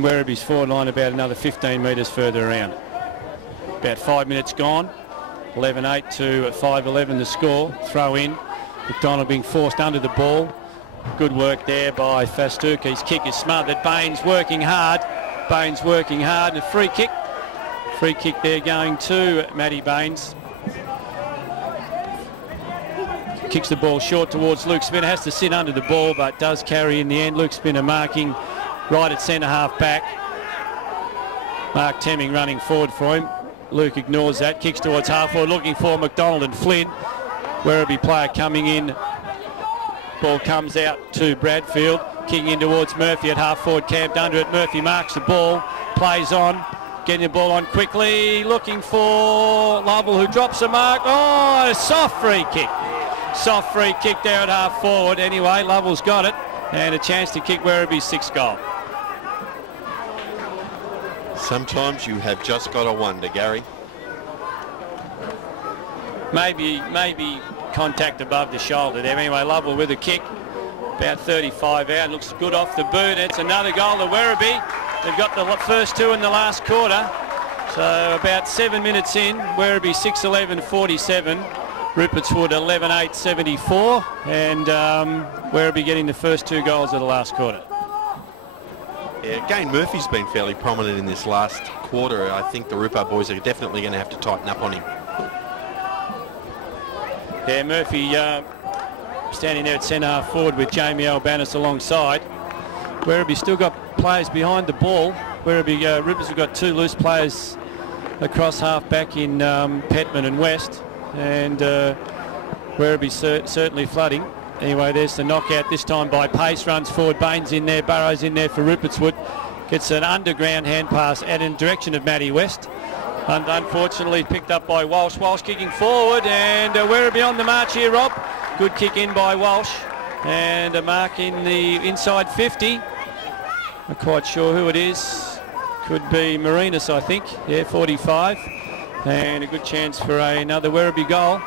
Werribee's forward line, about another 15 metres further around. About 5 minutes gone. 11-8 to 5-11 the score. Throw in. McDonald being forced under the ball. Good work there by Fastuka. His kick is smothered. Baines working hard. And a free kick. Free kick there going to Matty Baines. Kicks the ball short towards Luke Spinner. Has to sit under the ball, but does carry in the end. Luke Spinner marking right at centre half back. Mark Temming running forward for him. Luke ignores that. Kicks towards half forward, looking for McDonald and Flynn. Werribee player coming in. Ball comes out to Bradfield. Kicking in towards Murphy at half forward, camped under it. Murphy marks the ball, plays on, getting the ball on quickly, looking for Lovell, who drops a mark. Oh, a soft free kick. Soft free kick there at half forward. Anyway, Lovell's got it, and a chance to kick Werribee's sixth goal. Sometimes you have just got to wonder, Gary. Maybe contact above the shoulder there. Anyway, Lovell with a kick. About 35 out, looks good off the boot. It's another goal to Werribee. They've got the first two in the last quarter. So about 7 minutes in, Werribee 6-11-47, Rupertswood 11-8-74, and Werribee getting the first two goals of the last quarter. Yeah, again, Murphy's been fairly prominent in this last quarter. I think the Rupo boys are definitely going to have to tighten up on him. Yeah, Murphy standing there at centre half forward with Jamie Albanis alongside. Werribee still got players behind the ball. Ruperts have got two loose players across half back in Petman and West, and Werribee certainly flooding. Anyway, there's the knockout, this time by Pace. Runs forward, Baines in there, Burrows in there for Rupertswood. Gets an underground hand pass out in direction of Matty West. And unfortunately picked up by Walsh. Walsh kicking forward, and Werribee on the march here, Rob. Good kick in by Walsh, and a mark in the inside 50. Not quite sure who it is. Could be Marinas, I think. Yeah, 45. And a good chance for another Werribee goal.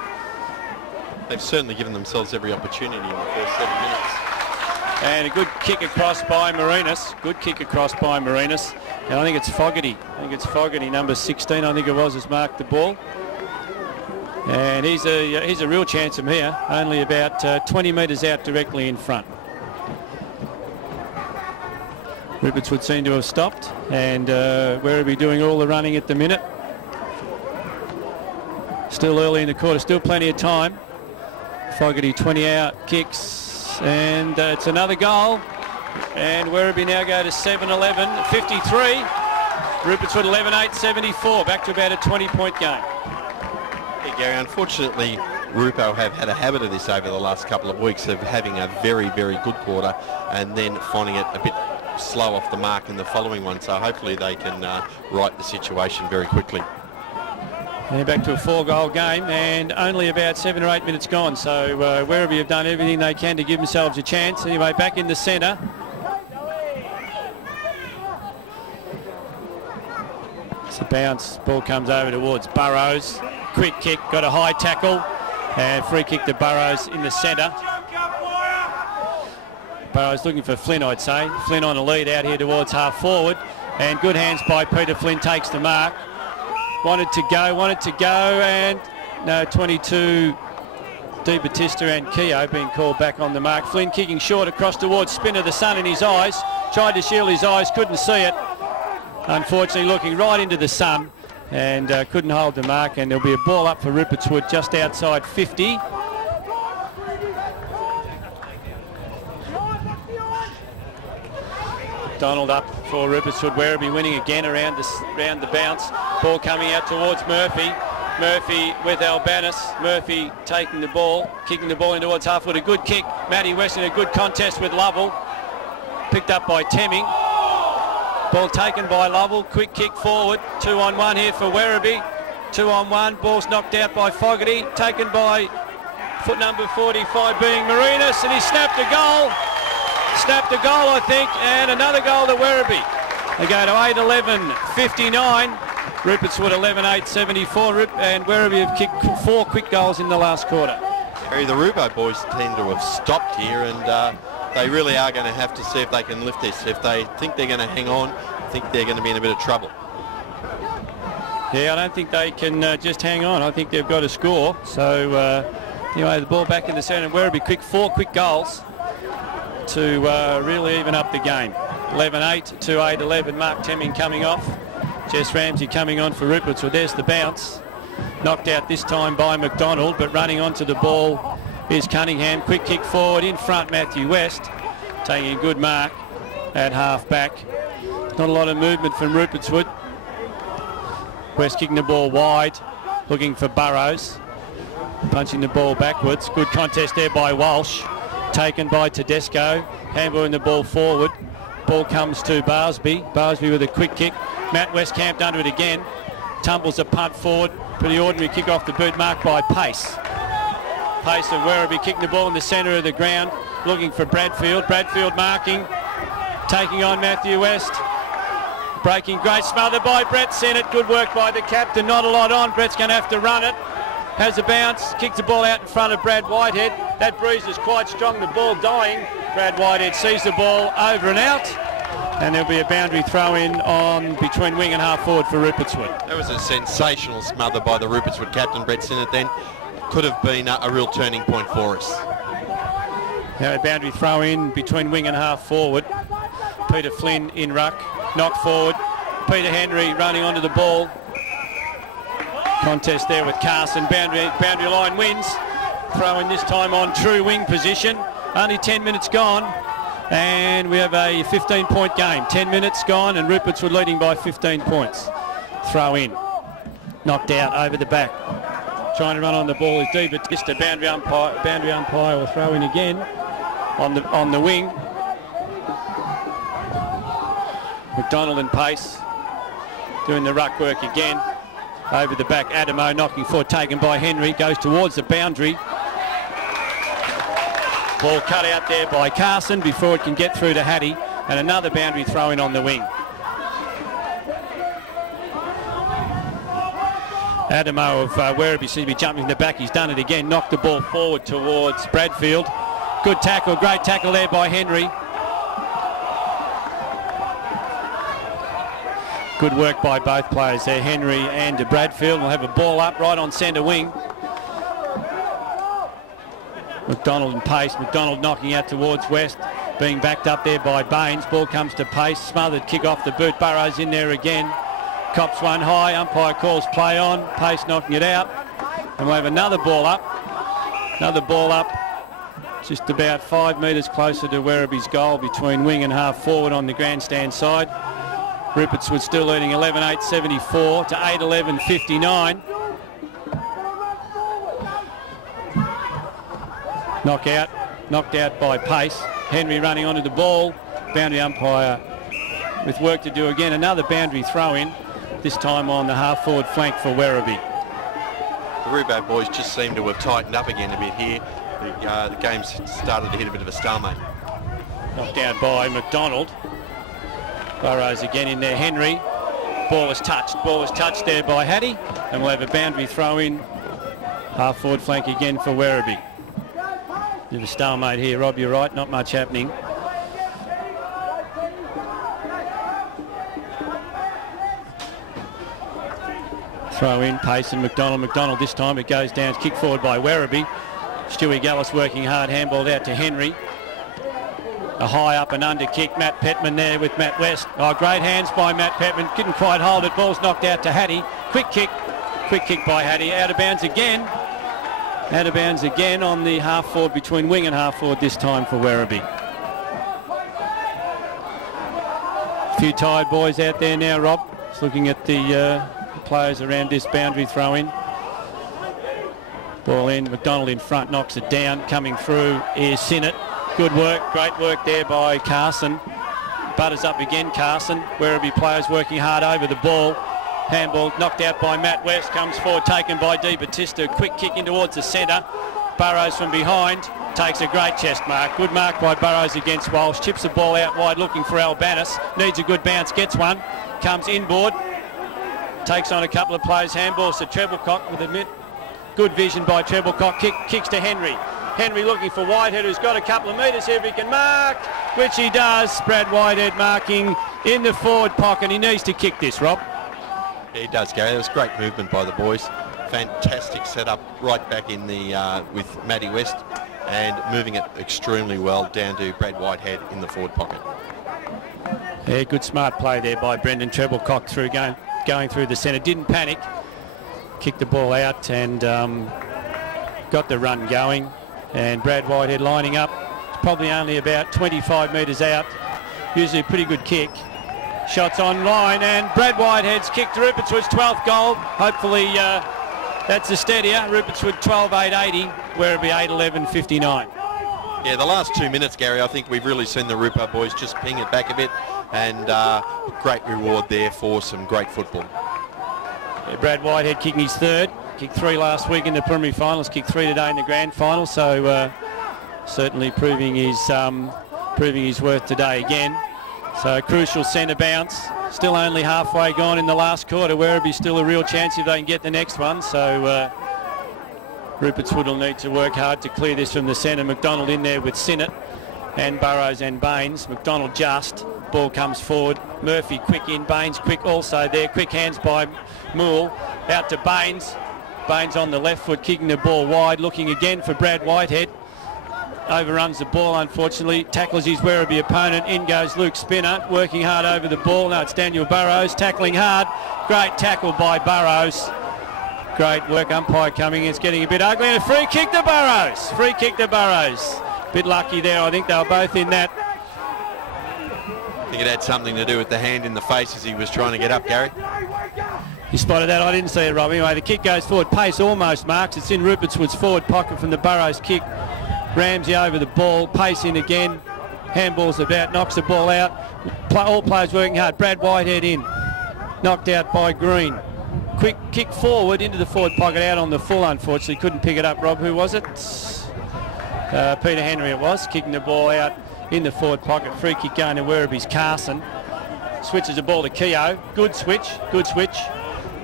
They've certainly given themselves every opportunity in the first 7 minutes. And a good kick across by Marinas. And I think it's Fogarty. Number 16, I think it was, has marked the ball. And he's a real chance from here, only about 20 metres out directly in front. Ruperts would seem to have stopped, and Werribee doing all the running at the minute. Still early in the quarter, still plenty of time. Fogarty 20 out, kicks, and it's another goal. And Werribee now go to 7-11-53. Rupertswood 11-8-74, back to about a 20-point game. Hey Gary, unfortunately Rupo have had a habit of this over the last couple of weeks, of having a very, very good quarter and then finding it a bit slow off the mark in the following one. So hopefully they can right the situation very quickly. They're back to a 4-goal game and only about 7 or 8 minutes gone. So Werribee have done everything they can to give themselves a chance. Anyway, back in the centre. It's a bounce. Ball comes over towards Burrows. Quick kick, got a high tackle. And free kick to Burrows in the centre. Burrows looking for Flynn, I'd say. Flynn on a lead out here towards half forward. And good hands by Peter Flynn, takes the mark. Wanted to go, and no, 22, Di Battista and Keogh being called back on the mark. Flynn kicking short across towards Spinner, the sun in his eyes. Tried to shield his eyes, couldn't see it. Unfortunately looking right into the sun, and couldn't hold the mark, and there'll be a ball up for Rupertswood just outside 50. Donald up for Rupertswood. Werribee winning again around the bounce. Ball coming out towards Murphy. Murphy with Albanis. Murphy taking the ball, kicking the ball in towards half foot. A good kick. Matty West in a good contest with Lovell. Picked up by Temming. Ball taken by Lovell. Quick kick forward. 2-on-1 here for Werribee. 2-on-1. Ball's knocked out by Fogarty. Taken by foot number 45 being Marinas, and he snapped a goal. Snapped a goal, I think, and another goal to Werribee. They go to 8-11-59. Rupertswood 11-8-74, and Werribee have kicked 4 quick goals in the last quarter. Harry, the Rupo boys tend to have stopped here, and they really are going to have to see if they can lift this. If they think they're going to hang on, I think they're going to be in a bit of trouble. Yeah, I don't think they can just hang on. I think they've got to score. So, anyway, the ball back in the centre, and Werribee 4 quick goals. to really even up the game. 11-8 to 8-11. Mark Temming coming off. Jess Ramsey coming on for Rupertswood. There's the bounce. Knocked out this time by McDonald, but running onto the ball is Cunningham. Quick kick forward in front, Matthew West. Taking a good mark at half back. Not a lot of movement from Rupertswood. West kicking the ball wide, looking for Burrows. Punching the ball backwards. Good contest there by Walsh. Taken by Tedesco. Handballing the ball forward. Ball comes to Barsby. Barsby with a quick kick. Matt West camped under it again. Tumbles a punt forward. Pretty ordinary kick off the boot, marked by Pace. Pace of Werribee kicking the ball in the centre of the ground. Looking for Bradfield. Bradfield marking. Taking on Matthew West. Breaking great, smothered by Brett Sennett. Good work by the captain. Not a lot on. Brett's going to have to run it. Has a bounce, kicks the ball out in front of Brad Whitehead. That breeze is quite strong, the ball dying. Brad Whitehead sees the ball over and out. And there'll be a boundary throw in on between wing and half forward for Rupertswood. That was a sensational smother by the Rupertswood captain, Brett Sennett, then. Could have been a real turning point for us. Now a boundary throw in between wing and half forward. Peter Flynn in ruck, knocked forward. Peter Henry running onto the ball. Contest there with Carson. Boundary line wins. Throw in this time on true wing position. Only 10 minutes gone. And we have a 15-point game. 10 minutes gone and Rupertswood leading by 15 points. Throw in. Knocked out over the back. Trying to run on the ball is D. Batista. Boundary umpire will throw in again on the wing. McDonald and Pace doing the ruck work again. Over the back, Adamo knocking forward, taken by Henry, goes towards the boundary. Ball cut out there by Carson before it can get through to Hattie, and another boundary throw in on the wing. Adamo of Werribee seems to be jumping in the back. He's done it again, knocked the ball forward towards Bradfield. Good tackle, great tackle there by Henry. Good work by both players there, Henry and Bradfield. We'll have a ball up right on centre wing. McDonald and Pace. McDonald knocking out towards West, being backed up there by Baines. Ball comes to Pace, smothered kick off the boot. Burrows in there again. Cops one high, umpire calls play on. Pace knocking it out. And we'll have another ball up. Another ball up. Just about 5 metres closer to Werribee's goal between wing and half forward on the grandstand side. Rupertswood still leading 11-8, 74 to 8-11, 59. Knocked out by Pace. Henry running onto the ball. Boundary umpire with work to do again. Another boundary throw in, this time on the half forward flank for Werribee. The Rupertswood boys just seem to have tightened up again a bit here. The game's started to hit a bit of a stalemate. Knocked out by McDonald. Burrows again in there. Henry. Ball is touched there by Hattie. And we'll have a boundary throw in. Half forward flank again for Werribee. Bit of a stalemate here, Rob, you're right. Not much happening. Throw in, Pace and McDonald. McDonald this time, it goes down. Kick forward by Werribee. Stewie Gallus working hard. Handballed out to Henry. A high up and under kick. Matt Petman there with Matt West. Oh, great hands by Matt Petman. Couldn't quite hold it. Ball's knocked out to Hattie. Quick kick by Hattie. Out of bounds again. Out of bounds again on the half forward, between wing and half forward this time for Werribee. A few tired boys out there now, Rob. Just looking at the players around this boundary throw in. Ball in. McDonald in front, knocks it down. Coming through is Sinnott. Good work, great work there by Carson. Butters up again, Carson. Werribee players working hard over the ball. Handball knocked out by Matt West, comes forward, taken by D. Batista. Quick kick in towards the centre. Burrows from behind, takes a great chest mark. Good mark by Burrows against Walsh. Chips the ball out wide, looking for Albanis. Needs a good bounce, gets one. Comes inboard, takes on a couple of players. Handballs to Treblecock with a good vision by Treblecock. Kicks to Henry. Henry looking for Whitehead, who's got a couple of metres here if he can mark, which he does. Brad Whitehead marking in the forward pocket. He needs to kick this, Rob. Yeah, he does, Gary. That was great movement by the boys. Fantastic setup right back in the with Matty West. and moving it extremely well down to Brad Whitehead in the forward pocket. Yeah, good smart play there by Brendan Treblecock through going through the centre. Didn't panic, kicked the ball out and got the run going. And Brad Whitehead lining up, probably only about 25 metres out. Usually a pretty good kick. Shots on line, and Brad Whitehead's kicked Rupertswood's 12th goal. Hopefully that's a steadier. Rupertswood 12-8-80, Werribee 8-11-59. Yeah, the last 2 minutes, Gary, I think we've really seen the Ruper boys just ping it back a bit, and great reward there for some great football. Yeah, Brad Whitehead kicking his third. Kicked 3 last week in the preliminary finals, kicked 3 today in the grand final, so certainly proving his worth today again. So crucial centre bounce. Still only halfway gone in the last quarter. Werribee still a real chance if they can get the next one. So Rupertswood will need to work hard to clear this from the centre. McDonald in there with Sinnott and Burrows and Baines. McDonald just. Ball comes forward. Murphy quick in. Baines quick also there. Quick hands by Moole. Out to Baines. Baines on the left foot kicking the ball wide. Looking again for Brad Whitehead. Overruns the ball, unfortunately. Tackles his Werribee opponent. In goes Luke Spinner, working hard over the ball. No, it's Daniel Burrows tackling hard. Great tackle by Burrows. Great work, umpire coming in. It's getting a bit ugly. And a free kick to Burrows. Free kick to Burrows. Bit lucky there. I think they were both in that. I think it had something to do with the hand in the face as he was trying to get up, Gary. You spotted that. I didn't see it, Rob. Anyway, the kick goes forward. Pace almost marks. It's in Rupertswood's forward pocket from the Burrows kick. Ramsey over the ball, pace in again, handball's about, knocks the ball out, all players working hard. Brad Whitehead in, knocked out by Green. Quick kick forward into the forward pocket, out on the full, unfortunately, couldn't pick it up. Rob, who was it? Peter Henry it was, kicking the ball out in the forward pocket. Free kick going to Werribee's Carson. Switches the ball to Keogh, good switch.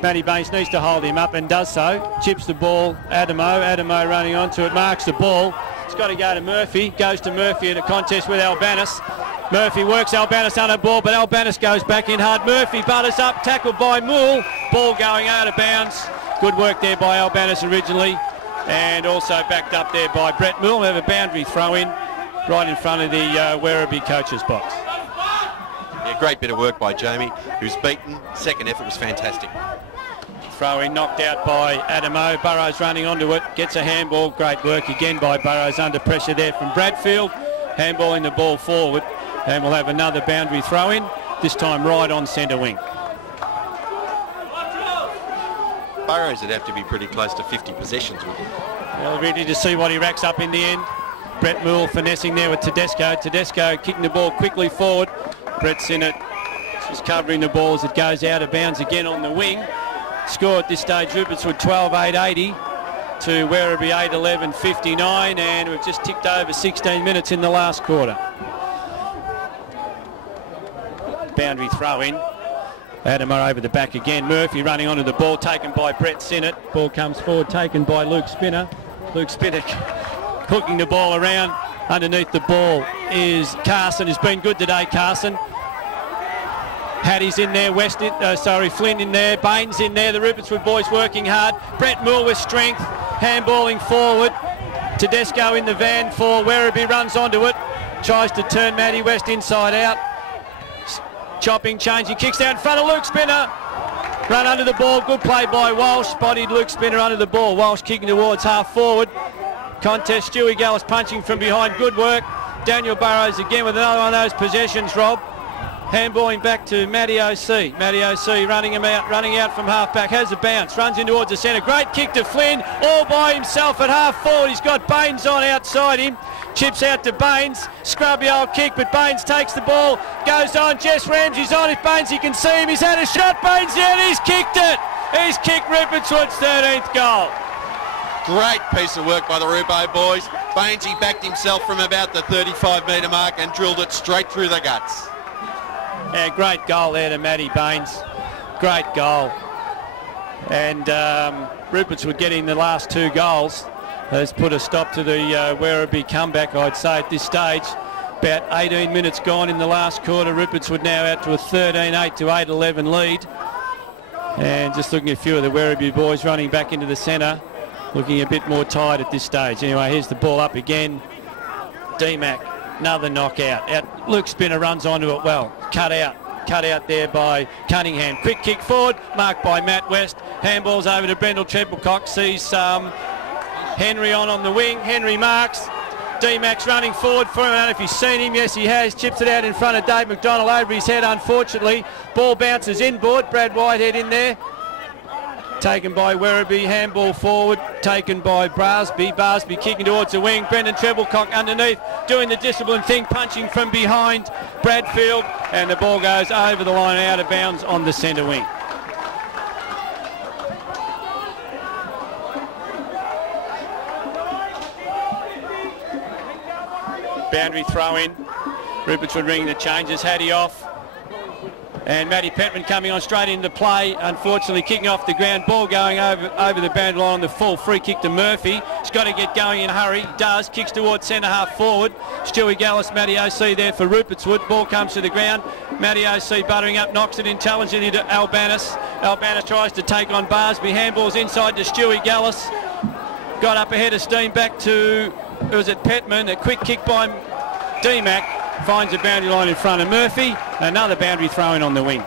Matty Baines needs to hold him up and does so. Chips the ball, Adamo running onto it, marks the ball. It's got to go to Murphy, goes to Murphy in a contest with Albanis. Murphy works Albanis under ball, but Albanis goes back in hard. Murphy butters up, tackled by Moole. Ball going out of bounds. Good work there by Albanis originally, and also backed up there by Brett Moole. We have a boundary throw in right in front of the Werribee coach's box. Yeah, great bit of work by Jamie, who's beaten. Second effort was fantastic. Throw in knocked out by Adamo. Burrows running onto it, gets a handball. Great work again by Burrows under pressure there from Bradfield. Handballing the ball forward, and we'll have another boundary throw in, this time right on centre wing. Burrows would have to be pretty close to 50 possessions with him. Well, ready to see what he racks up in the end. Brett Moole finessing there with Tedesco. Tedesco kicking the ball quickly forward. Brett Sinnott just covering the ball as it goes out of bounds again on the wing. Score at this stage, Rupertswood 12-8-80 to Werribee 8-11-59, and we've just ticked over 16 minutes in the last quarter. Boundary throw in. Adamo over the back again. Murphy running onto the ball, taken by Brett Sinnott. Ball comes forward, taken by Luke Spinner. Luke Spinner hooking the ball around. Underneath the ball is Carson. Has been good today, Carson. Hattie's in there, Flynn in there, Baines in there, the Rupertswood boys working hard. Brett Moore with strength, handballing forward. Tedesco in the van for Werribee, runs onto it, tries to turn Matty West inside out. Chopping, changing, kicks down in front of Luke Spinner. Run under the ball, good play by Walsh, spotted Luke Spinner under the ball. Walsh kicking towards half forward. Contest, Stewie Gallis punching from behind, good work. Daniel Burrows again with another one of those possessions, Rob. Handballing back to Matty O.C. Matty O.C. running out from half-back, has a bounce, runs in towards the centre. Great kick to Flynn, all by himself at half-forward. He's got Baines on outside him. Chips out to Baines, scrubby old kick, but Baines takes the ball, goes on. Jess Ramsey's on. If Baines, you can see him, he's had a shot. Baines out, he's kicked it. He's kicked Rupertswood's 13th goal. Great piece of work by the Rupo boys. Bainesy backed himself from about the 35-metre mark and drilled it straight through the guts. Yeah, great goal there to Matty Baines. Great goal. And Rupertswood getting the last 2 goals has put a stop to the Werribee comeback, I'd say, at this stage. About 18 minutes gone in the last quarter. Rupertswood now out to a 13-8 to 8-11 lead. And just looking at a few of the Werribee boys running back into the centre. looking a bit more tired at this stage. Anyway, here's the ball up again. D-Mac, another knockout. Luke Spinner runs onto it well. Cut out there by Cunningham. Quick kick forward, marked by Matt West. Handballs over to Brendel Treblecock. Sees Henry on the wing. Henry marks. D-Mac's running forward for him. I don't know if he's seen him. Yes, he has. Chips it out in front of Dave McDonald over his head, unfortunately. Ball bounces inboard. Brad Whitehead in there. Taken by Werribee. Handball forward. Taken by Barsby. Barsby kicking towards the wing. Brendan Treblecock underneath, doing the discipline thing, punching from behind Bradfield. And the ball goes over the line, out of bounds on the centre wing. Boundary throw in. Rupertswood ringing the changes. Hattie off. And Matty Petman coming on straight into play. Unfortunately kicking off the ground. Ball going over the boundary line on the full. Free kick to Murphy. He's got to get going in a hurry. Does. Kicks towards centre half forward. Stewie Gallus, Matty O.C. there for Rupertswood. Ball comes to the ground. Matty O.C. buttering up. Knocks it intelligently to Albanis. Albanis tries to take on Barsby. Handballs inside to Stewie Gallus. Got up ahead of steam back to... It was at Petman. A quick kick by D-Mac. Finds the boundary line in front of Murphy. Another boundary throw-in on the wing.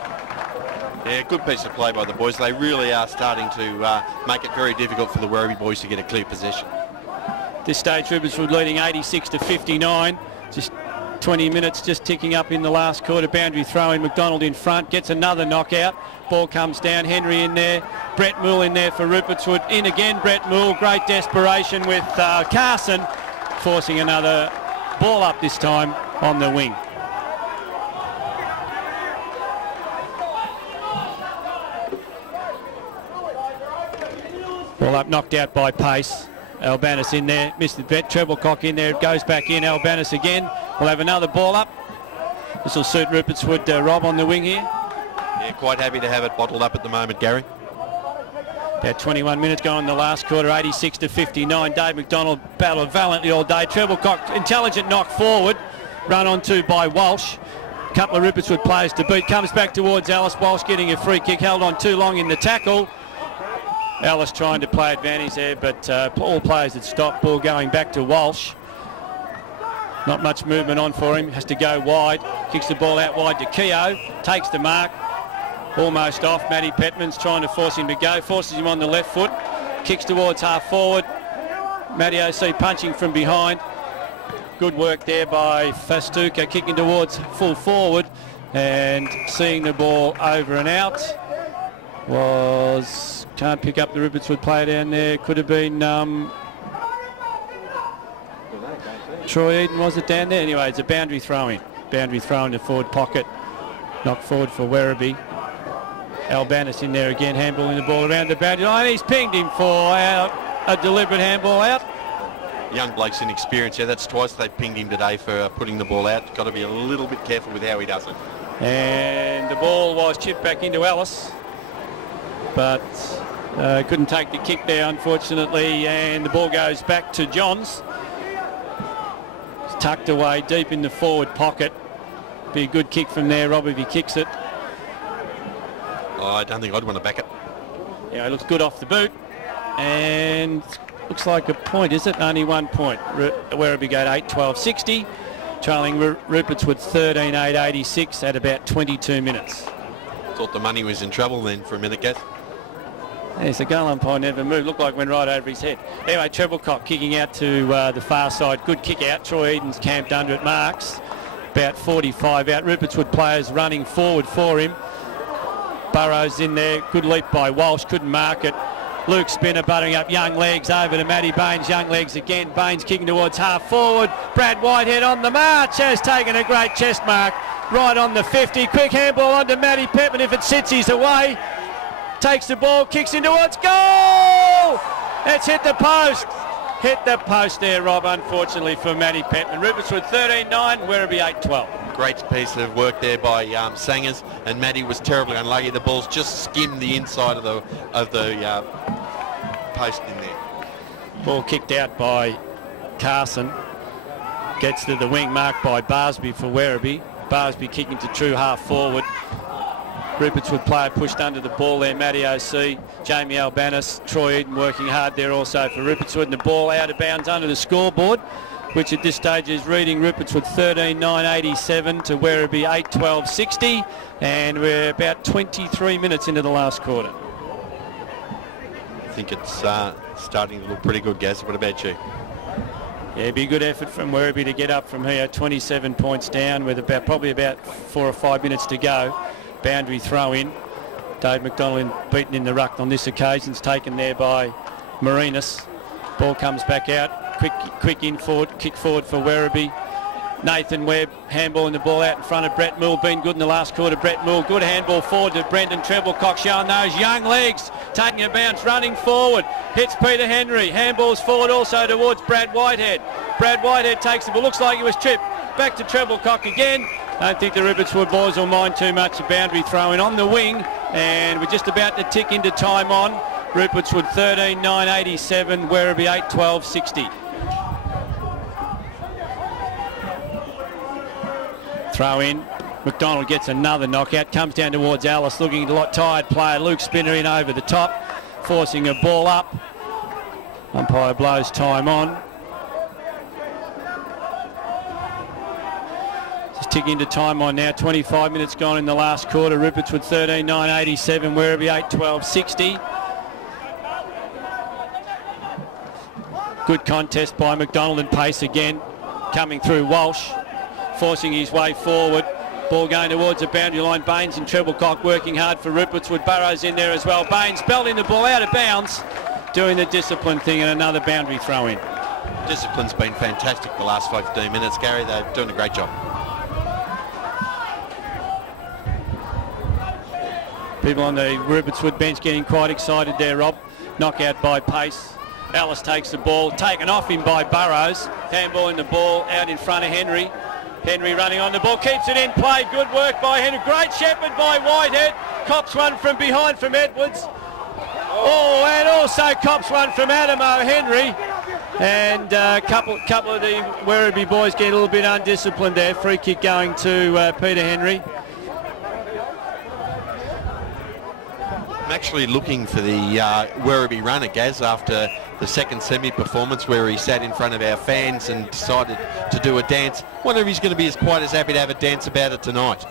Yeah, good piece of play by the boys. They really are starting to make it very difficult for the Werribee boys to get a clear possession. This stage, Rupertswood leading 86-59. Just 20 minutes just ticking up in the last quarter. Boundary throw-in. McDonald in front. Gets another knockout. Ball comes down. Henry in there. Brett Moole in there for Rupertswood. In again, Brett Moole. Great desperation with Carson. Forcing another ball up this time on the wing. Ball up, knocked out by pace. Albanis in there, missed the bet. Treblecock in there, it goes back in. Albanis again. We'll have another ball up. This will suit Rupertswood. Rob on the wing here. Yeah, quite happy to have it bottled up at the moment, Gary. About 21 minutes gone in the last quarter, 86-59. Dave McDonald battled valiantly all day. Treblecock, intelligent knock forward. Run on to by Walsh. A couple of Rupertswood players to beat. Comes back towards Ellis. Walsh getting a free kick. Held on too long in the tackle. Ellis trying to play advantage there, but all players had stopped. Ball going back to Walsh. Not much movement on for him. Has to go wide. Kicks the ball out wide to Keogh. Takes the mark. Almost off. Matty Petman's trying to force him to go. Forces him on the left foot. Kicks towards half forward. Matty O.C. punching from behind. Good work there by Fastuca, kicking towards full forward and seeing the ball over and out. Can't pick up the Rupertswood player down there. Could have been Troy Eden, was it down there? Anyway, it's a boundary throw-in. Boundary throw in the forward pocket. Knock forward for Werribee. Albanis in there again, handballing the ball around the boundary line. He's pinged him for a deliberate handball out. Young bloke's inexperienced. Yeah, that's twice they've pinged him today for putting the ball out. Got to be a little bit careful with how he does it. And the ball was chipped back into Ellis, but couldn't take the kick there, unfortunately. And the ball goes back to Johns. It's tucked away deep in the forward pocket. Be a good kick from there, Rob, if he kicks it. Oh, I don't think I'd want to back it. Yeah, it looks good off the boot. And looks like a point, is it? Only 1 point. Werribee go 8-12-60. Trailing Rupertswood 13-8-86 at about 22 minutes. Thought the money was in trouble then for a minute, Gav. Yes, the goal umpire never moved. Looked like went right over his head. Anyway, Treblecock kicking out to the far side. Good kick out. Troy Eden's camped under it. Marks about 45 out. Rupertswood players running forward for him. Burrows in there. Good leap by Walsh. Couldn't mark it. Luke Spinner buttering up Young Legs over to Matty Baines. Young Legs again. Baines kicking towards half forward. Brad Whitehead on the march. Has taken a great chest mark right on the 50. Quick handball onto Matty Petman. If it sits, he's away. Takes the ball, kicks in towards goal! It's hit the post. Hit the post there, Rob, unfortunately for Matty Petman. Rupertswood 13-9, Werribee 8-12. Great piece of work there by Sangers, and Matty was terribly unlucky. The ball's just skimmed the inside of the post in there. Ball kicked out by Carson. Gets to the wing, marked by Barsby for Werribee. Barsby kicking to true half forward. Rupertswood player pushed under the ball there, Matty O.C., Jamie Albanus, Troy Eden working hard there also for Rupertswood, and the ball out of bounds under the scoreboard, which at this stage is reading Rupertswood 13-9-87 to Werribee 8-12-60, and we're about 23 minutes into the last quarter. I think it's starting to look pretty good, Gaz. What about you? Yeah, it'd be a good effort from Werribee to get up from here, 27 points down with probably about 4 or 5 minutes to go. Boundary throw in. Dave McDonald beaten in the ruck on this occasion. It's taken there by Marinas. Ball comes back out. Quick in forward, kick forward for Werribee. Nathan Webb handballing the ball out in front of Brett Moore. Been good in the last quarter. Brett Moore, good handball forward to Brendan Treblecock, showing those young legs. Taking a bounce, running forward. Hits Peter Henry. Handballs forward also towards Brad Whitehead. Brad Whitehead takes the ball. Looks like he was tripped. Back to Treblecock again. I don't think the Rupertswood boys will mind too much. A boundary throw-in on the wing, and we're just about to tick into time on. Rupertswood 13-9-87, Werribee 8-12-60. Throw in. McDonald gets another knockout. Comes down towards Alice, looking a lot tired player. Luke Spinner in over the top, forcing a ball up. Umpire blows time on. Just ticking into time on now. 25 minutes gone in the last quarter. Rupertswood 13-9-87, Werribee 8-12-60. Good contest by McDonald and pace again. Coming through Walsh, forcing his way forward. Ball going towards the boundary line. Baines and Treblecock working hard for Rupertswood. Burrows in there as well. Baines belting the ball out of bounds, doing the discipline thing, and another boundary throw in. Discipline's been fantastic the last 15 minutes, Gary. They're doing a great job. People on the Rupertswood bench getting quite excited there, Rob. Knockout by pace. Alice takes the ball, taken off him by Burrows. Handballing the ball out in front of Henry. Henry running on the ball, keeps it in play. Good work by Henry. Great shepherd by Whitehead. Cops one from behind from Edwards. Oh, and also cops one from Adamo Henry. And a couple of the Werribee boys getting a little bit undisciplined there. Free kick going to Peter Henry. I'm actually looking for the Werribee runner, Gaz, after the second semi-performance where he sat in front of our fans and decided to do a dance. Wonder if he's going to be quite as happy to have a dance about it tonight.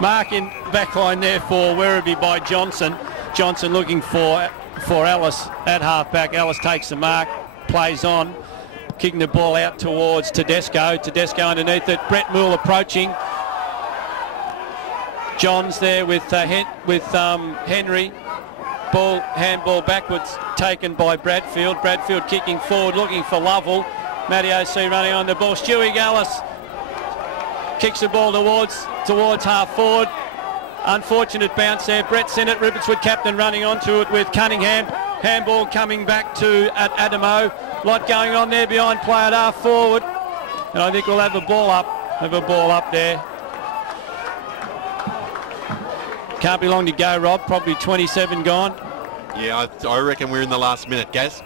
Mark in backline there for Werribee by Johnson. Johnson looking for Ellis at half-back. Ellis takes the mark, plays on, kicking the ball out towards Tedesco. Tedesco underneath it. Brett Moore approaching. Johns there with Henry. Handball backwards taken by Bradfield. Bradfield kicking forward, looking for Lovell. Matty O.C. running on the ball. Stewie Gallis kicks the ball towards half forward. Unfortunate bounce there. Brett Sinnott, Rupertswood captain, running onto it with Cunningham. Handball coming back to Adamo. Lot going on there behind play at half forward. And I think we'll have a ball up there. Can't be long to go, Rob. Probably 27 gone. Yeah, I reckon we're in the last minute, Gaz.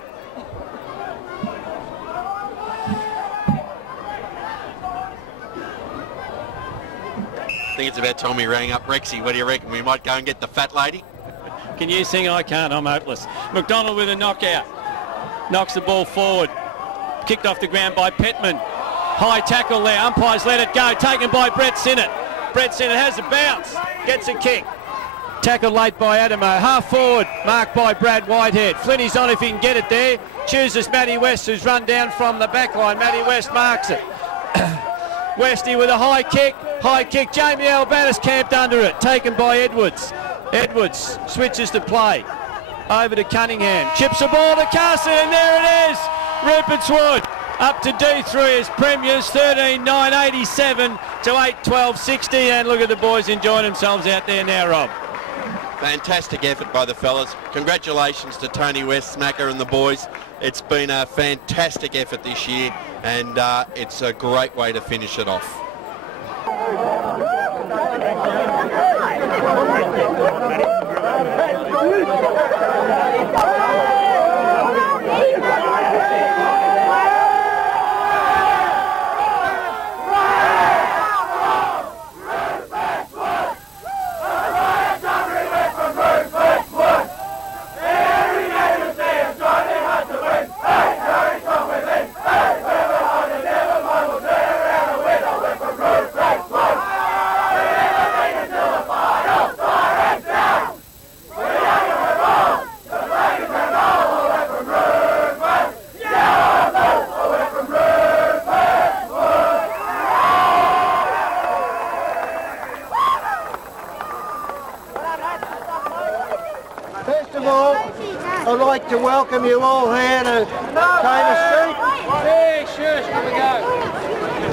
I think it's about time we rang up Rexy. What do you reckon? We might go and get the fat lady? Can you sing? I can't. I'm hopeless. McDonald with a knockout. Knocks the ball forward. Kicked off the ground by Petman. High tackle there. Umpires let it go. Taken by Brett Sinnott. Brett Sinnott has a bounce. Gets a kick. Tackled late by Adamo. Half forward, marked by Brad Whitehead. Flinty's on if he can get it there. Chooses Matty West, who's run down from the back line. Matty West marks it. Westy with a high kick. Jamie Albanus camped under it. Taken by Edwards. Edwards switches to play. Over to Cunningham. Chips the ball to Carson, and there it is. Rupertswood up to D3 as premiers, 13-9-87 to 8-12-60. And look at the boys enjoying themselves out there now, Rob. Fantastic effort by the fellas. Congratulations to Tony West, Smacker and the boys. It's been a fantastic effort this year, and it's a great way to finish it off. like to welcome you all here to Famous Street. Hey, sure, here we go.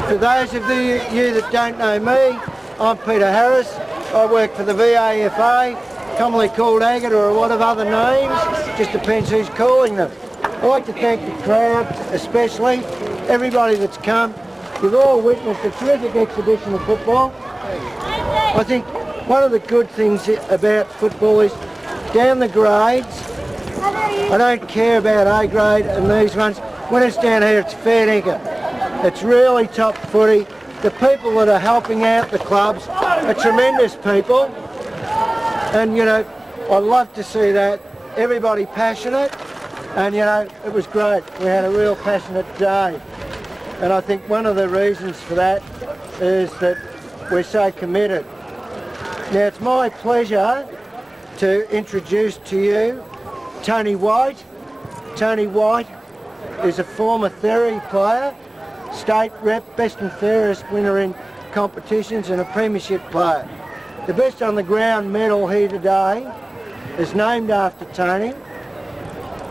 For those of you that don't know me, I'm Peter Harris. I work for the VAFA, commonly called Agate or a lot of other names, just depends who's calling them. I'd like to thank the crowd, especially everybody that's come. You've all witnessed a terrific exhibition of football. I think one of the good things about football is down the grades, I don't care about A grade and these ones. When it's down here, it's fair dinkum. It's really top footy. The people that are helping out the clubs are tremendous people. And, you know, I love to see that. Everybody passionate. And, you know, it was great. We had a real passionate day. And I think one of the reasons for that is that we're so committed. Now, it's my pleasure to introduce to you Tony White. Tony White is a former Theory player, state rep, best and fairest winner in competitions and a premiership player. The best on the ground medal here today is named after Tony,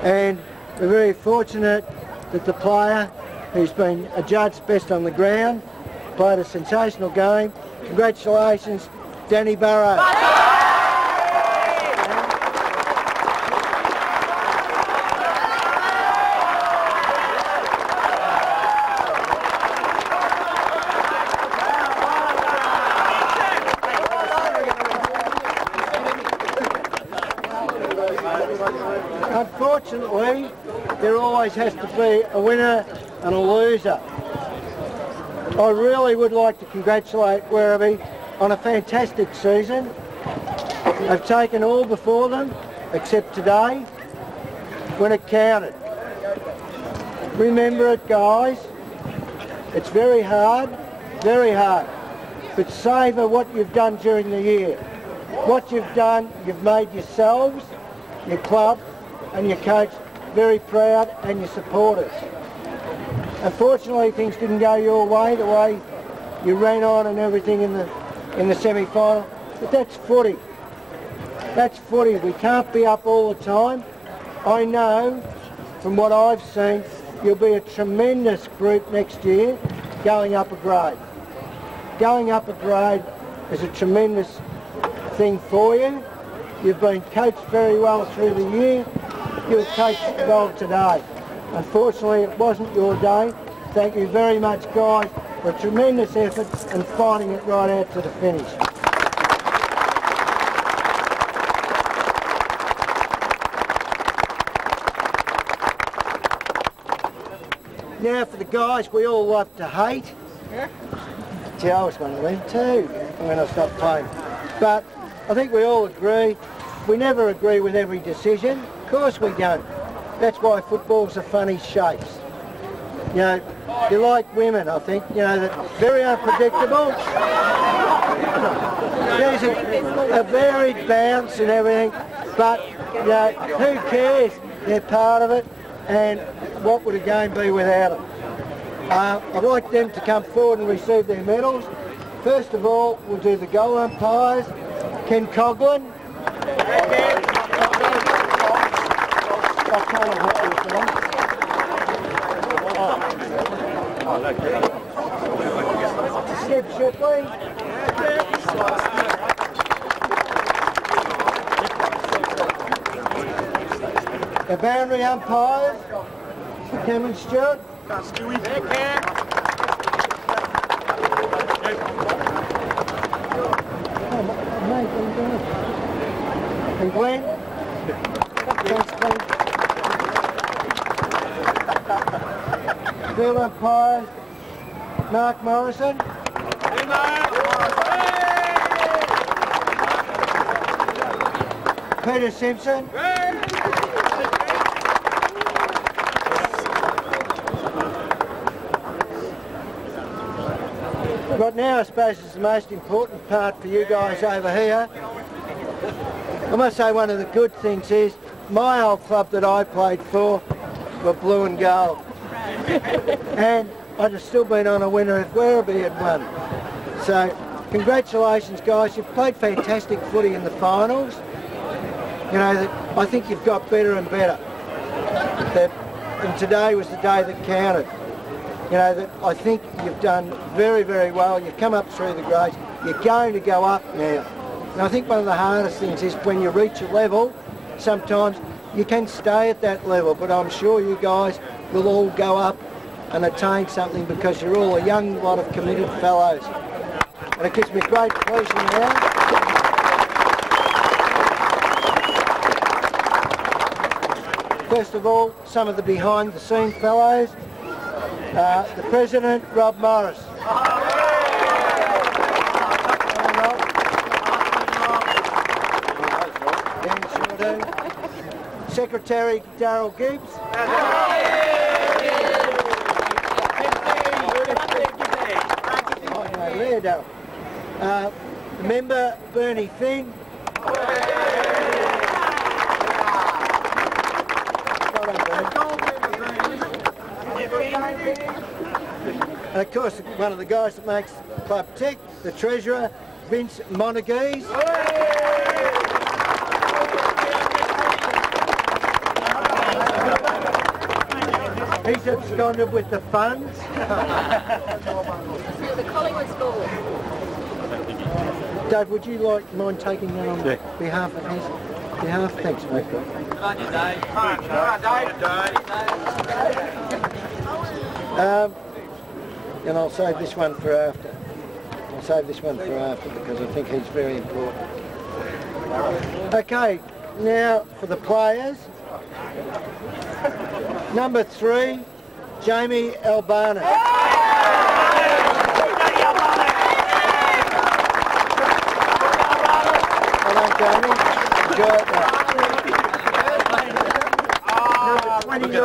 and we're very fortunate that the player who's been adjudged best on the ground played a sensational game. Congratulations, Danny Burrow. Unfortunately, there always has to be a winner and a loser. I really would like to congratulate Werribee on a fantastic season. They've taken all before them, except today, when it counted. Remember it, guys. It's very hard, but savour what you've done during the year. What you've done, you've made yourselves, your club and your coach very proud, and your supporters. Unfortunately, things didn't go your way, the way you ran on and everything in the semi-final, but that's footy. That's footy. We can't be up all the time. I know from what I've seen, you'll be a tremendous group next year going up a grade. Going up a grade is a tremendous thing for you. You've been coached very well through the year. You've coached well today. Unfortunately, it wasn't your day. Thank you very much, guys, for a tremendous effort and fighting it right out to the finish. Now for the guys we all love to hate. Gee, I was one of them too when I stopped playing. But I think we all agree, we never agree with every decision. Of course we don't. That's why football's a funny shapes. You know, you like women, I think, you know, that very unpredictable. There's a varied bounce and everything, but, you know, who cares? They're part of it, and what would a game be without them? I'd like them to come forward and receive their medals. First of all, we'll do the goal umpires. Ken Coughlin. Steve Shipley. The boundary umpires, Cameron Stewart. And Glenn. Thanks, Glenn. Field umpires, Mark Morrison. Peter Simpson. But now I suppose it's the most important part for you guys over here. I must say one of the good things is my old club that I played for were blue and gold. And I'd have still been on a winner if Werribee had won. So congratulations guys, you've played fantastic footy in the finals. You know, I think you've got better and better. that, and today was the day that counted. You know, that I think you've done very, very well. You've come up through the grades. You're going to go up now. And I think one of the hardest things is when you reach a level, sometimes you can stay at that level, but I'm sure you guys will all go up and attain something because you're all a young lot of committed fellows. And it gives me great pleasure now. First of all, some of the behind-the-scene fellows. The President, Rob Morris. Secretary, Darryl Gibbs. Member, Bernie Finn. And of course, one of the guys that makes the club tick, the Treasurer, Vince Monagese. He's absconded with the funds. The Collingwood School. Dave, would you mind taking that on behalf of his behalf? Thanks, mate. And I'll save this one for after. Because I think he's very important. Okay, now for the players. Number 3, Jamie Albanus. Well done, Jamie. Enjoy it. Number 29,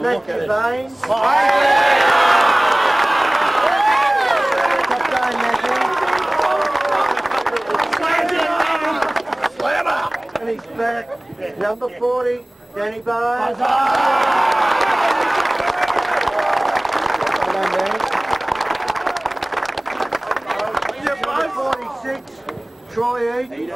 Matthew Baines. Top going, Matthew. And he's back. Number 40, Danny Barnes. Well done, Danny. Number 46, Troy Eden.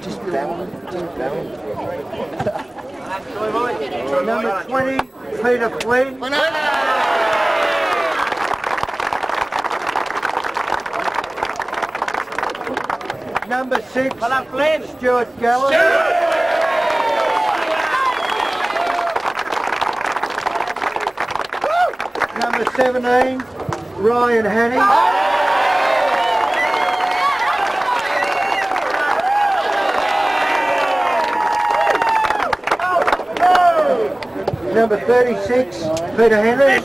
Just balance. Number 20, Peter Flynn. Number 6, Stuart Gallagher. Number 17, Ryan Hanning. Number 36, Peter Henry.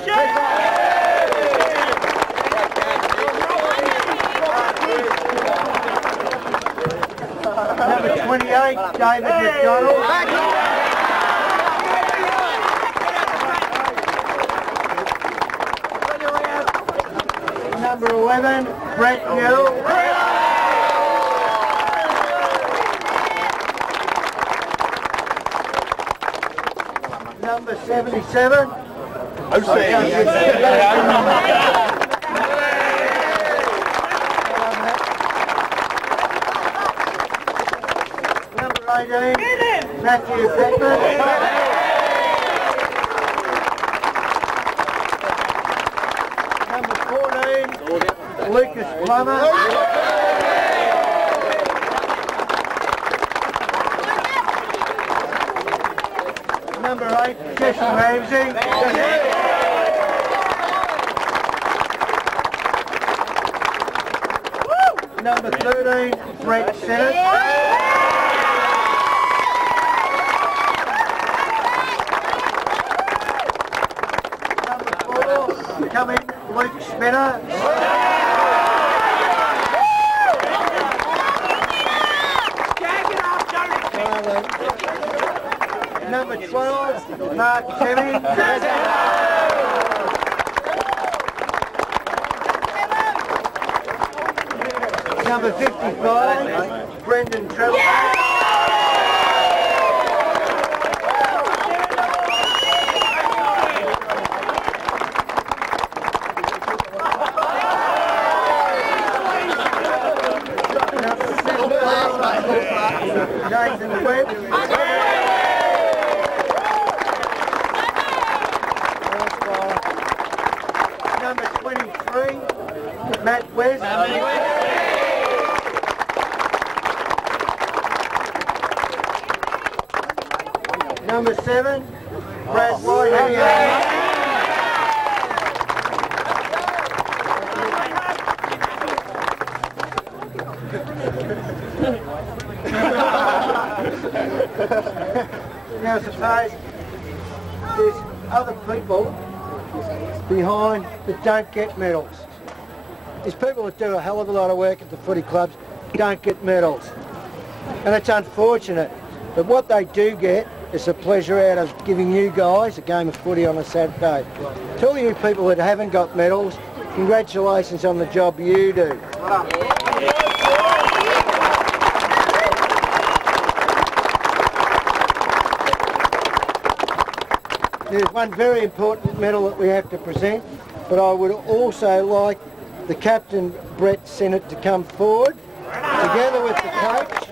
Number 28, David McDonald. Number 11, Brett Newell. Number 77. Number 18, Matthew Beckman. Number 14, Lucas Plummer. Number 8, Jesse Ramsey. Number 13, Brett Sennett. Number 4, coming, Luke Spinner. Number 12, Mark Timmins. Number 55, Brendan Trevor. Nathan Webb. Number 23, Matt West. Number 7, Brad White. Now suppose there's other people behind that don't get medals. There's people that do a hell of a lot of work at the footy clubs, don't get medals. And it's unfortunate, but what they do get is the pleasure out of giving you guys a game of footy on a Saturday. To all you people that haven't got medals, congratulations on the job you do. There's one very important medal that we have to present, but I would also like the captain, Brett Sennett, to come forward, together with the coach.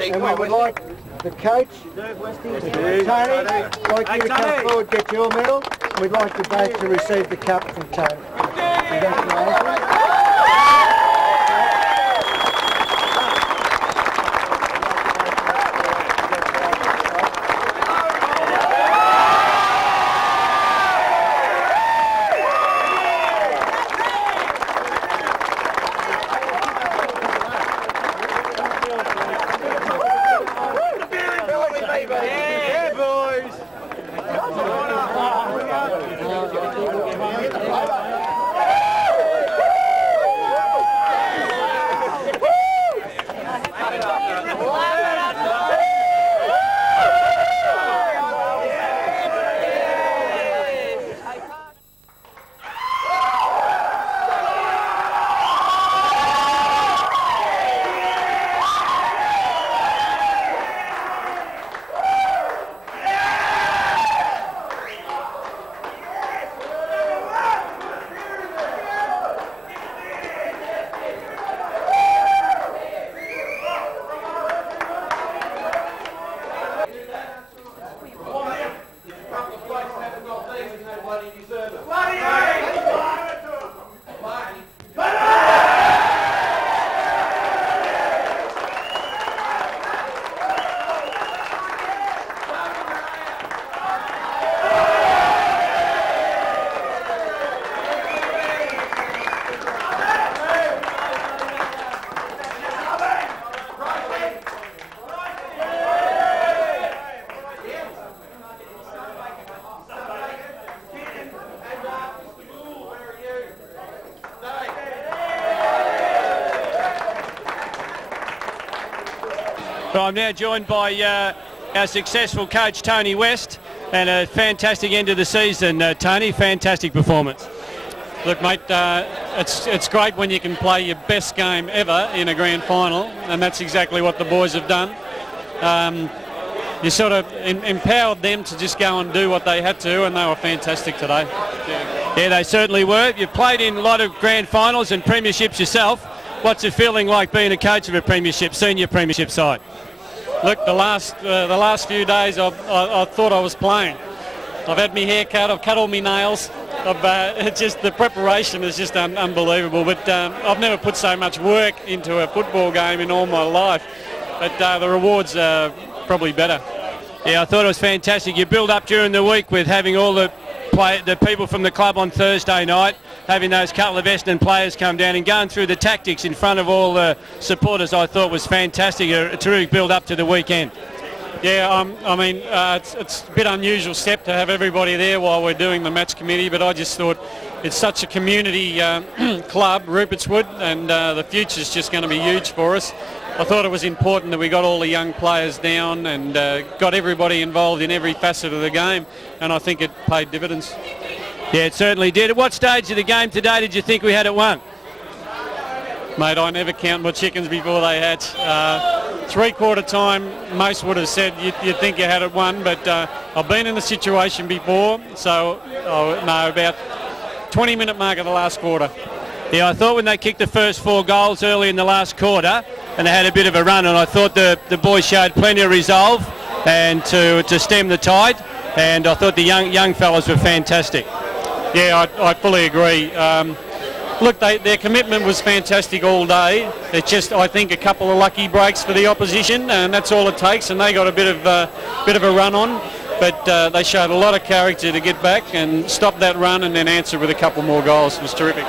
And we would like the coach, Tony, like you to come forward, get your medal. We'd like you both to receive the cup from Tony. Congratulations. Well, I'm now joined by our successful coach, Tony West, and a fantastic end of the season. Tony, fantastic performance. Look, mate, it's great when you can play your best game ever in a grand final, and that's exactly what the boys have done. You sort of empowered them to just go and do what they had to, and they were fantastic today. Yeah, they certainly were. You've played in a lot of grand finals and premierships yourself. What's it feeling like being a coach of a premiership, senior premiership side? Look, the last few days I thought I was playing. I've had my hair cut, I've cut all my nails. It's just the preparation is just unbelievable. But I've never put so much work into a football game in all my life. But the rewards are probably better. Yeah, I thought it was fantastic. You build up during the week with having all the people from the club on Thursday night, having those couple of Essendon players come down and going through the tactics in front of all the supporters. I thought was fantastic. A terrific build up to the weekend. Yeah, I mean, it's a bit unusual step to have everybody there while we're doing the match committee, but I just thought it's such a community club, Rupertswood, and the future's just going to be huge for us. I thought it was important that we got all the young players down and got everybody involved in every facet of the game, and I think it paid dividends. Yeah, it certainly did. At what stage of the game today did you think we had it won? Mate, I never count my chickens before they hatch. Three-quarter time, most would have said you'd think you had it won, but I've been in the situation before, so no, about 20-minute mark of the last quarter. Yeah, I thought when they kicked the first 4 goals early in the last quarter, and they had a bit of a run, and I thought the boys showed plenty of resolve and to stem the tide, and I thought the young fellas were fantastic. Yeah, I fully agree. Look, their commitment was fantastic all day. It's just, I think, a couple of lucky breaks for the opposition, and that's all it takes. And they got a bit of a run on, but they showed a lot of character to get back and stop that run and then answer with a couple more goals. It was terrific.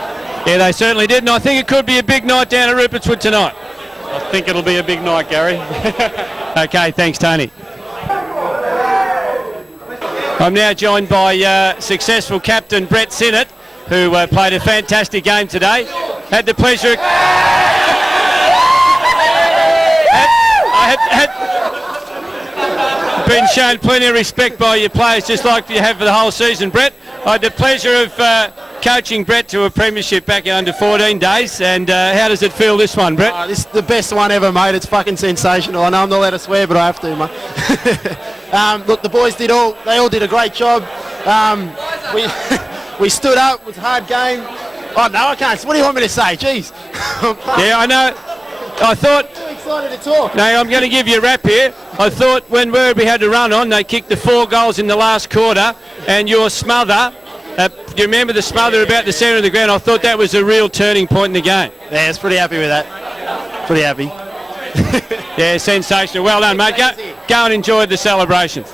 Yeah, they certainly did, and I think it could be a big night down at Rupertswood tonight. I think it'll be a big night, Gary. Okay, thanks, Tony. I'm now joined by successful captain Brett Sinnott, who played a fantastic game today. Had the pleasure of... had been shown plenty of respect by your players, just like you have for the whole season, Brett. I had the pleasure of coaching Brett to a premiership back in under 14 days, and how does it feel, this one, Brett? This is the best one ever, mate. It's fucking sensational. I know I'm not allowed to swear, but I have to, mate. Look, the boys they all did a great job. We stood up. It was a hard game. Oh, no, I can't. What do you want me to say? Jeez. Yeah, I know. I thought... I'm too excited to talk. No, I'm going to give you a rap here. I thought when Werribee had to run on, they kicked the 4 goals in the last quarter, and your smother, do you remember the smother about the centre of the ground? I thought that was a real turning point in the game. Yeah, I was pretty happy with that. Pretty happy. Yeah, sensational. Well done, mate. Go and enjoy the celebrations.